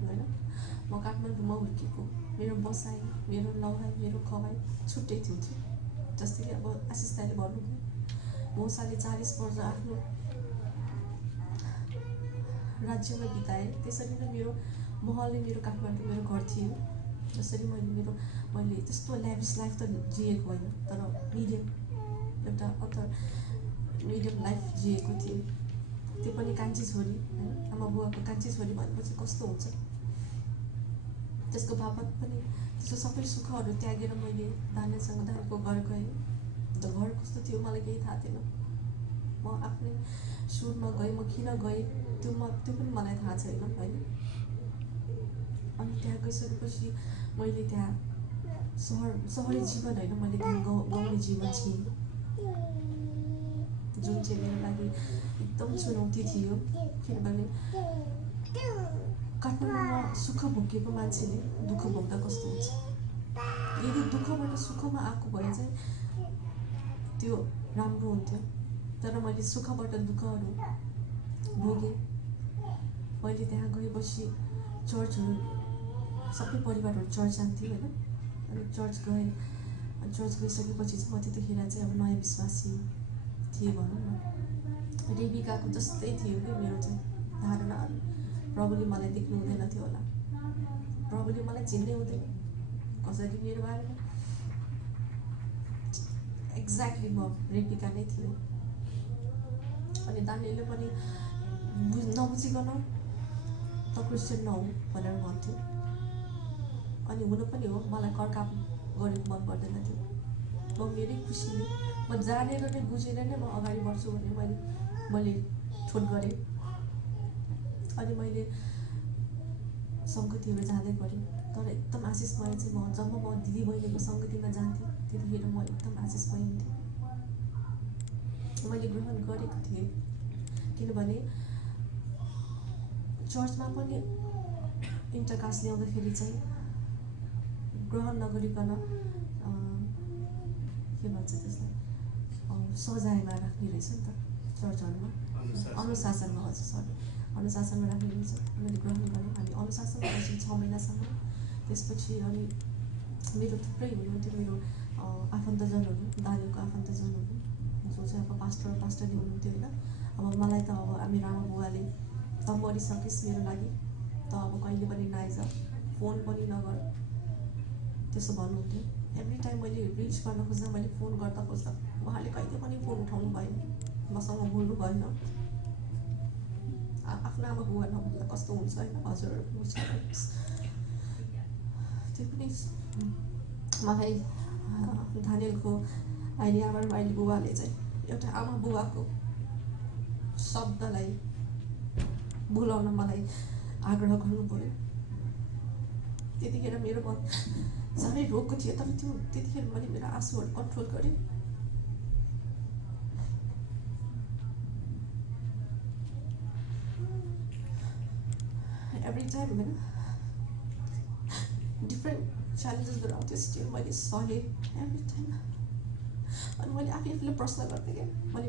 होइन। म काठमाडौँमा हुर्केको, मेरो बसाइ, मेरो लवाइ, मेरो खवाइ छुट्टै थियो। जस्तै कि अब आशिष दाइले भन्नुभयो, म 40 वर्ष आफ्नो राज्यमा बिताएँ। त्यसरी नै मेरो महलै मेरो काठमाडौँ मेरो घर थियो। जसरी मैले त्यस्तो ल्याभिस लाइफ त जिएको होइन, तर मिडियम एउटा मिडियम लाइफ जिएको थिएँ। त्यो पनि कान्छी छोरी होइन, आमा बुवाको कान्छी छोरी भनेपछि कस्तो हुन्छ। त्यसको बापत पनि त्यस्तो सबै सुखहरू त्यागेर मैले दानियासँग दाइको घर गएँ। त घर कस्तो थियो मलाई केही थाहा थिएन। म आफ्नै सुरमा गएँ, म किन गएँ त्यो पनि मलाई थाहा छैन होइन। अनि त्यहाँ गइसकेपछि मैले त्यहाँ सहरी जीवन होइन, मैले त्यहाँ गाउँले जीवन थिएँ, जुन चाहिँ मेरो लागि एकदम चुनौती थियो। किनभने काठमाडौँमा सुख भोगेको मान्छेले दुःख भोग्दा कस्तो हुन्छ। यदि दुःखबाट सुखमा आएको भए चाहिँ त्यो राम्रो हुन्थ्यो। तर मैले सुखबाट दुःखहरू भोगेँ। मैले त्यहाँ गएपछि चर्चहरू सबै परिवारहरू चर्च जान्थ्यो होइन। अनि चर्च गएँ। अनि चर्च गइसकेपछि चाहिँ म त्यतिखेर चाहिँ अब नयाँ विश्वासी थिएँ भनौँ न। रेबिकाको जस्तै थियो कि मेरो चाहिँ धारणाहरू। प्रभुले मलाई देख्नु हुँदैन थियो होला, प्रभुले मलाई चिन्नै हुँदैन कसरी मेरो बारेमा। एक्ज्याक्टली म रेबिका नै थिएँ। अनि दानियाले पनि नबुझिकन त क्रिस्चियन नहौ भनेर भन्थ्यो। अनि हुन पनि हो, मलाई कर्काप गरेको मन पर्दैन थियो। म मेरै खुसीले म जानेर नै बुझेर नै म अगाडि बढ्छु भनेर मैले ठोट गरेँ। अनि मैले सङ्गतिहरू जाँदै गरेँ। तर एकदम आशिषमय चाहिँ जब म दिदी बहिनीको सङ्गतिमा जान्थेँ त्यतिखेर म एकदम आशिषमय हुन्थेँ। मैले ग्रहण गरेको थिएँ किनभने चर्चमा पनि इन्टरकास्ट ल्याउँदाखेरि चाहिँ ग्रहण नगरिकन के भन्छ त्यसलाई सजायमा राख्ने रहेछ नि त चर्चहरूमा, अनुशासनमा हजुर सरी अनुशासनमा राख्ने रहेछ। मैले ग्रहण गरेँ। हामी अनुशासनमा बस्यौँ 6 महिनासम्म। त्यसपछि अनि मेरो थुप्रै हुनुहुन्थ्यो, मेरो आफन्तजनहरू, दाजुको आफन्तजनहरू जो चाहिँ अब पास्टरले हुनुहुन्थ्यो होइन। अब मलाई त अब मेरो आमा बुवाले त मरिसकिस् मेरो लागि त अब कहिले पनि नआइज, फोन पनि नगर त्यसो भन्नुहुन्थ्यो। एभ्री टाइम मैले रिच गर्न खोज्दा, मैले फोन गर्दा खोज्दा उहाँले कहिले पनि फोन उठाउनु भएन, मसँग बोल्नु भएन। आफ्नो आमा बुवा नभन्दा कस्तो हुन्छ होइन, हजुरहरू बुझ्नुहोस्। त्यही पनि मलाई धानेलको अहिले आमा र अहिले बुबाले चाहिँ एउटा आमा बुबाको शब्दलाई बोलाउन मलाई आग्रह गर्नु पर्यो। त्यतिखेर मेरो मन साह्रै रोगको थियो, तर त्यतिखेर मैले मेरो आँसुहरू कन्ट्रोल गरेँ। एभ्री टाइम होइन डिफ्रेन्ट च्यालेन्जेसहरू आउँथ्यो, स्टिल मैले सहेँ एभ्री टाइम। अनि मैले आफूले प्रश्न गर्थेँ क्या, मैले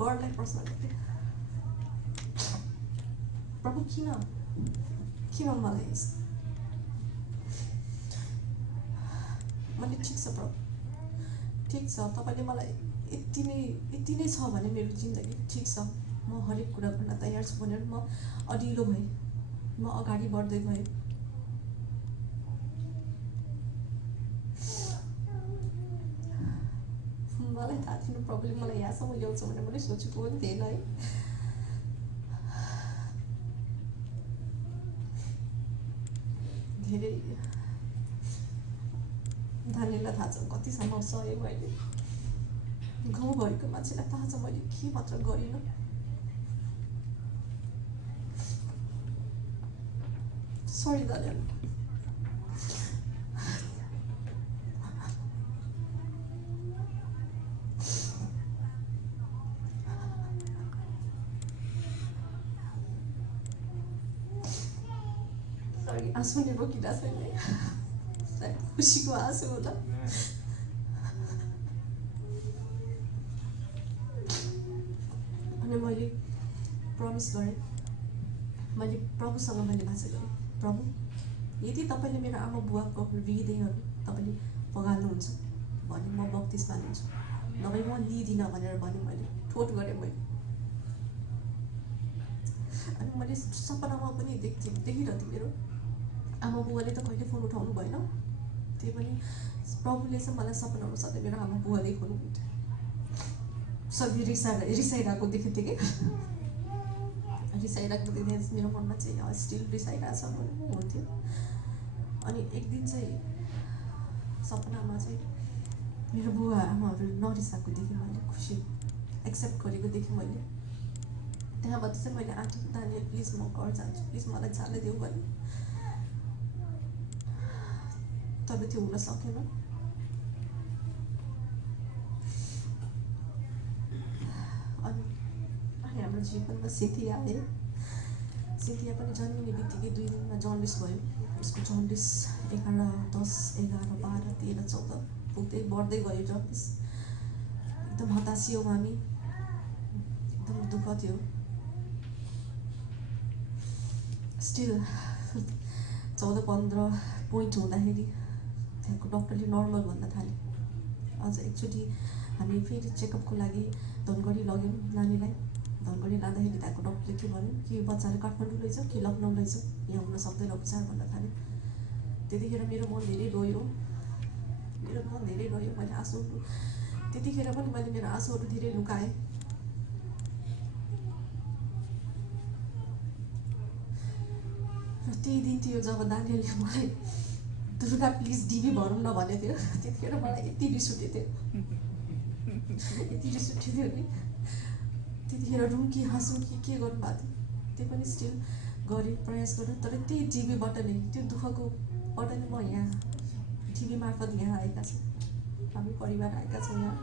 गडलाई प्रश्न गर्थेँ, प्रभु किन मलाई मैले ठिक छ प्रभु, ठिक छ, तपाईँले मलाई यति नै छ भने मेरो जिन्दगी ठिक छ, म हरेक कुरा गर्न तयार छु भनेर म अडिलो भएँ, म अगाडि बढ्दै गएँ। मलाई थाहा थिएन प्रभुले मलाई यहाँसम्म ल्याउँछ भनेर मैले सोचेको पनि थिएन है। धेरै धानेलाई थाहा छ कतिसम्म सहेँ मैले, गाउँभरिको मान्छेलाई थाहा छ मैले के मात्र गरिनँ। सरी धानेल, आँसु नै रोकिरहेको छैन, सायद खुसीको आँसु होला। अनि मैले प्रमिस गरेँ, मैले प्रभुसँग मैले भाषा गरेँ, प्रभु यदि तपाईँले मेरो आमा बुवाको हृदयहरू तपाईँले पगाल्नुहुन्छ भने म बप्तिस्मा लिन्छु, नभए म लिदिनँ भनेर भने मैले ठोट गरेँ मैले। अनि मैले सपनामा पनि देखिरहेको मेरो आमा बुवाले त कहिले फोन उठाउनु भएन, त्यही पनि प्रभुले चाहिँ मलाई सपनामा सधैँ मेरो आमा बुवा देखाउनु हुन्थ्यो। सधैँ रिसाइरहेको देखेको थिएँ कि रिसाइरहेको देख्दा मेरो मनमा चाहिँ स्टिल रिसाइरहेछ हुन्थ्यो। अनि एक दिन चाहिँ सपनामा चाहिँ मेरो बुवा आमाहरू नरिसाएको देखेँ मैले, खुसी एक्सेप्ट गरेको देखेँ मैले। त्यहाँबाट चाहिँ मैले आँटी दानी प्लिज म घर जान्छु, प्लिज मलाई जान देऊ भने, तर त्यो हुन सकेन। अनि हाम्रो जीवनमा सिन्थिया आए, सिन्थिया पनि जन्मिने बित्तिकै 2 दिनमा जन्डिस भयो। उसको जन्डिस 11, 10, 11, 12, 13, 14 पुग्दै बढ्दै गयो जन्डिस। एकदम हतासियो हामी, एकदम दुःख थियो। स्टिल 14-15 पोइन्ट हुँदाखेरि त्यहाँको डक्टरले नर्मल भन्न थाल्यो। अझ एकचोटि हामी फेरि चेकअपको लागि धनगढी लग्यौँ नानीलाई। धनगढी लाँदाखेरि त्यहाँको डक्टरले के भन्यो कि बच्चाले काठमाडौँ लैजाऊ कि लखनऊ लैजाऊ, यहाँ हुन सक्दैन उपचार भन्न थाल्यो। त्यतिखेर मेरो मन धेरै रोयो, मैले आँसु त्यतिखेर पनि मैले मेरो आँसुहरू धेरै लुकाएँ। र त्यही दिन थियो जब दानियलले मलाई दुर्गा प्लिज डिबी भरौँ न भनेको थियो। त्यतिखेर मलाई यति रिस उठेको थियो नि, त्यतिखेर रुम्की हाँसौँ के गर्नुभएको थियो, त्यो पनि स्टिल गरेँ, प्रयास गरेँ। तर त्यही टिभीबाट नै, त्यो दुःखकोबाट नै म यहाँ टिभी मार्फत यहाँ आएका छौँ, हामी परिवार आएका छौँ यहाँ।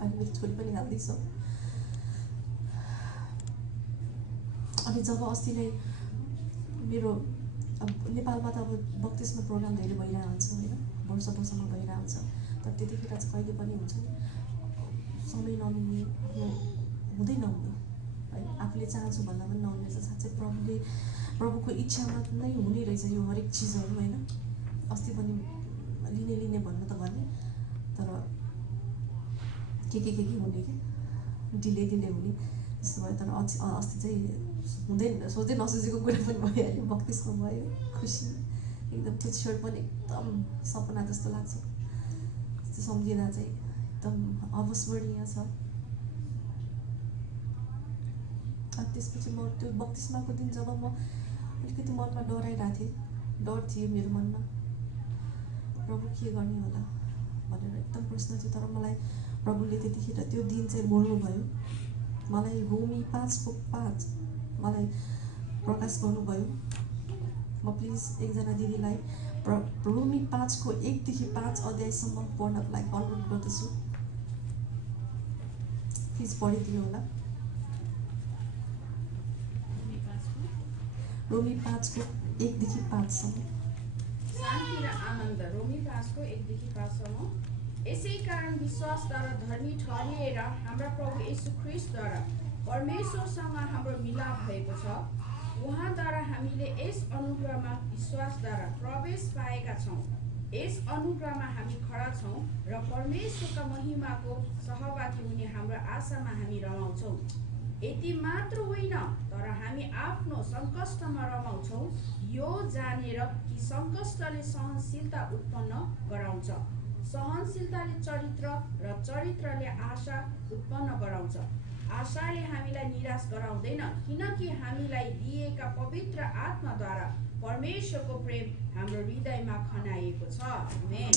अनि मेरो छोरी पनि हाल्दैछ। अनि जब अस्ति नै मेरो नेपालमा त अब बत्तिसमा प्रोग्राम धेरै भइरहेको हुन्छ होइन, वर्षमा भइरहेको हुन्छ। तर त्यतिखेर चाहिँ कहिले पनि हुन्छ नि समय नमिल्ने, हुँदै नहुने है, आफूले चाहन्छु भन्दा पनि नहुने रहेछ। साँच्चै प्रभुको इच्छामा नै हुने रहेछ यो हरेक चिजहरू होइन। अस्ति पनि लिने भन्नु त भने, तर के हुने कि डिले हुने त्यस्तो भयो। तर अस्ति चाहिँ हुँदैन, सोच्दै नसोचेको कुरा पनि भइहाल्यो, बत्तिसमा भयो, खुसी एकदम। त्यो क्षण पनि एकदम सपना जस्तो लाग्छ, त्यो सम्झिँदा चाहिँ एकदम अविस्मरणीय छ। अनि त्यसपछि म त्यो बत्तिसमाको दिन जब म अलिकति मनमा डराइरहेको थिएँ, डर थियो मेरो मनमा, प्रभु के गर्ने होला भनेर एकदम प्रश्न थियो। तर मलाई प्रभुले त्यतिखेर त्यो दिन चाहिँ बोल्नुभयो, मलाई रोमी 5:5 मलाई प्रकाश गर्नुभयो। म प्लिज एकजना दिदीलाई रोमी 5:1देखि 5 अध्यायसम्म पढ्नको लागि अनुरोध गर्दछु। प्लिज पढिदिनु होला। रोमी 5:1देखि 5सम्म। शान्ति र आनन्द। रोमी 5:1देखि 5सम्म। यसै कारण विश्वासद्वारा धर्मी ठहरिएर हाम्रा प्रभु येशू ख्रीष्टद्वारा परमेश्वरसँग हाम्रो मिलाप भएको छ। उहाँद्वारा हामीले यस अनुग्रहमा विश्वासद्वारा प्रवेश पाएका छौँ। यस अनुग्रहमा हामी खडा छौँ र परमेश्वरका महिमाको सहभागी हुने हाम्रो आशामा हामी रमाउँछौँ। यति मात्र होइन, तर हामी आफ्नो सङ्कष्टमा रमाउँछौँ, यो जानेर कि सङ्कष्टले सहनशीलता उत्पन्न गराउँछ, सहनशीलताले चरित्र र चरित्रले आशा उत्पन्न गराउँछ। आशाले हामीलाई निराश गराउँदैन, किनकि हामीलाई दिएका पवित्र आत्माद्वारा परमेश्वरको प्रेम हाम्रो हृदयमा खनाइएको छ। आमेन।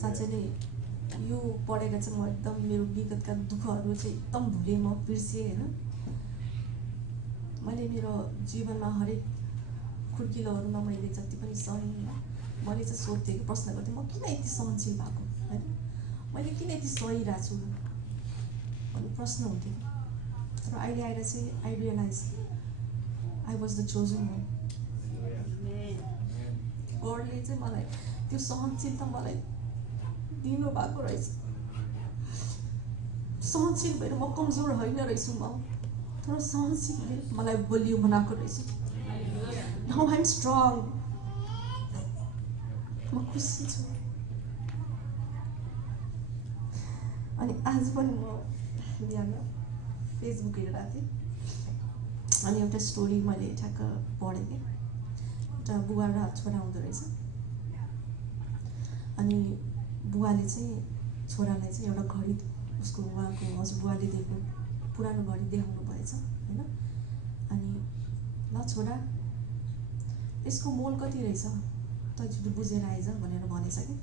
साँच्चै नै यो पढेर चाहिँ म एकदम मेरो विगतका दुःखहरू चाहिँ एकदम भुलेँ, म बिर्सेँ होइन। मैले मेरो जीवनमा हरेक खुड्किलोहरूमा मैले जति पनि सहेँ होइन, मैले चाहिँ सोध्थेँ कि प्रश्न गर्थेँ, म किन यति सहनशील भएको होइन, मैले किन यति सहिरहेको छु भन्ने प्रश्न हुन्थ्यो। तर अहिले आएर चाहिँ I realise I was the chosen one. गडले चाहिँ मलाई त्यो सहनशीलता मलाई दिनुभएको रहेछ। सहनशील भएर म कमजोर होइन रहेछु म, तर सहनशीलले मलाई बलियो बनाएको रहेछ। Now I am strong. म खुसी छु। अनि आज पनि म बिहान फेसबुक हेरिरहेको थिएँ, अनि एउटा स्टोरी मैले ठ्याक्क पढेँ कि एउटा बुवा र छोरा हुँदो रहेछ। अनि बुवाले चाहिँ छोरालाई चाहिँ एउटा घडी, उसको उहाँको हजुरबुवाले दिएको पुरानो घडी देखाउनु भएछ होइन। अनि ल छोरा, यसको मोल कति रहेछ, तैँले बुझेर आइज भनेर भनेछ कि।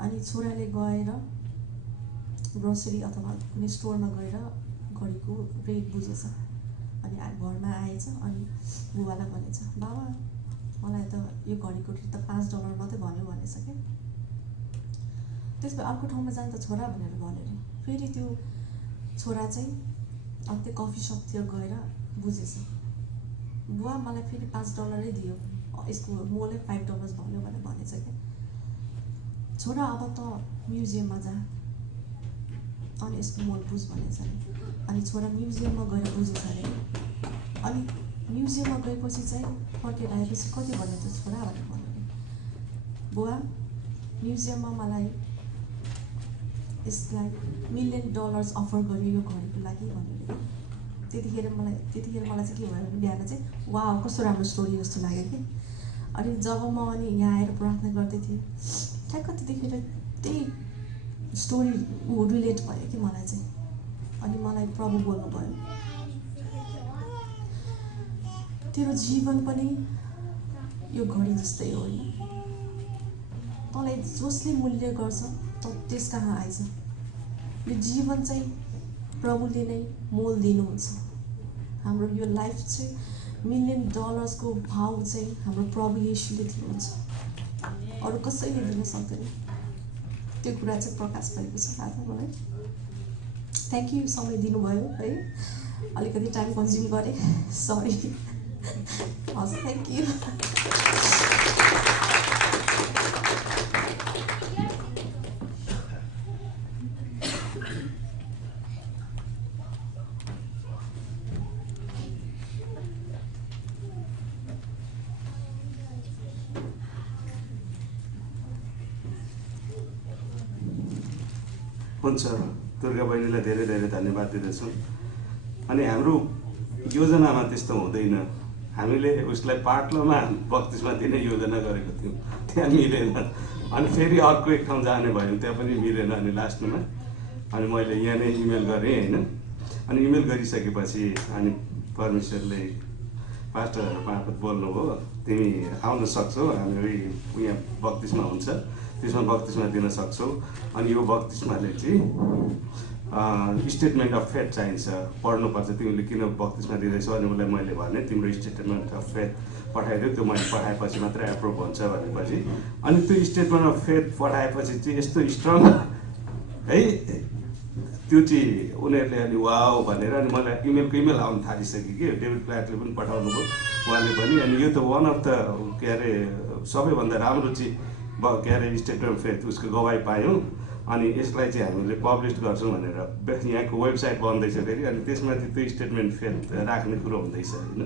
अनि छोराले गएर ग्रोसरी अथवा कुनै स्टोरमा गएर घडीको रेट बुझेछ। अनि घरमा आएछ, अनि बुबालाई भनेछ, बाबा मलाई त यो घडीको रेट त $5 मात्रै भन्यो भनेछ कि। त्यसपछि अर्को ठाउँमा जान्छ छोरा भनेर भन्यो अरे। फेरि त्यो छोरा चाहिँ अब त्यो कफी सपतिर गएर बुझेछ, बुवा मलाई फेरि $5 दियो, यसको मोलै $5 भन्यो भनेर भनेछ क्या। छोरा अब त म्युजियममा जा, अनि यसको मोल बुझ भनेछ अरे। अनि छोरा म्युजियममा गएर बुझेछ अरे। अनि म्युजियममा गएपछि चाहिँ फर्केर आएपछि कति भनेछ छोरा भनेर भन्यो अरे। बुवा म्युजियममा मलाई यसलाई $1 million अफर गर्यो यो घडीको लागि भन्यो अरे। त्यतिखेर मलाई चाहिँ के भयो भने बिहान चाहिँ वाह कस्तो राम्रो स्टोरी जस्तो लाग्यो कि। अनि जब म अनि यहाँ आएर प्रार्थना गर्दै थिएँ, ठ्याक्क त्यतिखेर त्यही स्टोरी रिलेट भयो कि मलाई चाहिँ। अनि मलाई प्रभु बोल्नुभयो, तेरो जीवन पनि यो घडी जस्तै हो होइन, तँलाई जसले मूल्य गर्छ त त्यस कहाँ आइज। यो जीवन चाहिँ प्रभुले नै मोल दिनुहुन्छ। हाम्रो यो लाइफ चाहिँ $1 million को भाव चाहिँ हाम्रो प्रभु येशूले दिनुहुन्छ, अरू कसैले दिन सक्दैन। त्यो कुरा चाहिँ प्रकाश भएको छ साथमा मलाई। थ्याङ्क यू, समय दिनुभयो है। अलिकति टाइम कन्ज्युम गरेँ, सरी। हस्, थ्याङ्क यू। हुन्छ, दुर्गा बहिनीलाई धेरै धेरै धन्यवाद दिँदछौँ। अनि हाम्रो योजनामा त्यस्तो हुँदैन, हामीले उसलाई पाटलोमा बत्तिसमा दिने योजना गरेको थियौँ, त्यहाँ मिलेन। अनि फेरि अर्को एक ठाउँ जाने भयौँ, त्यहाँ पनि मिलेन। अनि लास्टमा अनि मैले यहाँ नै इमेल गरेँ होइन। अनि इमेल गरिसकेपछि अनि परमेश्वरले पास्टरहरू मार्फत बोल्नुभयो, तिमी आउन सक्छौ, हामी यहाँ बत्तिसमा हुन्छ, त्यसमा बत्तिसमा दिन सक्छौ। अनि यो बत्तिसमाले चाहिँ स्टेटमेन्ट अफ फेथ चाहिन्छ, पढ्नुपर्छ, तिमीले किन बत्तिसमा दिँदैछौ। अनि उसलाई मैले भने तिम्रो स्टेटमेन्ट अफ फेथ पठाइदियो, त्यो मैले पठाएपछि मात्रै एप्रुभ हुन्छ भनेपछि। अनि त्यो स्टेटमेन्ट अफ फेथ पठाएपछि चाहिँ यस्तो स्ट्रङ है, त्यो चाहिँ उनीहरूले अनि वाउ भनेर अनि मलाई इमेल आउनु थालिसक्यो कि डेभिड क्लार्कले पनि पठाउनु भयो, उहाँले पनि। अनि यो त वान अफ द के अरे सबैभन्दा राम्रो चाहिँ के अरे स्टेटमेन्ट अफ फेथ उसको गवाई पायौँ। अनि यसलाई चाहिँ हामीले पब्लिस गर्छौँ भनेर यहाँको वेबसाइट बन्दैछ फेरि, अनि त्यसमा चाहिँ त्यो स्टेटमेन्ट फेथ राख्ने कुरो हुँदैछ होइन।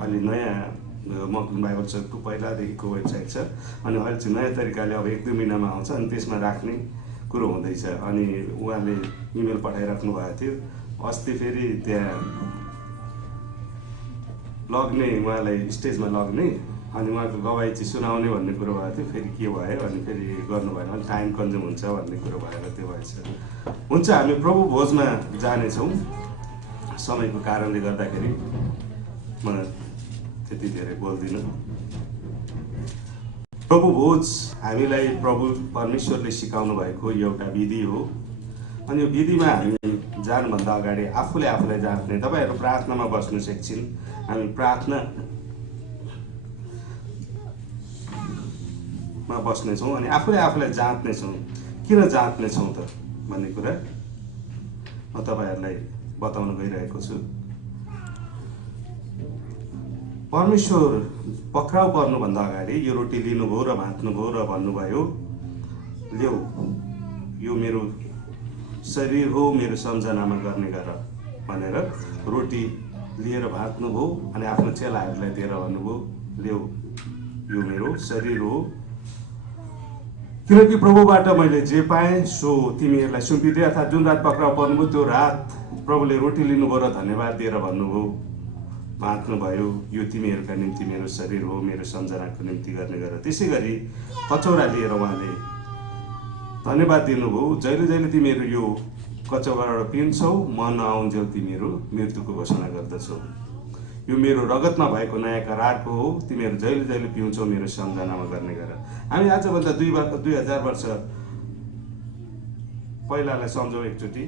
अहिले नयाँ मकलुन बाइबल चर्चको पहिलादेखिको वेबसाइट छ, अनि अहिले चाहिँ नयाँ तरिकाले अब 1-2 महिनामा आउँछ, अनि त्यसमा राख्ने कुरो हुँदैछ। अनि उहाँले इमेल पठाइराख्नु भएको थियो। अस्ति फेरि त्यहाँ लग्ने, उहाँलाई स्टेजमा लग्ने, अनि उहाँको गवाई चाहिँ सुनाउने भन्ने कुरो भएको थियो। फेरि के भयो, अनि फेरि गर्नु भएन, अनि टाइम कन्ज्युम हुन्छ भन्ने कुरो भएर त्यो भएछ। हुन्छ, हामी प्रभु भोजमा जानेछौँ। समयको कारणले गर्दाखेरि म त्यति धेरै बोल्दिनँ। प्रभु भोज हामीलाई प्रभु परमेश्वरले सिकाउनु भएको एउटा विधि हो। अनि यो विधिमा हामी जानुभन्दा अगाडि आफूले आफूलाई जाँच्ने, तपाईँहरू प्रार्थनामा बस्नुहोस् एकछिन, हामी प्रार्थनामा बस्नेछौँ अनि आफूले आफूलाई जाँच्नेछौँ। किन जाँच्नेछौँ त भन्ने कुरा म तपाईँहरूलाई बताउन गइरहेको छु। परमेश्वर पक्राउ पर्नुभन्दा अगाडि यो रोटी लिनुभयो र भाँच्नुभयो र भन्नुभयो, ल्याऊ यो मेरो शरीर हो, मेरो सम्झनामा गर्ने गर भनेर रोटी लिएर भाँच्नुभयो। अनि आफ्नो चेलाहरूलाई दिएर भन्नुभयो, ल्याऊ यो मेरो शरीर हो, किनकि प्रभुबाट मैले जे पाएँ सो तिमीहरूलाई सुम्पिदिए। अर्थात् जुन रात पक्राउ पर्नुभयो त्यो रात प्रभुले रोटी लिनुभयो र धन्यवाद दिएर भन्नुभयो, भाँच्नुभयो, यो तिमीहरूका निम्ति मेरो शरीर हो, मेरो सम्झनाको निम्ति गर्ने गर। त्यसै गरी कचौरा लिएर उहाँले धन्यवाद दिनुभयो, जहिले जहिले तिमीहरू यो कचौराबाट पिउँछौ, म नआउन्जेल तिमीहरू मृत्युको घोषणा गर्दछौ। यो मेरो रगतमा भएको नयाँ करारको हो, तिमीहरू जहिले जहिले पिउँछौ मेरो सम्झनामा गर्ने गर। हामी आजभन्दा 2000 वर्ष पहिलालाई सम्झौँ एकचोटि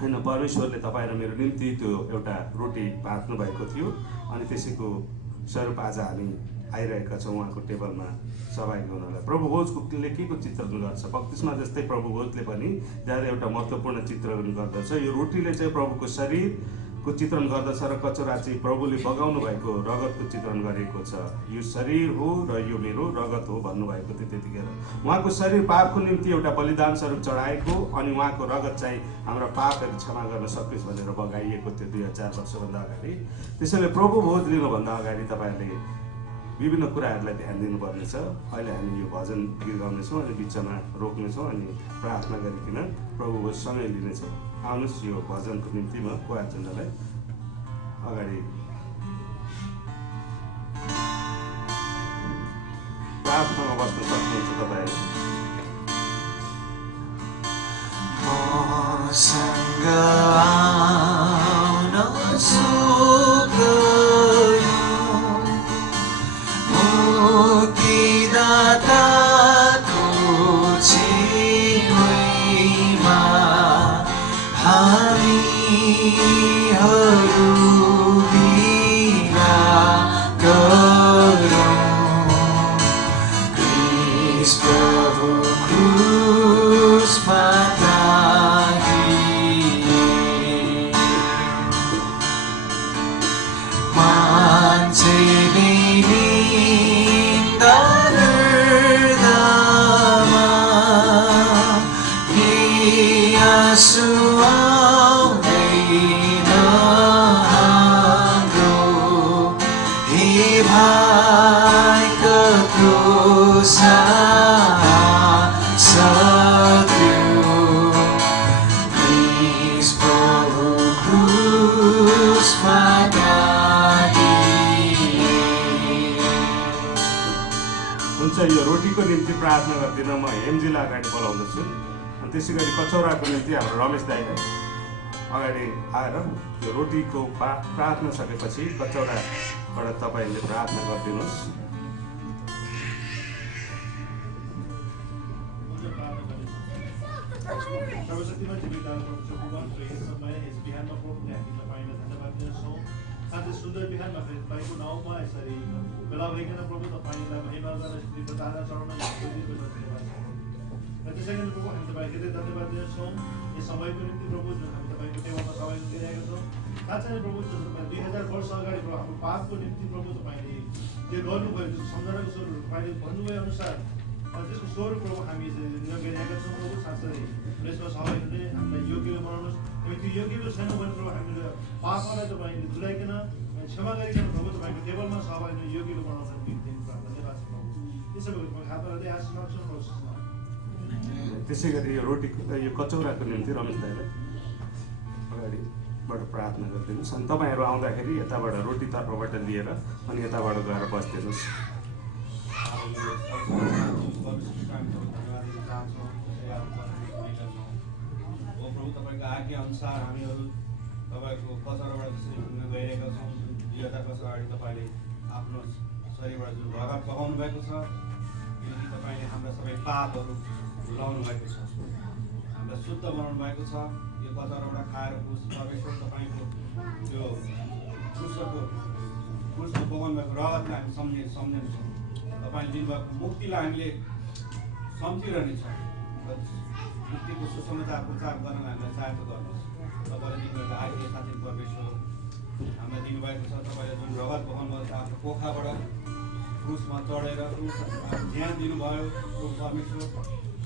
होइन। परमेश्वरले तपाईँ र मेरो निम्ति त्यो एउटा रोटी भाँच्नु भएको थियो, अनि त्यसैको स्वरूप आज हामी आइरहेका छौँ उहाँको टेबलमा सहभागी हुनलाई। प्रभु भोजको के को चित्रण गर्छ? बत्तिसमा जस्तै प्रभु भोजले पनि ज्यादा एउटा महत्त्वपूर्ण चित्रण गर्दछ। यो रोटीले चाहिँ प्रभुको शरीरको चित्रण गर्दछ र कचौरा चाहिँ प्रभुले बगाउनु भएको रगतको चित्रण गरेको छ। यो शरीर हो र यो मेरो रगत हो भन्नुभएको थियो त्यतिखेर। उहाँको शरीर पापको निम्ति एउटा बलिदान स्वरूप चढाएको, अनि उहाँको रगत चाहिँ हाम्रा पापहरू क्षमा गर्न सकोस् भनेर बगाइएको थियो 2000 वर्षभन्दा अगाडि। त्यसैले प्रभु भोज लिनुभन्दा अगाडि तपाईँहरूले विभिन्न कुराहरूलाई ध्यान दिनुपर्नेछ। अहिले हामी यो भजन गीत गाउनेछौँ, अनि बिचमा रोक्नेछौँ, अनि प्रार्थना गरिकन प्रभु भोज समय लिनेछौँ। आउनुहोस् यो भजनको निम्ति म कुवाचन्द्रलाई अगाडि प्रार्थनामा बस्न सक्नुहुन्छ। तपाईँहरू मसँग मुक्तिदाताको छिमेमा हामीहरू बिना गरौँ। क्रिस्ट प्रभु क्रुसमा टाँगिए, मान्छेले निन्दा गर्दामा आँसु आउँदैन हाम्रो। हे भाइ कत्रो साहस दियो, क्रिस्ट प्रभु क्रुसमा टाँगिए। हुन्छ, यो रोटीको निम्ति प्रार्थना गर्दिन, म हेमजीलाई अगाडि बोलाउँदछु। अनि त्यसै गरी कचौराको निम्ति हाम्रो रमेश दाइलाई अगाडि आएर यो रोटीको प्रार्थना सकेपछि कचौडाबाट तपाईँले प्रार्थना गरिदिनुहोस्। साथै सुन्दर बिहानमा फेरि तपाईँको नाउँमा यसरी बेला भइकन प्रभु तपाईँलाई महिमा गरेर प्रार्थना चढाउन र त्यसै गरी प्रभु हामी तपाईँको धेरै धन्यवाद दिन्छौँ यो समयको निम्ति प्रभु जुन हामी तपाईँको टेबलमा सहयोग गरिरहेका छौँ। साँच्चै नै प्रभु जुन तपाईँ 2000 वर्ष अगाडि प्रभु हाम्रो पापको निम्ति प्रभु तपाईँले त्यो गर्नुभयो त्यो सम्झनाको स्वरूप तपाईँले भन्नुभयो अनुसार त्यसको स्वरूप प्रभु हामी गरिरहेका छौँ। प्रभु साँच्चै यसमा सहयोग हुने हामीलाई योग्य बनाउनुहोस्। हामी त्यो योग्य छैनौँ भने प्रभु हामीले पापलाई तपाईँले धुलाइकन क्षमा गरिकन प्रभु तपाईँको टेबलमा सहभागी हुने योग्य बनाउन निम्ति धन्यवाद छ प्रभु। त्यसो भए तपाईँ हात बढाउँदै आशीष माग्छौँ प्रभु। त्यसै गरी यो रोटीको यो कचौराको निम्ति रमेश दाइलाई अगाडिबाट प्रार्थना गरिदिनुहोस् अनि तपाईँहरू आउँदाखेरि यताबाट रोटी तर्फबाट लिएर अनि यताबाट गएर बसिदिनुहोस्। प्रभु तपाईँको आज्ञा अनुसार हामीहरू तपाईँको कचौराबाट जसरी घुम्न गइरहेका छौँ। 2000 वर्ष अगाडि तपाईँले आफ्नो शरीरबाट जुन रगत बगाउनु भएको छ, यदि तपाईँले हाम्रा सबै पापहरू भुलाउनु भएको छ, हामीलाई शुद्ध बनाउनु भएको छ। यो कचौराबाट खाएर परमेश्वर तपाईँको त्यो क्रुसको बगाउनु भएको रगतलाई हामी सम्झन्छौँ। तपाईँले दिनुभएको मुक्तिलाई हामीले सम्झिरहनेछौँ। मुक्तिको सुसमाचार प्रचार गर्न हामीलाई सहायता गर्नुहोस्। तपाईँले दिनुभएको आज्ञा साथै परमेश्वर हामीलाई दिनुभएको छ। तपाईँले जुन रगत बगाउनु भएको छ आफ्नो पोखाबाट क्रुसमा चढेर ध्यान दिनुभयो परमेश्वर।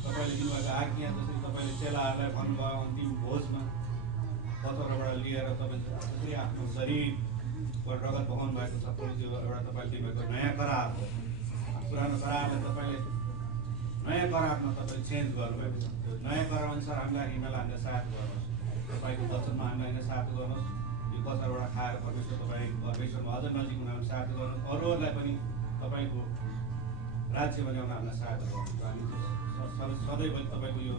तपाईँले दिनुभएको आज्ञा जसरी तपाईँले चेलाहरूलाई भन्नुभयो अन्तिम भोजमा कचौराबाट लिएर तपाईँले जसरी आफ्नो शरीरबाट रगत बगाउनु भएको छ, त्यो एउटा तपाईँले दिनुभएको नयाँ करार हो। पुरानो करारलाई तपाईँले नयाँ करारमा तपाईँले चेन्ज गर्नुभएको छ। त्यो नयाँ करार अनुसार हामीलाई हिँड्नलाई हामीलाई सहायता गर्नुहोस्। तपाईँको वचनमा हामीलाई होइन सहायता गर्नुहोस्। यो कचौराबाट खाएर परमेश्वरमा अझ नजिक हुन हामीलाई सहायता गर्नुहोस्। अरूहरूलाई पनि तपाईँको राज्यमा ल्याउन हामीलाई सहायता गर्नुहोस्। हामी सधैँभरि तपाईँको यो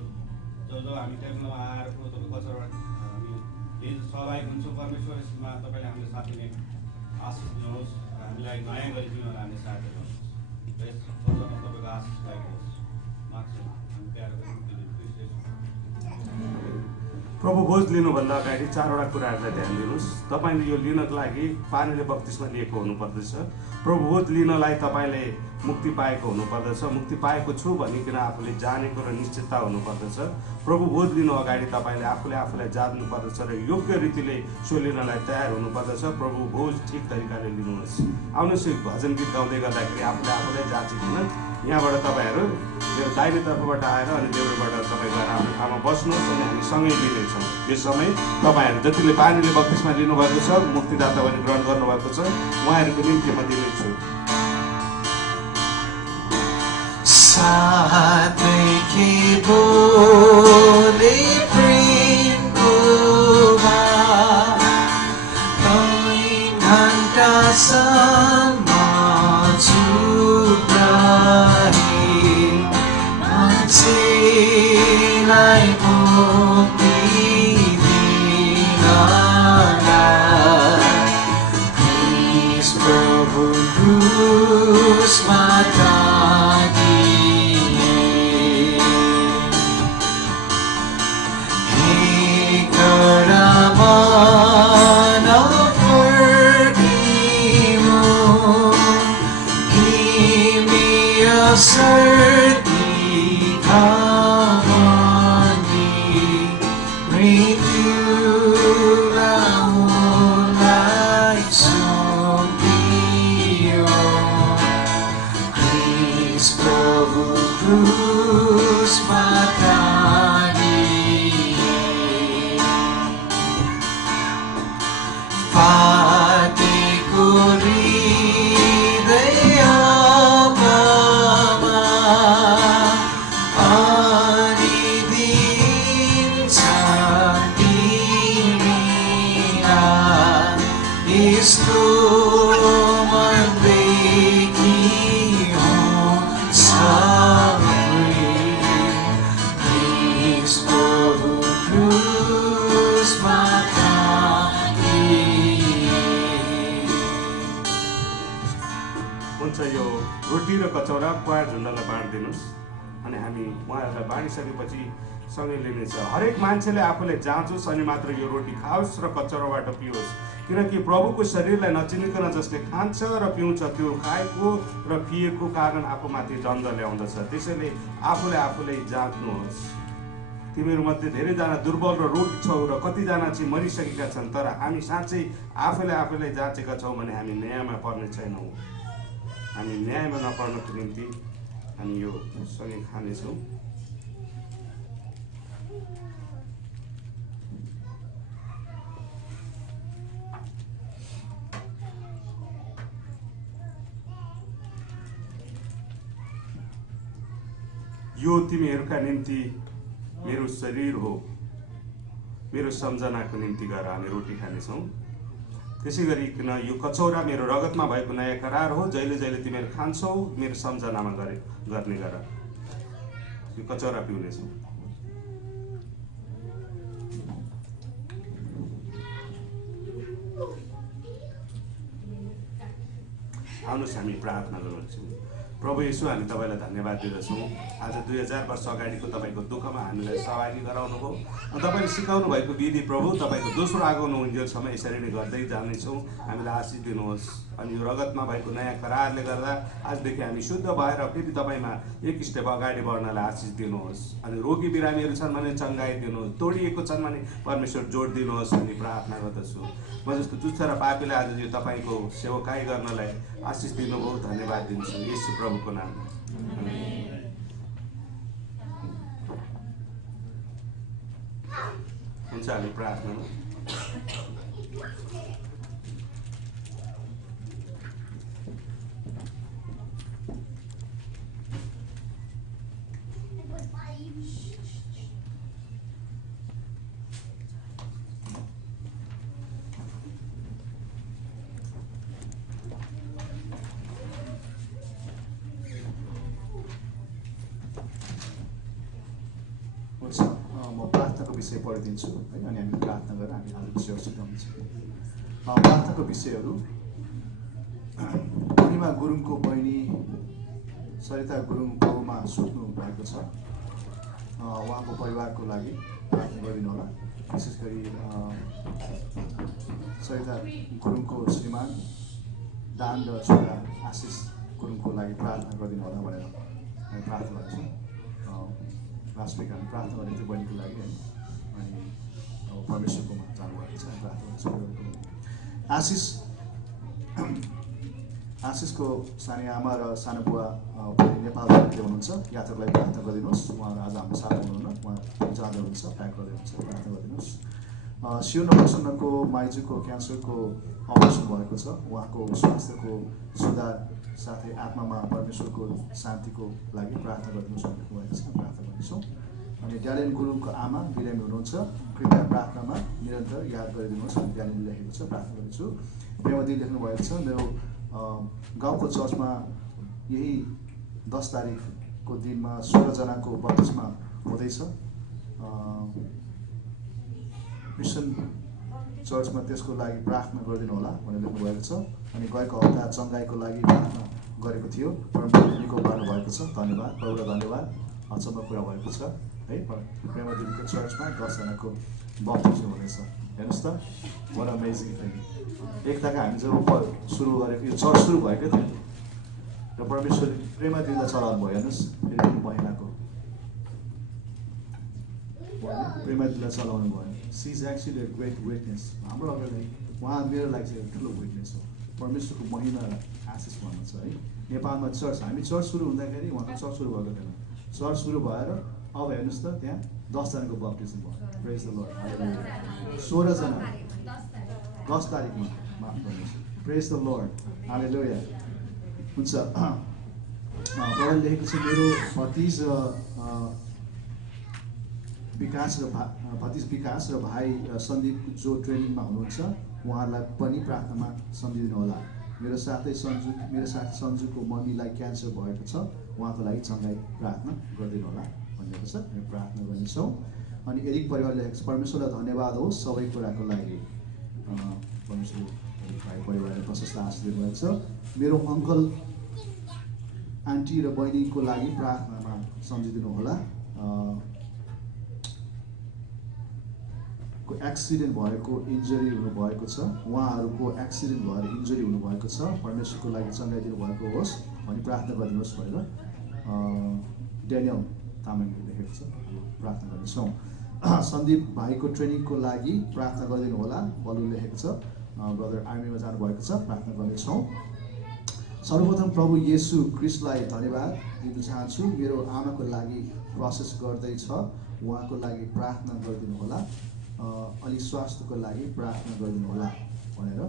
जब हामी टेबलमा आएर तपाईँको कचौराबाट हामी सहभागी हुन्छौँ परमेश्वर। यसमा तपाईँले हामीले साथै नै आशिष दिनुहोस्। हामीलाई नयाँ गरिदिनु हामीले सहायता गर्नुहोस्। यस वचनमा तपाईँको आशिष भएको होस् माग्छौँ हामी प्यारो प्रभु भोज लिनुभन्दा अगाडि 4वटा कुराहरूलाई ध्यान दिनुहोस्। तपाईँले यो लिनको लागि पानीले बत्तिसमा लिएको हुनुपर्दछ। प्रभु भोज लिनलाई तपाईँले मुक्ति पाएको हुनुपर्दछ। मुक्ति पाएको छु भनिकन आफूले जानेको र निश्चितता हुनुपर्दछ। प्रभु भोज लिनु अगाडि तपाईँले आफूलाई जान्नुपर्दछ र योग्य रीतिले सो लिनलाई तयार हुनुपर्दछ। प्रभु भोज ठिक तरिकाले लिनुहोस्। आउनुहोस्, यो भजन गीत गाउँदै गर्दाखेरि आफूलाई जाँचिकन यहाँबाट तपाईँहरू यो दाहिने तर्फबाट आएर अनि देउराबाट तपाईँ गएर आफ्नो ठाउँमा बस्नुहोस् अनि हामी सँगै लिनेछौँ। यो समय तपाईँहरू जतिले पानीले बत्तिसमा लिनुभएको छ, मुक्तिदाता पनि ग्रहण गर्नुभएको छ, उहाँहरूको निम्ति म दिनेछु। साथै के बोले प्रेमको घन्टासम्म चुप्राए मान्छेलाई मुक्ति दिनलाई प्रभु क्रुसमा certainly come on me, renew the moonlight song beyond. Please, Prabhu, cruise my body. Fate kuri Please, Prabhu, cruise my रोटी र कचौरा क्वायर झुन्डालाई बाँडिदिनुहोस् अनि हामी उहाँहरूलाई बाँडिसकेपछि सँगै लिनेछ। हरेक मान्छेले आफूले जाँचोस् अनि मात्र यो रोटी खाओस् र कचौराबाट पिओस्, किनकि प्रभुको शरीरलाई नचिनिकन जसले खान्छ र पिउँछ त्यो खाएको र पिएको कारण आफूमाथि दण्ड ल्याउँदछ। त्यसैले आफूले जाँच्नुहोस्। तिमीहरूमध्ये धेरैजना दुर्बल र रोगी छौ र कतिजना चाहिँ मरिसकेका छन्, तर हामी साँच्चै आफूले जाँचेका छौँ भने हामी न्यायमा पर्ने छैनौँ। हामी न्यायमा नपर्नको निम्ति हामी यो सँगै खानेछौँ। यो तिमीहरूका निम्ति मेरो शरीर हो, मेरो सम्झनाको निम्ति गरेर हामी रोटी खानेछौँ। त्यसै गरिकन यो कचौरा मेरो रगतमा भएको नयाँ करार हो, जहिले जहिले तिमीहरू खान्छौ मेरो सम्झनामा गर्ने गर। यो कचौरा पिउनेछौँ। आउनुहोस् हामी प्रार्थना गर्छौँ। प्रभु येशू, हामी तपाईँलाई धन्यवाद दिँदछौँ। आज 2000 वर्ष अगाडिको तपाईँको दुःखमा हामीलाई सहभागी गराउनु भयो। तपाईँले सिकाउनु भएको विधि प्रभु तपाईँको दोस्रो आगमन हुन्जेलसम्म यसरी नै गर्दै जानेछौँ। हामीलाई आशिष दिनुहोस्। अनि यो रगतमा भएको नयाँ करारले गर्दा आजदेखि हामी शुद्ध भएर फेरि तपाईँमा एक स्टेप अगाडि बढ्नलाई आशिष दिनुहोस्। अनि रोगी बिरामीहरू छन् भने चङ्गाइ दिनुहोस्, तोडिएको छन् भने परमेश्वर जोड दिनुहोस् अनि प्रार्थना गर्दछु। म जस्तो तुच्छ र पापीले आज यो तपाईँको सेवकाई गर्नलाई आशिष दिनुभयो, धन्यवाद दिन्छु येशू प्रभुको नाममा। हुन्छ, हामी प्रार्थना म प्रार्थनाको विषय पढिदिन्छु है, अनि हामी प्रार्थना गरेर हामी आज विषय सिकाउँछौँ। प्रार्थनाको विषयहरू पूर्णिमा गुरुङको बहिनी सरिता गुरुङ गाउँमा सुत्नु भएको छ। उहाँको परिवारको लागि प्रार्थना गरिदिनु होला। विशेष गरी सरिता गुरुङको श्रीमान दान र छोरा आशिष गुरुङको लागि प्रार्थना गरिदिनु होला भनेर हामी प्रार्थना गर्छौँ। लास्ट विक हामी प्रार्थना गरेको थियो बहिनीको लागि है, अनि परमेश्वरकोमा जानुभएको छ। प्रार्थना गर्छौँ। आशिषको सानो आमा र सानो बुवा नेपालतिर हुनुहुन्छ, यात्रालाई प्रार्थना गरिदिनुहोस्। उहाँहरू आज हाम्रो साथ हुनुहुन्न, उहाँ जाँदै हुनुहुन्छ, प्याक गर्दै हुनुहुन्छ, प्रार्थना गरिदिनुहोस्। शिव प्रसन्नको माइजूको क्यान्सरको अपरेसन भएको छ, उहाँको स्वास्थ्यको सुधार साथै आत्मामा परमेश्वरको शान्तिको लागि प्रार्थना गरिदिनुहोस् भनेको भएको छ, प्रार्थना गर्नेछौँ। अनि ड्यालेन गुरुङको आमा बिरामी हुनुहुन्छ, कृपया प्रार्थनामा निरन्तर याद गरिदिनुहोस् भने ड्यालेन लेखेको छ, प्रार्थना गर्नेछु। प्रेमदी लेख्नुभएको छ, मेरो गाउँको चर्चमा यही 10 तारिकको दिनमा 16 जनाको बत्तिसमा हुँदैछ। मिसन चर्चमा त्यसको लागि प्रार्थना गरिदिनु होला भनेर लेख्नुभएको छ। अनि गएको हप्ता चङ्गाइको लागि प्रार्थना गरेको थियो, परमप्रभुको गर्नुभएको छ, धन्यवाद प्रभु, धन्यवाद। अचम्म कुरा भएको छ है, प्रेमदेवीको चर्चमा 10 जनाको बप्तिस्म हुनेछ। हेर्नुहोस् त, वाट अमेजिङ थिङ। एकताका हामी जब सुरु गरेको, यो चर्च सुरु भएको थियो र परमेश्वर प्रेमदेवीलाई चलाउनु भयो। हेर्नुहोस्, फेरि महिनाको प्रेमदेवीलाई चलाउनु भयो। She is actually a great witness. हाम्रो अगाडि उहाँ मेरो लागि चाहिँ ठुलो विटनेस हो। परमेश्वरको महिमा र आशिष भन्नु छ है। नेपालमा चर्च, हामी चर्च सुरु हुँदाखेरि उहाँको चर्च सुरु भएको थिएन। चर्च सुरु भएर अब हेर्नुहोस् त, त्यहाँ 10 जनाको बप्तिस्म भयो। प्रेज द लर्ड, हालेलुया। 16 जना 10 तारिकमा, माफ गर्नुहोस्, प्रेज द लर्ड, हालेलुया। हुन्छ, प्रभुले लेखेको छ, मेरो भतिज विकास र भाइ सन्दीप जो ट्रेनिङमा हुनुहुन्छ, उहाँहरूलाई पनि प्रार्थनामा सम्झिदिनु होला। मेरो साथी सन्जुको मम्मीलाई क्यान्सर भएको छ, उहाँको लागि चङ्गाइ प्रार्थना गरिदिनु होला भनेको छ, हामी प्रार्थना गर्नेछौँ। अनि एरिक परिवारले लेखेको छ, परमेश्वरलाई धन्यवाद होस् सबै कुराको लागि। परमेश्वर भाइ परिवारले प्रशस्त आशिष दिनुभएको छ। मेरो अङ्कल आन्टी र बहिनीको लागि प्रार्थनामा सम्झिदिनु होला। को एक्सिडेन्ट भएको इन्जरी हुनुभएको छ, उहाँहरूको एक्सिडेन्ट भएर इन्जरी हुनुभएको छ, परमेश्वरको लागि चङ्गाइदिनु भएको होस् भनी प्रार्थना गरिदिनुहोस् भनेर ड्यानियल तामाङले लेखेको छ। प्रार्थना गर्नेछौँ। सन्दीप भाइको ट्रेनिङको लागि प्रार्थना गरिदिनु होला, बलु लेखेको छ। ब्रदर आर्मीमा जानुभएको छ, प्रार्थना गर्नेछौँ। सर्वप्रथम प्रभु येशू क्रिस्टलाई धन्यवाद दिन चाहन्छु। मेरो आमाको लागि प्रोसेस गर्दैछ, उहाँको लागि प्रार्थना गरिदिनु होला। अलि स्वास्थ्यको लागि प्रार्थना गरिदिनु होला भनेर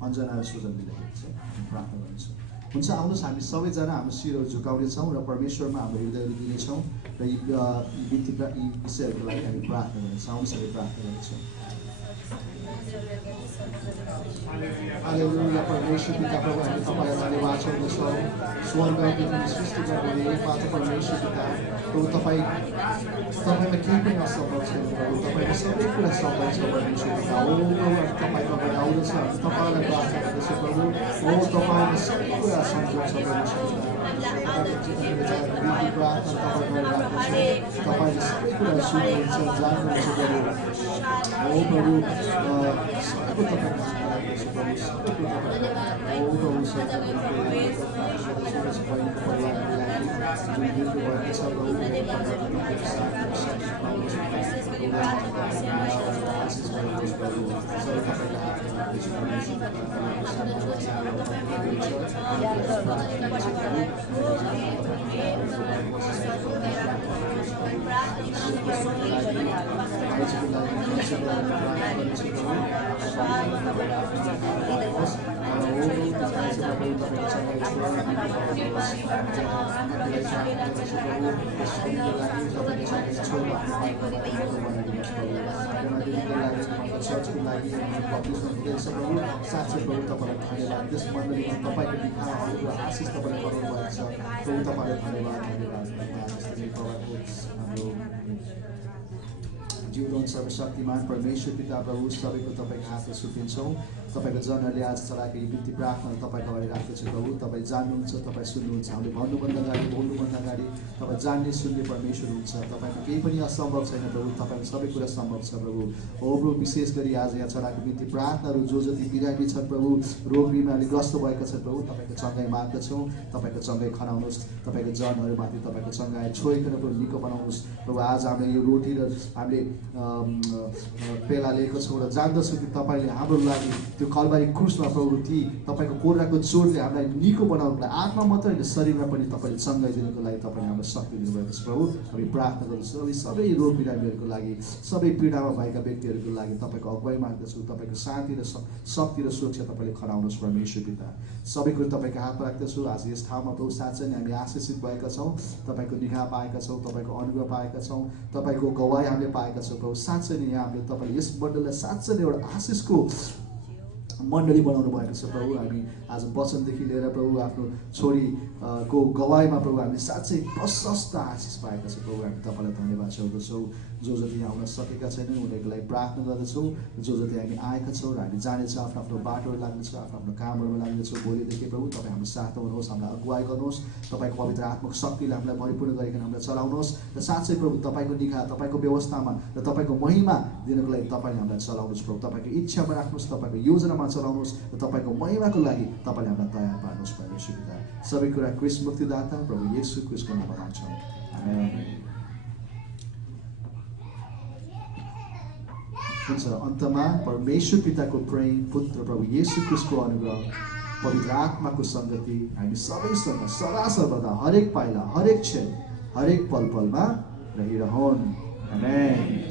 अञ्जना र सुजनले लेखेको छ। प्रार्थना गर्नेछौँ। हुन्छ, आउनुहोस् हामी सबैजना हाम्रो शिरहरू झुकाउनेछौँ र परमेश्वरमा हाम्रो हृदयहरू दिनेछौँ र यी विषयहरूको लागि हामी प्रार्थना गर्नेछौँ। आउनुहोस् हामी प्रार्थना गर्नेछौँ। हालेलुया। परमेश्वर पिता प्रभु, हामी तपाईँलाई धन्यवाद गर्दछौँ। स्वर्ग पृथ्वी सृष्टि गर्ने एकमात्र परमेश्वर पिता प्रभु, तपाईँमा केही पनि असम्भव छैन प्रभु, तपाईँको सबै कुरा सम्भव छ परमेश्वर पिता। ओ प्रभु, तपाईँको अगाडि आउँदछ, तपाईँलाई प्रार्थना गर्दछु प्रभु। ओ तपाईँको सबै कुरा सम्भव छ परमेश्वर पिता। प्रार्थना तपाईँले सबै कुरा सुन्नुहुन्छ, जान्नुहुन्छ प्रभु। ओ प्रभु, सबैको तपाईँको चर्चको लागि साँच्चै प्रभु तपाईँलाई धन्यवाद। त्यस मण्डलीमा तपाईँको निखाहरू आशिष तपाईँले गराउनु भएको छ प्रभु, तपाईँलाई धन्यवाद। हाम्रो जीवन सर्वशक्तिमान परमेश्वर पिता प्रभु, सबैको तपाईँको हातमा सुम्पिन्छौँ। तपाईँको जनहरूले आज चलाएको यी बिन्ती प्रार्थना तपाईँको अगाडि राख्दछु प्रभु। तपाईँ जान्नुहुन्छ, तपाईँ सुन्नुहुन्छ। हामीले भन्नुभन्दा अगाडि, बोल्नुभन्दा अगाडि तपाईँ जान्ने सुन्ने परमेश्वर हुनुहुन्छ। तपाईँको केही पनि असम्भव छैन प्रभु, तपाईँको सबै कुरा सम्भव छ प्रभु। हो प्रभु, विशेष गरी आज यहाँ चलाएको बिन्ती प्रार्थनाहरू जो जति बिरामी छन् प्रभु, रोग बिमारले ग्रस्त भएका छन् प्रभु, तपाईँको चङ्गाइ माग्दछौँ। तपाईँको चङ्गाइ खनाउनुहोस्, तपाईँको जनहरूमाथि तपाईँको चङ्गाइ छोइकन प्रभु निको बनाउनुहोस् प्रभु। आज हामीले यो रोटी र हामीले पेला लिएको छौँ र जान्दछौँ कि तपाईँले हाम्रो लागि त्यो कलवारी क्रुसमा प्रभु ती तपाईँको कोर्राको जोडले हामीलाई निको बनाउनुको लागि, आत्मा मात्र होइन शरीरमा पनि तपाईँले चङ्गाइ दिनुको लागि तपाईँले हामीलाई शक्ति दिनुभएको छ प्रभु। हामी प्रार्थना गर्दछौँ। हामी सबै रोग बिरामीहरूको लागि, सबै पीडामा भएका व्यक्तिहरूको लागि तपाईँको अगुवाई माग्दछौँ। तपाईँको शान्ति र शक्ति र सुरक्षा तपाईँले खनाउनुहोस् परमेश्वर पिता। सबै कुरो तपाईँको हातमा राख्दछौँ। आज यस ठाउँमा प्रभु साँच्चै नै हामी आशिषित भएका छौँ। तपाईँको निगाह पाएका छौँ, तपाईँको अनुभव पाएका छौँ, तपाईँको गवाई हामीले पाएका छौँ प्रभु। साँच्चै नै यहाँ हामीले तपाईँले यस मण्डलीलाई साँच्चै नै एउटा आशिषको मण्डली बनाउनु भएको छ प्रभु। हामी आज वचनदेखि लिएर प्रभु आफ्नो छोरीको गवाईमा प्रभु हामीले साँच्चै प्रशस्त आशिष पाएका छौँ प्रभु। हामी तपाईँलाई धन्यवाद गर्दछौँ। जो जति यहाँ आउन सकेका छैनन् उनीहरूको लागि प्रार्थना गर्दछौँ। जो जति हामी आएका छौँ र हामी जानेछौँ, आफ्नो आफ्नो बाटोहरू लाग्नेछौँ, आफ्नो आफ्नो कामहरूमा लाग्नेछौँ, भोलिदेखि प्रभु तपाईँ हाम्रो साथ हुनुहोस्, हामीलाई अगुवाई गर्नुहोस्। तपाईँको पवित्र आत्माको शक्तिले हामीलाई भरिपूर्ण गरिकन हामीलाई चलाउनुहोस् र साँच्चै प्रभु तपाईँको निगाह, तपाईँको व्यवस्थामा र तपाईँको महिमा दिनको लागि तपाईँले हामीलाई चलाउनुहोस् प्रभु। तपाईँको इच्छामा राख्नुहोस्, तपाईँको योजनामा चलाउनुहोस् र तपाईँको महिमाको लागि तपाईँले हामीलाई तयार पार्नुहोस् परमेश्वर पिता। सबै कुरा क्रिस्ट मुक्तिदाता प्रभु येशू क्रिस्टको नाममा माग्छौँ, आमेन। हुन्छ, अन्तमा परमेश्वर पिताको प्रेम, पुत्र प्रभु येशू क्रिस्टको अनुग्रह, पवित्र आत्माको सङ्गति हामी सबैसँग सदा सर्वदा हरेक पाइला, हरेक क्षण, हरेक पल पलमा रहिरहन्, आमेन।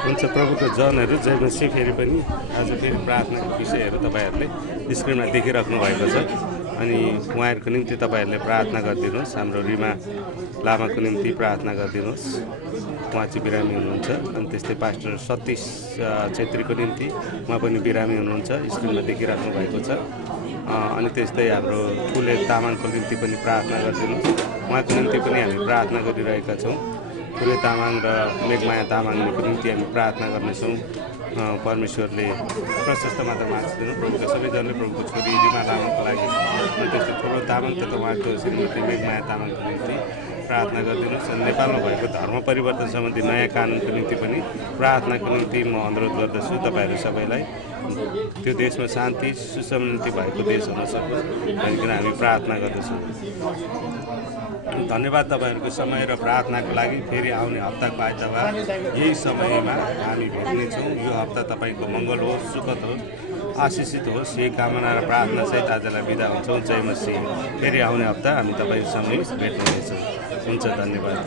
हुन्छ, प्रभुको जनहरू जय मसीह। फेरि पनि आज फेरि प्रार्थनाको विषयहरू तपाईँहरूले स्क्रिनमा देखिराख्नु भएको छ। अनि उहाँहरूको निम्ति तपाईँहरूले प्रार्थना गरिदिनुहोस्। हाम्रो रिमा लामाको निम्ति प्रार्थना गरिदिनुहोस्, उहाँ चाहिँ बिरामी हुनुहुन्छ। अनि त्यस्तै पास्टर सतीश छेत्रीको निम्ति उहाँ पनि बिरामी हुनुहुन्छ, स्क्रिनमा देखिराख्नु भएको छ। अनि त्यस्तै हाम्रो ठुले तामाङको निम्ति पनि प्रार्थना गरिदिनुहोस्, उहाँको निम्ति पनि हामी प्रार्थना गरिरहेका छौँ। ठुले तामाङ र मेघमाया तामाङको निम्ति हामी प्रार्थना गर्नेछौँ। परमेश्वरले प्रशस्त मात्रामा आशिष दिनु, प्रभुको सबैजनाले प्रभुको छोरी रिमा तामाङको लागि, अनि त्यस्तै ठुलो तामाङ तथा उहाँको श्रीमती मेघमाया तामाङको निम्ति प्रार्थना गरिदिनुहोस्। अनि नेपालमा भएको धर्म परिवर्तन सम्बन्धी नयाँ कानुनको निम्ति पनि प्रार्थनाको निम्ति म अनुरोध गर्दछु तपाईँहरू सबैलाई। त्यो देशमा शान्ति सुसमृद्धि भएको देश हुन सकोस् भनिकन हामी प्रार्थना गर्दछौँ। धन्यवाद तपाईँहरूको समय र प्रार्थनाको लागि। फेरि आउने हप्ताको आइतबार यही समयमा हामी भेट्नेछौँ। यो हप्ता तपाईँको मङ्गल होस्, सुखद होस्, आशिषित होस्, यही कामना र प्रार्थना सहित आजलाई बिदा हुन्छौँ। जय मसीह। फेरि आउने हप्ता हामी तपाईँसँग भेट्नुहुनेछौँ। हुन्छ, धन्यवाद।